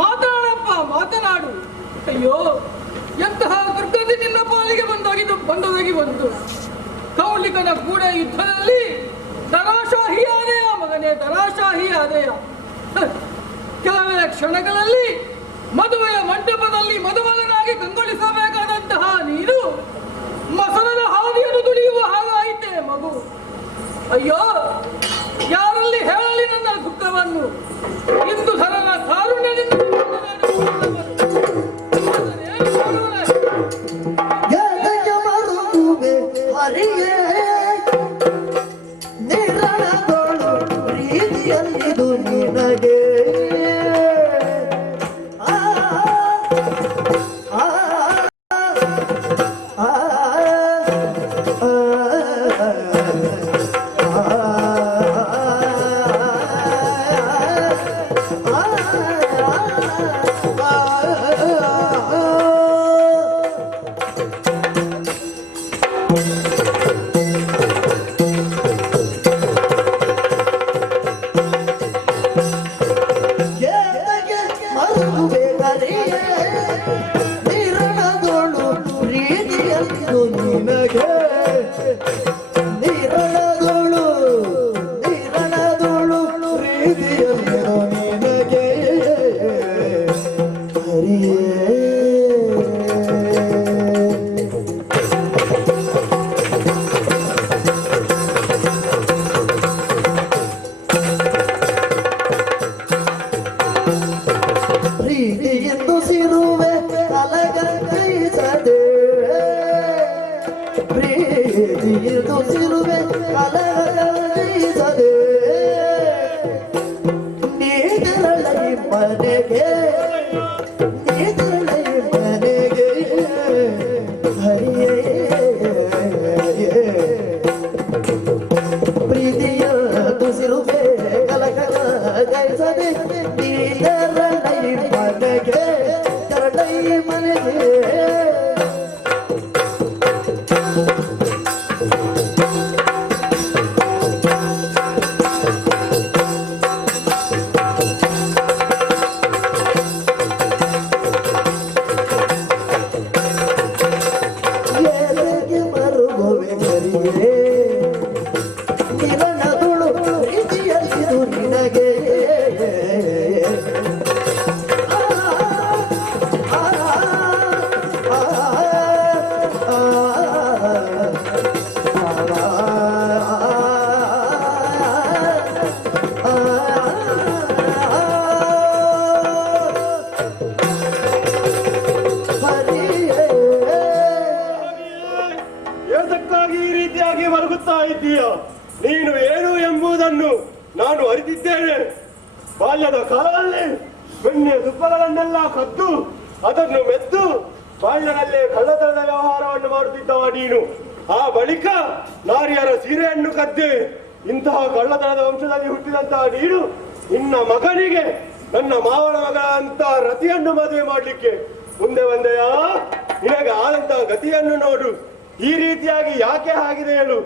ಮಾತನಾಡಪ್ಪ ಮಾತನಾಡು. ಅಯ್ಯೋ, ಎಂತಹ ದುರ್ಗತಿ ನಿನ್ನ ಪಾಲಿಗೆ ಬಂದೊದಗಿ ಬಂತು. ಕೌಲಿಕನ ಕೂಡ ಯುದ್ಧದಲ್ಲಿ ದರಾಶಾಹಿ ಆದೆಯ ಮಗನೇ, ದರಾಶಾಹಿ ಆದೆಯ. ಕೆಲವೇ ಕ್ಷಣಗಳಲ್ಲಿ ಮದುವೆಯ ಮಂಟಪದಲ್ಲಿ ಮದುಮಗನಾಗಿ ಕಂಗೊಳಿಸಬೇಕಾದಂತಹ ನೀನು ಮಸನದ ಹಾದಿಯನ್ನು ತುಳಿಯುವ ಹಾಗಾಯಿತೆ ಮಗು. ಅಯ್ಯೋ, ಯಾರಲ್ಲಿ ಹೇಳಲಿ ನನ್ನ ದುಃಖವನ್ನು? ಇಂದು ಧರನ ಕಾರುಣ್ಯದಿಂದ ಹರಿಗೆ ನಿರಣಗಳು ಪ್ರೀತಿಯಲ್ಲಿದು ನಿನಗೆ ನಿರಣಗಳು ಪ್ರೀತಿಯಲ್ಲಿದು ನಿನಗೆ ನಿರಣಗಳು ಪ್ರೀತಿಯಲ್ಲಿದು ನಿನಗೆ ಹರಿಯೇ ಪ್ರೀತಿಯನ್ನು ಸಿರುವೆ ಕಲಗೈಸದೆ, ಪ್ರೀತಿಯನ್ನು ಸಿರುವೆ ಕಲಗೈಸದೆ, ನೀಡಲೈ ಮನೆಗೆ ನೀಡಲೈ ಮನೆಗೆ ಹರಿಯೇ ಪ್ರೀತಿಯ ತುಸಿರುವೆ ಕಲಗೈಸದೆ, ನೀಡಲೈ ಮನೆಗೆ ಕರಡೈ ಮನೆಗೆ ಎದೆಗೆ ಮರುಗುವೆ ಕರಿಯೇ ನಿರಣಗಳು ಪ್ರೀತಿಯಲ್ಲಿದು ನಿನಗೆ ಏತಕ್ಕಾಗಿ ಈ ರೀತಿಯಾಗಿ ಮಲಗುತ್ತಾ ಇದ್ದೀಯ? ನೀನು ಏನು ಎಂಬುದನ್ನು ನಾನು ಅರಿತಿದ್ದೇನೆ. ಬಾಲ್ಯದ ಕಾಲದಲ್ಲಿ ಬೆಣ್ಣೆ ತುಪ್ಪಗಳನ್ನೆಲ್ಲ ಕದ್ದು ಅದನ್ನು ಮೆದ್ದು ಬಾಳ್ಯನಲ್ಲೇ ಕಳ್ಳತನದ ವ್ಯವಹಾರವನ್ನು ಮಾಡುತ್ತಿದ್ದವ ನೀನು. ಆ ಬಳಿಕ ನಾರಿಯರ ಸೀರೆಯನ್ನು ಕದ್ದೆ. ಇಂತಹ ಕಳ್ಳತನದ ವಂಶದಲ್ಲಿ ಹುಟ್ಟಿದಂತಹ ನೀನು ನಿನ್ನ ಮಗನಿಗೆ ನನ್ನ ಮಾವನ ಮಗ ಅಂತ ರತಿಯನ್ನು ಮದುವೆ ಮಾಡಲಿಕ್ಕೆ ಮುಂದೆ ಬಂದೆಯಾ? ನಿನಗೆ ಆದಂತಹ ಗತಿಯನ್ನು ನೋಡು. ಈ ರೀತಿಯಾಗಿ ಯಾಕೆ ಆಗಿದೆ ಹೇಳು?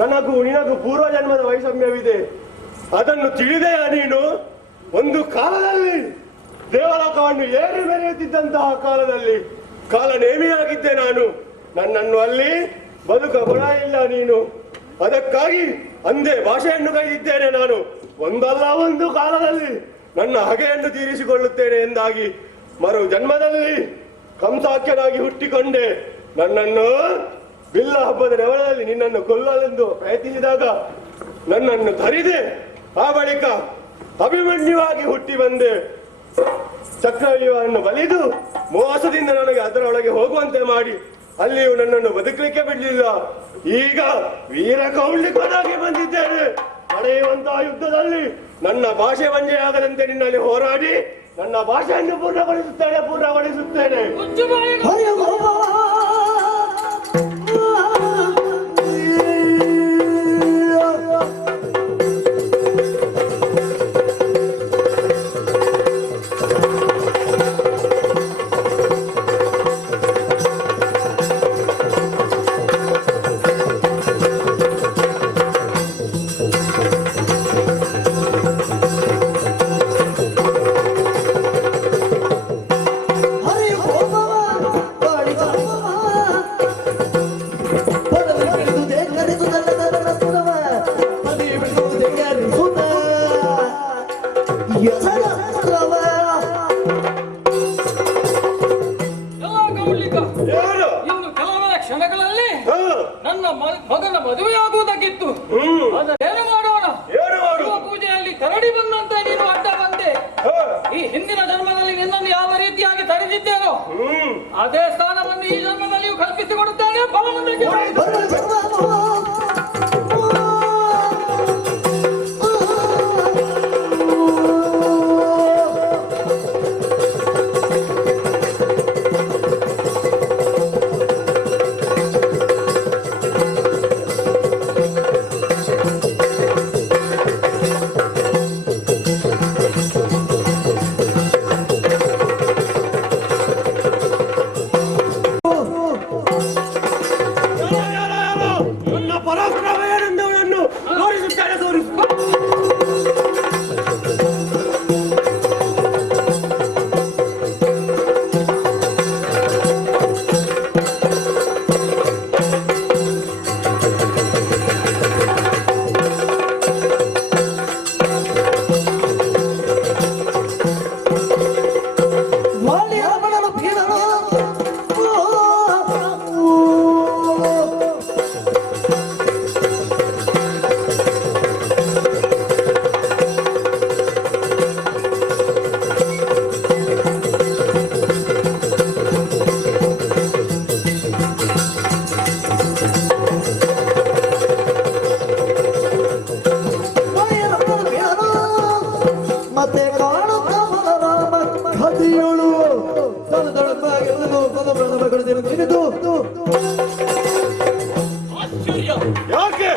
ನನಗೂ ನಿನಗೂ ಪೂರ್ವ ಜನ್ಮದ ವೈಷಮ್ಯವಿದೆ, ಅದನ್ನು ತಿಳಿದೆಯಾ ನೀನು? ಒಂದು ಕಾಲದಲ್ಲಿ ದೇವಲೋಕವನ್ನು ಏರಿ ಮೆರೆಯುತ್ತಿದ್ದಂತಹ ಕಾಲದಲ್ಲಿ ಕಾಲನೇಮಿಯಾಗಿದ್ದೆ ನಾನು. ನನ್ನನ್ನು ಅಲ್ಲಿ ಬದುಕ ಗುಣ ಇಲ್ಲ ನೀನು. ಅದಕ್ಕಾಗಿ ಅಂದೇ ಭಾಷೆಯನ್ನು ಕೈದಿದ್ದೇನೆ ನಾನು. ಒಂದಲ್ಲ ಒಂದು ಕಾಲದಲ್ಲಿ ನನ್ನ ಹಗೆಯನ್ನು ತೀರಿಸಿಕೊಳ್ಳುತ್ತೇನೆ ಎಂದಾಗಿ ಮರು ಜನ್ಮದಲ್ಲಿ ಕಂಸಾಖ್ಯನಾಗಿ ಹುಟ್ಟಿಕೊಂಡೆ. ನನ್ನನ್ನು ಬಿಲ್ಲ ಹಬ್ಬದ ನೆವಳದಲ್ಲಿ ನಿನ್ನನ್ನು ಕೊಲ್ಲಲೆಂದು ಪ್ರಯತ್ನಿಸಿದಾಗ ನನ್ನನ್ನು ತರಿದೆ. ಆ ಬಳಿಕ ಅಭಿಮನ್ಯುವಾಗಿ ಹುಟ್ಟಿ ಬಂದೆ. ಚಕ್ರವ್ಯೂಹವನ್ನು ಬಲಿದು ಮೋಸದಿಂದ ನನಗೆ ಅದರೊಳಗೆ ಹೋಗುವಂತೆ ಮಾಡಿ ಅಲ್ಲಿಯೂ ನನ್ನನ್ನು ಬದುಕಲಿಕ್ಕೆ ಬಿಡಲಿಲ್ಲ. ಈಗ ವೀರ ಕೌಳಿಕನಾಗಿ ಬಂದಿದ್ದೇನೆ. ನಡೆಯುವಂತಹ ಯುದ್ಧದಲ್ಲಿ ನನ್ನ ಭಾಷೆ ವಂಜೆಯಾಗದಂತೆ ನಿನ್ನಲ್ಲಿ ಹೋರಾಡಿ ನನ್ನ ಭಾಷೆಯನ್ನು ಪೂರ್ಣಗೊಳಿಸುತ್ತೇನೆ. ಈ ಹಿಂದಿನ ಜನ್ಮದಲ್ಲಿ ನಿನ್ನನ್ನು ಯಾವ ರೀತಿಯಾಗಿ ತರಿದಿದ್ದೇನೋ ಅದೇ ಸ್ಥಾನವನ್ನು ಈ ಜನ್ಮದಲ್ಲಿಯೂ ಕಲ್ಪಿಸಿಕೊಡುತ್ತಾನೆ ಭಗವಂತನಿಗೆ. ನನ್ನ ಪರಾಕ್ರಮ ಏನೆಂದವನನ್ನು ತೋರಿಸುತ್ತೇನೆ, ತೋರಿಸು. ಮತ್ತೆ ಕಾಣುತ್ತ ಬಲರಾಮ ಕದಿಯೋಳು ಆಶ್ಚರ್ಯ! ಯಾಕೆ?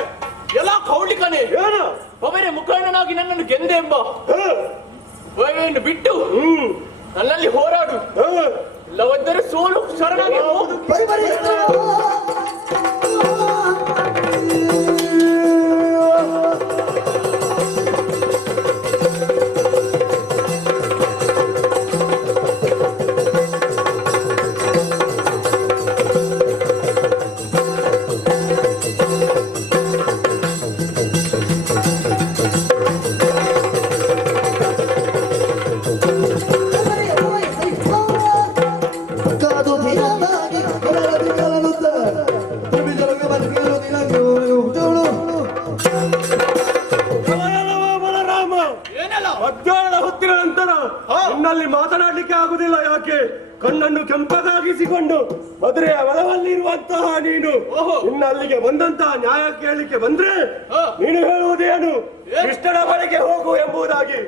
ಎಲ್ಲ ಕೌಳಿಕನೇ ಏನು? ಅವರೇ ಮುಖಂಡನಾಗಿ ನನ್ನನ್ನು ಗೆಂದೆ ಎಂಬ ಭಯವನ್ನು ಬಿಟ್ಟು ನನ್ನಲ್ಲಿ ಹೋರಾಡು. ಇಲ್ಲವಾದರೆ ಸೋಲು ಶರಣಾಗಿ ಹೋಗು. ಕಾದು ಧೀರನಾಗಿ ಕಲನುತ್ತ ತುಂಬಿದೊಳಗೆ ಬದುಕಿರು ನಿನಗೆ ಹುಟ್ಟೋಳು. ಬಲರಾಮ, ಏನೆಲ್ಲ ಮಧ್ಯಾಹ್ನದ ಹೊತ್ತಿನ ನಂತರ ನಿನ್ನಲ್ಲಿ ಮಾತನಾಡ್ಲಿಕ್ಕೆ ಆಗುದಿಲ್ಲ. ಯಾಕೆ? ಕಣ್ಣನ್ನು ಕೆಂಪಗಾಗಿಸಿಕೊಂಡು ಮದುರೆಯ ಹೊಲದಲ್ಲಿ ಇರುವಂತಹ ನೀನು ಇನ್ನು ಅಲ್ಲಿಗೆ ಬಂದಂತಹ ನ್ಯಾಯ ಕೇಳಲಿಕ್ಕೆ ಬಂದ್ರೆ ನೀನು ಹೇಳುವುದೇನು? ಕೃಷ್ಣನ ಬಳಿಗೆ ಹೋಗು ಎಂಬುದಾಗಿ.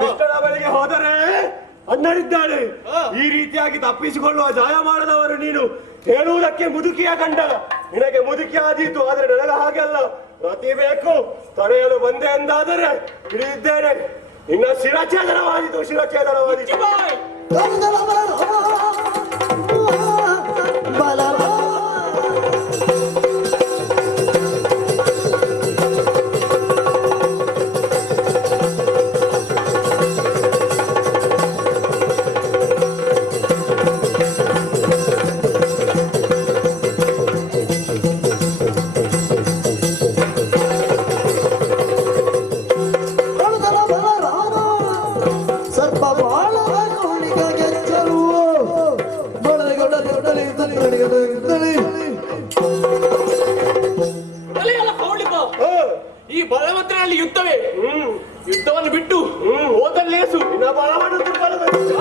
ಕೃಷ್ಣನ ಬಳಿಗೆ ಹೋದರೆ ಅಣ್ಣರಿದ್ದಾಳೆ. ಈ ರೀತಿಯಾಗಿ ತಪ್ಪಿಸಿಕೊಳ್ಳುವ ಜಾಯಮಾನದವರು ನೀನು. ಹೇಳುವುದಕ್ಕೆ ಮುದುಕಿಯ ಗಂಡ, ನಿನಗೆ ಮುದುಕಿ ಆದೀತು. ಆದ್ರೆ ನನಗ ಹಾಗೆಲ್ಲ ಪ್ರತಿ ಬೇಕು. ತಡೆಯಲು ಬಂದೆ ಎಂದಾದರೆ ಹಿಡಿದಿದ್ದೇನೆ. ನಿನ್ನ ಶಿರಛೇದನವಾದೀತು, ಶಿರಛೇದನವಾದೀತು. ಸ್ವಲ್ಪ ಬಾಳ ಗೆಚ್ಚರು ತಲೆಯೆಲ್ಲ ಕೌಳಿಕ. ಈ ಬಲವಂತನಲ್ಲಿ ಯುದ್ಧವೇ. ಯುದ್ಧವನ್ನು ಬಿಟ್ಟು ಹೋದಲ್ಲೇಸು. ನಿನ್ನ ಬಲವನ್ನು ದುರ್ಬಲಗೊಳಿಸು.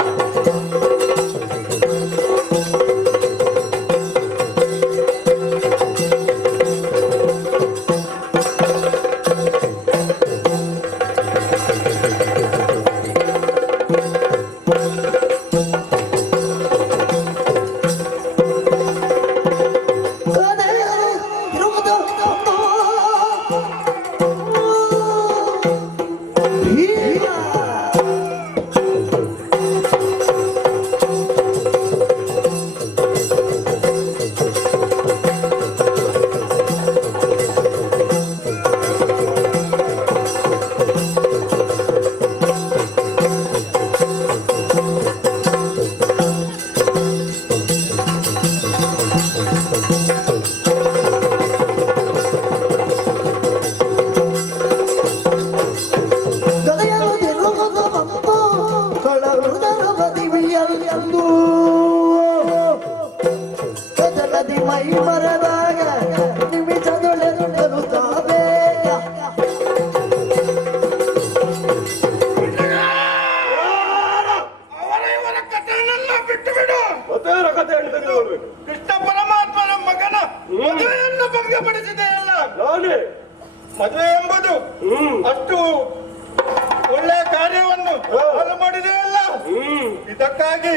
ಇದಕ್ಕಾಗಿ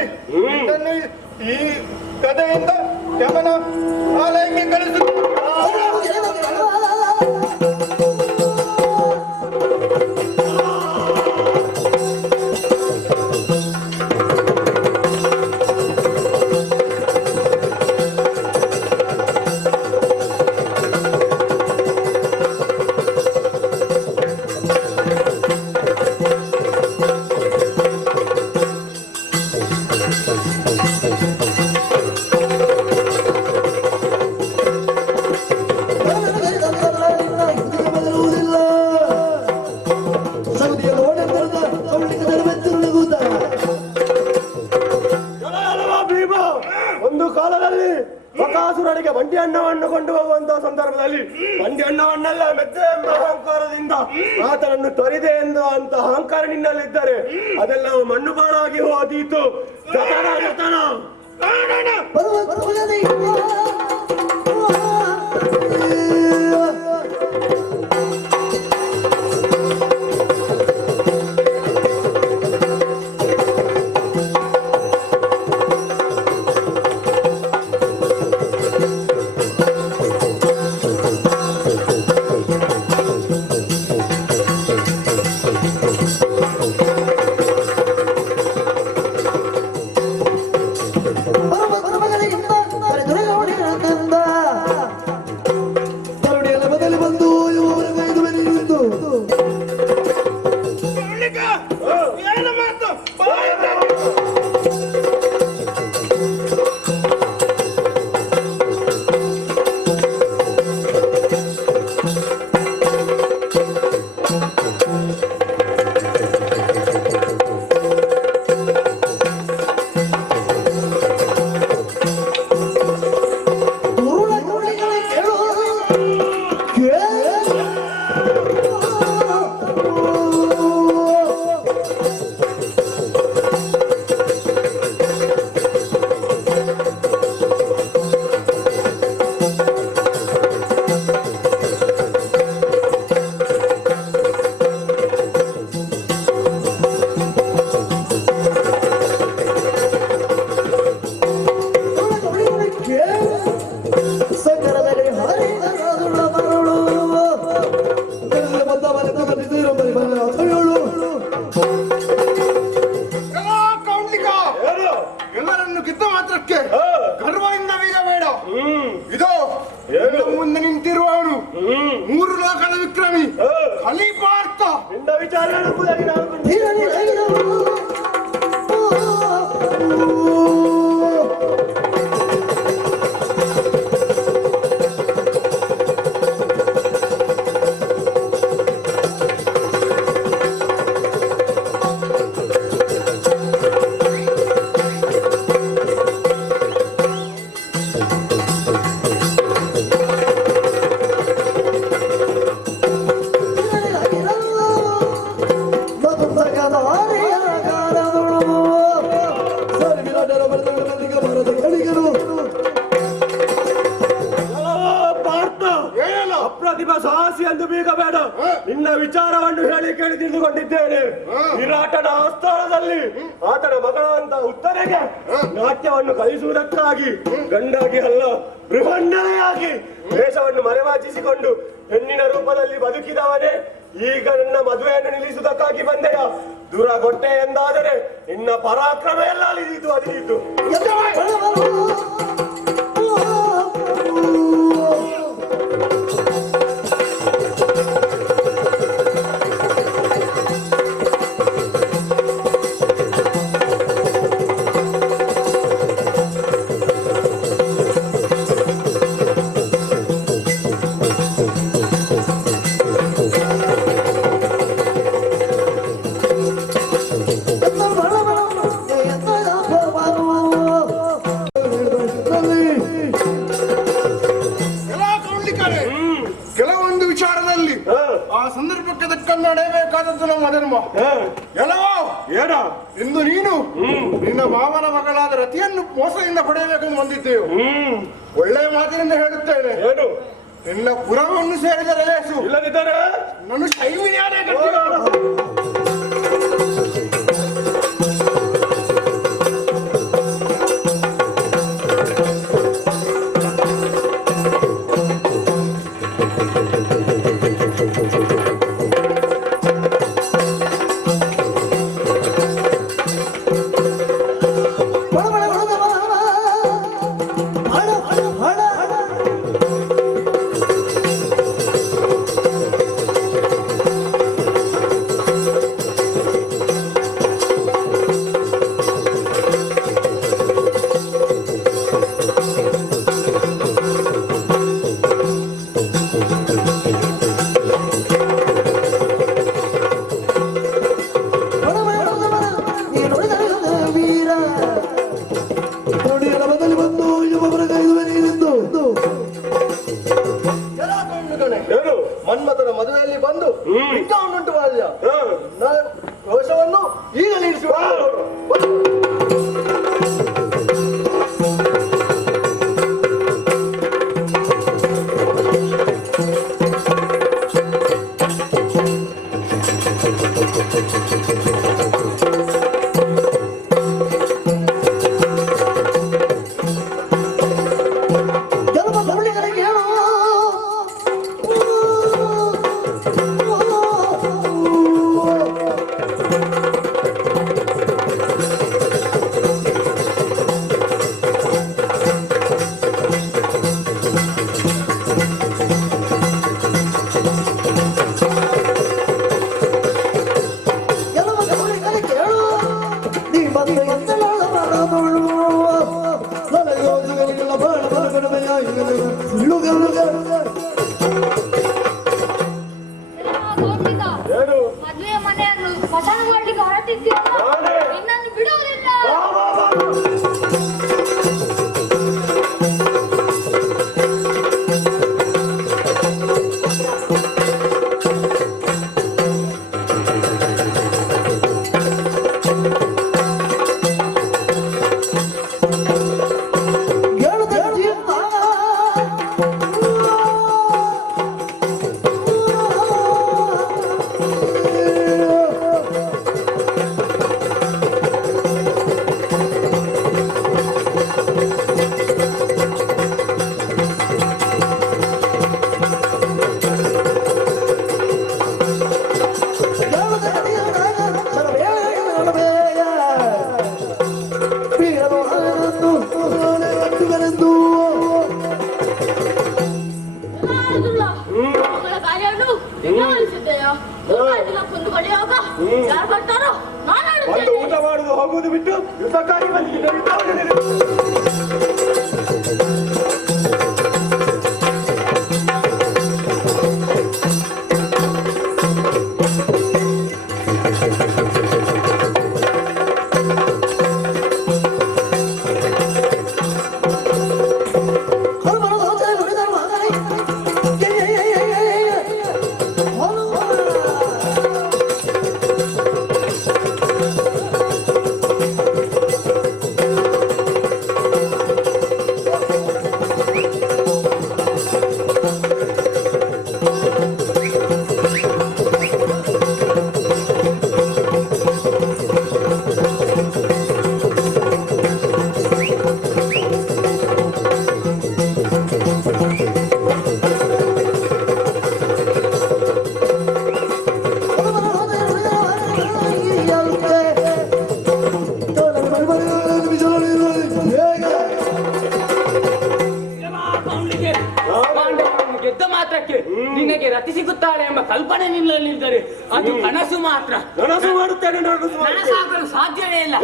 ಇದನ್ನು ಈ ಕಥೆಯಿಂದ ಯಮನ ಆಲಯಕ್ಕೆ ಕಳಿಸುತ್ತೇನೆ. ಒಂದು ಕಾಲದಲ್ಲಿ ಬಕಾಸುರನಿಗೆ ಬಂಡಿ ಅನ್ನವನ್ನು ಕೊಂಡು ಹೋಗುವಂತಹ ಸಂದರ್ಭದಲ್ಲಿ ಬಂಡಿ ಅನ್ನವನ್ನೆಲ್ಲ ಮೆತ್ತೆ ಎಂಬ ಅಹಂಕಾರದಿಂದ ಆತನನ್ನು ತೊರೆದೆ ಎಂದು ಅಂತ ಅಹಂಕಾರ ನಿನ್ನಲ್ಲಿದ್ದರೆ ಅದೆಲ್ಲವೂ ಮಣ್ಣು ಪಾಡಾಗಿ ಹೋದೀತು. ಜತನ ಜತನ ಎಲ್ಲರನ್ನು ಕಿತ್ತ ಮಾತ್ರಕ್ಕೆ ಗರ್ವದಿಂದ ಬೀಗಬೇಡ. ಇದೋ ಮುಂದೆ ನಿಂತಿರುವವನು 3 ಲೋಕದ ವಿಕ್ರಮಿ ಖಲೀಫಾರ್ಥ. ವಿಚಾರ ಅಪ್ರತಿಭ ಸಾಹಸಿ ಎಂದು ಬೀಗಬೇಡ. ನಿನ್ನ ವಿಚಾರವನ್ನು ಹೇಳಿ ಕೇಳಿ ತಿಳಿದುಕೊಂಡಿದ್ದೇನೆ. ವಿರಾಟನ ಆಸ್ಥಾನದಲ್ಲಿ ಆತನ ಮಗಳಂತ ಉತ್ತರೆಗೆ ನಾಟ್ಯವನ್ನು ಕಲಿಸುವುದಕ್ಕಾಗಿ ಗಂಡಾಗಿ ಅಲ್ಲ ಬೃಹನ್ನರೆಯಾಗಿ ವೇಷವನ್ನು ಮರೆಮಾಚಿಸಿಕೊಂಡು ಹೆಣ್ಣಿನ ರೂಪದಲ್ಲಿ ಬದುಕಿದವನೇ ಈಗ ನನ್ನ ಮದುವೆಯನ್ನು ನಿಲ್ಲಿಸುವುದಕ್ಕಾಗಿ ಬಂದೆಯ. ದುರಗೊಟ್ಟೆ ಎಂದಾದರೆ ನಿನ್ನ ಪರಾಕ್ರಮ ಎಲ್ಲ ಅಲಿದೀತು ಅದಿದೀತು. ಕೆಲವೊಂದು ವಿಚಾರದಲ್ಲಿ ಆ ಸಂದರ್ಭಕ್ಕೆ ತಕ್ಕಂತೆ ನಡೆಯಬೇಕಾದದ್ದು ನಮ್ಮ ಧರ್ಮ. ಎಲ್ಲವೋ ಏನ ಇಂದು ನೀನು ನಿನ್ನ ಮಾವನ ಮಗಳಾದ ರತಿಯನ್ನು ಮೋಸದಿಂದ ಪಡೆಯಬೇಕೆಂದು ಬಂದಿದ್ದೇವೆ. ಒಳ್ಳೆಯ ಮಾತಿನಿಂದ ಹೇಳುತ್ತೇನೆ, ನಿನ್ನ ಪುರವನ್ನು ಸೇರಿದರೆ ಲೇಸು, ಇಲ್ಲದಿದ್ದರೆ ನನ್ನ ಶೈವಿಯಾನೇ ಗಟ್ಟಿ. ಯಾವುದು ಬಿಟ್ಟು ಯುದ್ಧಕ್ಕಾಗಿ ಬಂದಿದ್ದೇನೆ. ಗೆದ್ದ ಮಾತ್ರಕ್ಕೆ ನಿನಗೆ ರತಿ ಸಿಗುತ್ತಾಳೆ ಎಂಬ ಕಲ್ಪನೆ ನಿನ್ನಲ್ಲಿದ್ದರೆ ಅದು ಕನಸು ಮಾತ್ರ. ನನಸು ಮಾಡುತ್ತೇನೆ, ನನಸಾಗಲು ಸಾಧ್ಯವೇ ಇಲ್ಲ.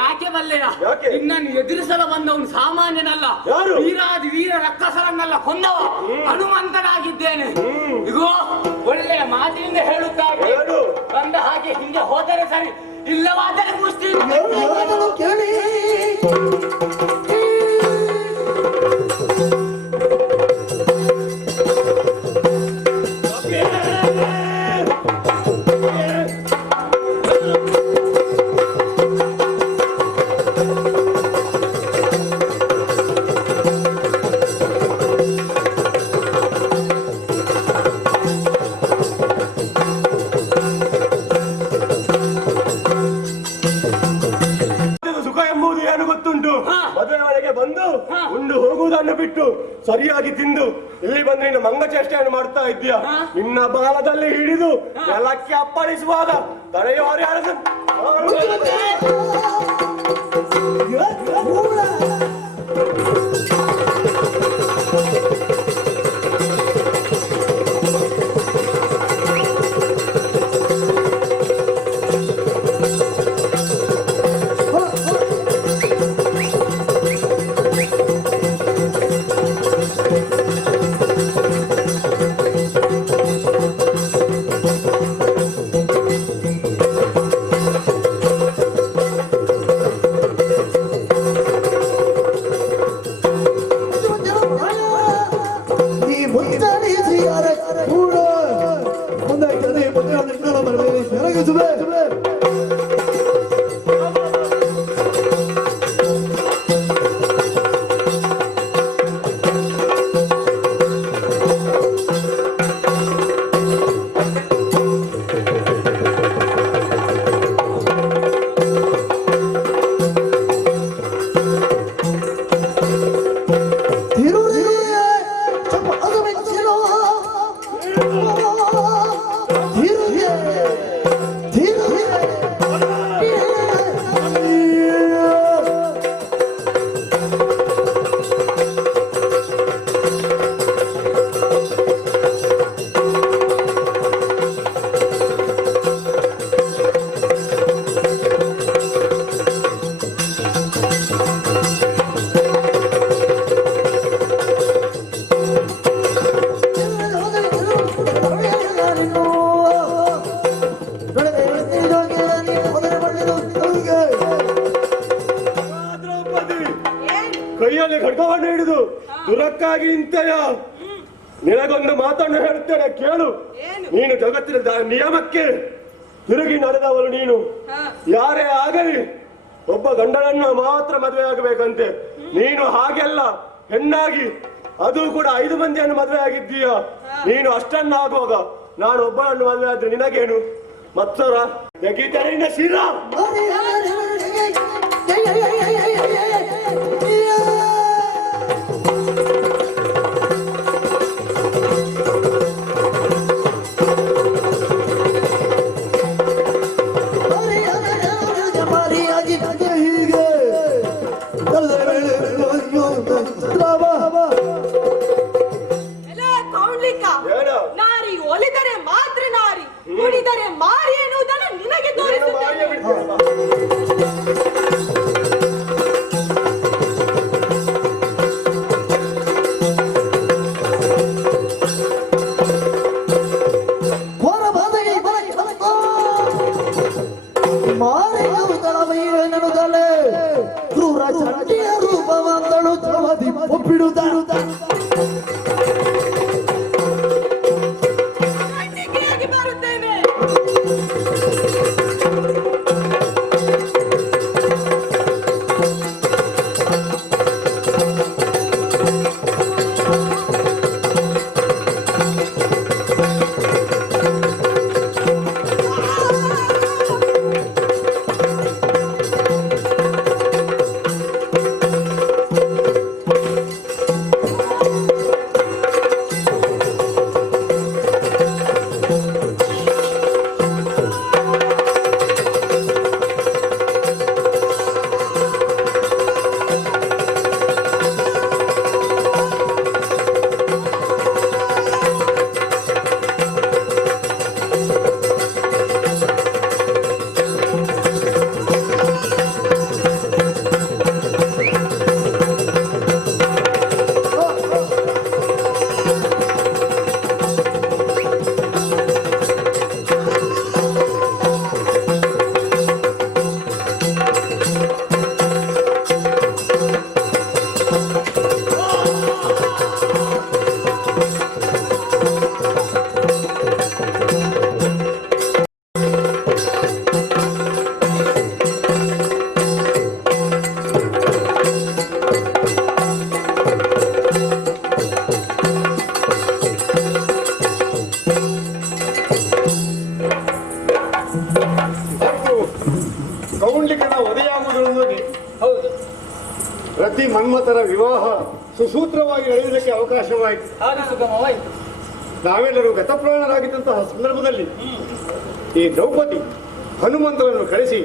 ಯಾಕೆ ಬಲ್ಲೆಯ? ನಿನ್ನನ್ನು ಎದುರಿಸಲು ಬಂದವನು ಸಾಮಾನ್ಯನಲ್ಲ, ವೀರಾದಿ ವೀರ ರಕ್ಕಸರನ್ನೆಲ್ಲ ಕೊಂದವ ಹನುಮಂತನಾಗಿದ್ದೇನೆ. ಇಗೋ ಒಳ್ಳೆಯ ಮಾತಿನಿಂದ ಹೇಳುತ್ತಾರೆ, ಬಂದ ಹಾಗೆ ಹಿಂದೆ ಹೋದರೆ ಸರಿ, ಇಲ್ಲವಾದರೆ ಮುಷ್ಟಿ. ಕೇಳಿ ಮದುವೆವರೆಗೆ ಬಂದು ಉಂಡು ಹೋಗುವುದನ್ನು ಬಿಟ್ಟು ಸರಿಯಾಗಿ ತಿಂದು ಇಲ್ಲಿ ಬಂದು ನಿನ್ನ ಮಂಗಚೇಷ್ಟೆಯನ್ನು ಮಾಡ್ತಾ ಇದ್ದೀಯ. ನಿನ್ನ ಬಾಲದಲ್ಲಿ ಹಿಡಿದು ನೆಲಕ್ಕೆ ಅಪ್ಪಳಿಸುವಾಗ ತಡೆಯುವವರು ಯಾರು? ಕೈಯಲ್ಲಿ ಖಡ್ಗವನ್ನು ಹಿಡಿದು ದುರಕ್ಕಾಗಿ ಇಂತೆಯ ನಿನಗೊಂದು ಮಾತನ್ನು ಹೇಳುತ್ತೇನೆ ಕೇಳು. ನೀನು ಜಗತ್ತಿನ ನಿಯಮಕ್ಕೆ ತಿರುಗಿ ನಡೆದವಳು ನೀನು. ಯಾರೇ ಆಗಲಿ ಒಬ್ಬ ಗಂಡನನ್ನು ಮಾತ್ರ ಮದುವೆ ಆಗಬೇಕಂತೆ. ನೀನು ಹಾಗೆಲ್ಲ ಹೆಣ್ಣಾಗಿ ಅದು ಕೂಡ 5 ಮಂದಿಯನ್ನು ಮದುವೆ ಆಗಿದ್ದೀಯ. ನೀನು ಅಷ್ಟನ್ನಾಗುವಾಗ ನಾನು ಒಬ್ಬನನ್ನು ಮದುವೆ ಆದ್ರೆ ನಿನಗೇನು? ಮತ್ಸರ ತೆಗೀತಾರೆ ನಿನ್ನ ಶ್ರೀರಾಮ್. ನಾರಿ ಒಲಿದರೆ ಮಾತ್ರ ನಾರಿ, ಉಳಿದರೆ ಮಾರಿ ಎನ್ನುವುದನ್ನು ನಿನಗೆ ತೋರಿಸುತ್ತೇನೆ. ಕ್ರೂರ ಚಂಡಿಯ ರೂಪವಂತಳು ಧ್ರುವದಿ ಒಪ್ಪಿಡುತ್ತ ಖಂಡಿಕೆಯಾಗಿ ಬರುತ್ತೇನೆ. ಗೌಂಡಿಕನ ವಧೆಯಾಗುವುದರೊಂದಿಗೆ ಹೌದು, ರತಿ ಮನ್ಮಥರ ವಿವಾಹ ಸುಸೂತ್ರವಾಗಿ ನಡೆಯುವುದಕ್ಕೆ ಅವಕಾಶವಾಯಿತು. ಹಾಗೆ ಸುಗಮವಾಯಿತು. ನಾವೆಲ್ಲರೂ ಗತಪ್ರಾಣರಾಗಿದ್ದಂತಹ ಸಂದರ್ಭದಲ್ಲಿ ಈ ದ್ರೌಪದಿ ಹನುಮಂತರನ್ನು ಕಳಿಸಿ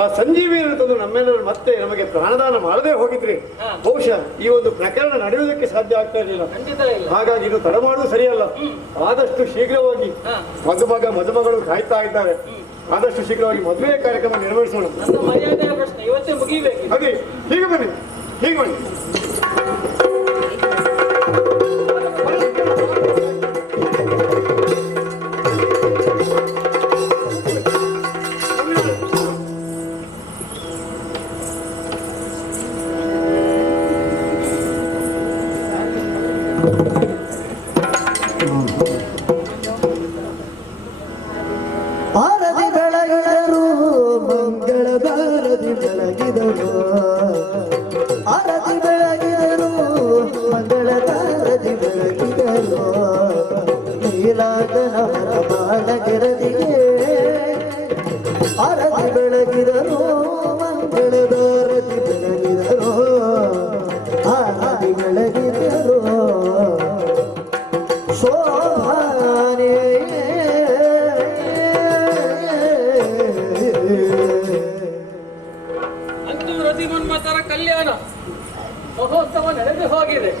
ಆ ಸಂಜೀವಿಯನ್ನು ತಂದು ನಮ್ಮೆಲ್ಲರೂ ಮತ್ತೆ ನಮಗೆ ಪ್ರಾಣದಾನ ಮಾಡದೆ ಹೋಗಿದ್ರೆ ಬಹುಶಃ ಈ ಒಂದು ಪ್ರಕರಣ ನಡೆಯುವುದಕ್ಕೆ ಸಾಧ್ಯ ಆಗ್ತಾ ಇರಲಿಲ್ಲ. ಖಂಡಿತ ಇಲ್ಲ. ಹಾಗಾಗಿ ಇದು ತಡ ಮಾಡುವುದು ಸರಿಯಲ್ಲ. ಆದಷ್ಟು ಶೀಘ್ರವಾಗಿ ಮದುಮಗ ಮದುಮಗಳು ಕಾಯ್ತಾ ಇದ್ದಾರೆ. ಆದಷ್ಟು ಶೀಘ್ರವಾಗಿ ಮದುವೆಯ ಕಾರ್ಯಕ್ರಮ ನಿರ್ವಹಿಸೋಣ. ನನ್ನ ಮರ್ಯಾದೆಯ ಪ್ರಶ್ನೆ ಇವತ್ತೇ ಮುಗಿಬೇಕು. ಅದೇ ಹೀಗೆ ಬನ್ನಿ, ಹೀಗೆ ಬನ್ನಿ. ಆರತಿ ಬೆಳಗಿದರು ಮಂಗಳದಾರತಿ ಬೆಳಗಿದರು, ಆರತಿ ಬೆಳಗಿದರು ಮಂಗಳದಾರತಿ ಬೆಳಗಿದರು, ನೀಲಾಗನವರ ಬಾಲಗಿರದಿಗೆ ಆರತಿ ಬೆಳಗಿದರು ಮಂಗಳದಾರತಿ ಬೆಳಗಿದರು, ಆರತಿ ಬೆಳಗಿದರು ಶೋಭಾನೇ ಅಂತೂ ರತಿ ಮನ್ಮಥರ ಕಲ್ಯಾಣ ಮಹೋತ್ಸವ ನಡೆದು ಹೋಗಿದೆ.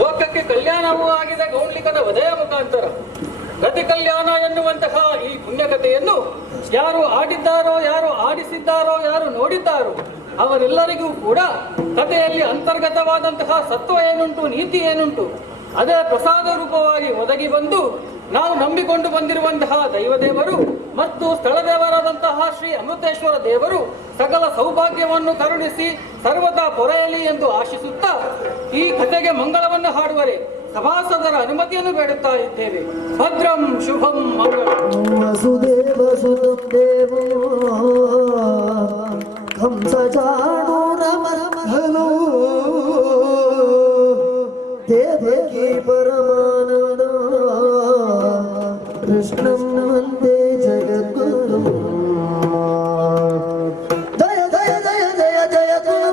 ಲೋಕಕ್ಕೆ ಕಲ್ಯಾಣವೂ ಆಗಿದೆ ಗೌಂಡ್ಲಿಕನ ವಧೆಯ ಮುಖಾಂತರ. ರತಿ ಕಲ್ಯಾಣ ಎನ್ನುವಂತಹ ಈ ಪುಣ್ಯಕಥೆಯನ್ನು ಯಾರು ಆಡಿದ್ದಾರೋ, ಯಾರು ಆಡಿಸಿದ್ದಾರೋ, ಯಾರು ನೋಡಿದ್ದಾರೋ ಅವರೆಲ್ಲರಿಗೂ ಕೂಡ ಕಥೆಯಲ್ಲಿ ಅಂತರ್ಗತವಾದಂತಹ ಸತ್ವ ಏನುಂಟು, ನೀತಿ ಏನುಂಟು ಅದೇ ಪ್ರಸಾದ ರೂಪವಾಗಿ ಒದಗಿ ಬಂದು ನಾವು ನಂಬಿಕೊಂಡು ಬಂದಿರುವಂತಹ ದೈವದೇವರು ಮತ್ತು ಸ್ಥಳದೇವರಾದಂತಹ ಶ್ರೀ ಅಮೃತೇಶ್ವರ ದೇವರು ಸಕಲ ಸೌಭಾಗ್ಯವನ್ನು ಕರುಣಿಸಿ ಸರ್ವದಾ ಪೊರೆಯಲಿ ಎಂದು ಆಶಿಸುತ್ತಾ ಈ ಕಥೆಗೆ ಮಂಗಳವನ್ನು ಹಾಡುವರೆ ಸಭಾಸದರ ಅನುಮತಿಯನ್ನು ಬೇಡುತ್ತಾ ಇದ್ದೇವೆ. ಭದ್ರಂ ಶುಭಂ ಮಂಗಳಂ. ವಸುದೇವ ಸುತಂ ದೇವೋ ಕಂಸ ಚಾಣೂರಮರ್ಮಹಲೋ ದೇವಕಿ ಪರಮಾನಂದ ಕೃಷ್ಣಂ ವಂದೇ ಜಗದ್ಗುರು. ಜಯ ಜಯ ಜಯ ಜಯ ಜಯ ಜಯ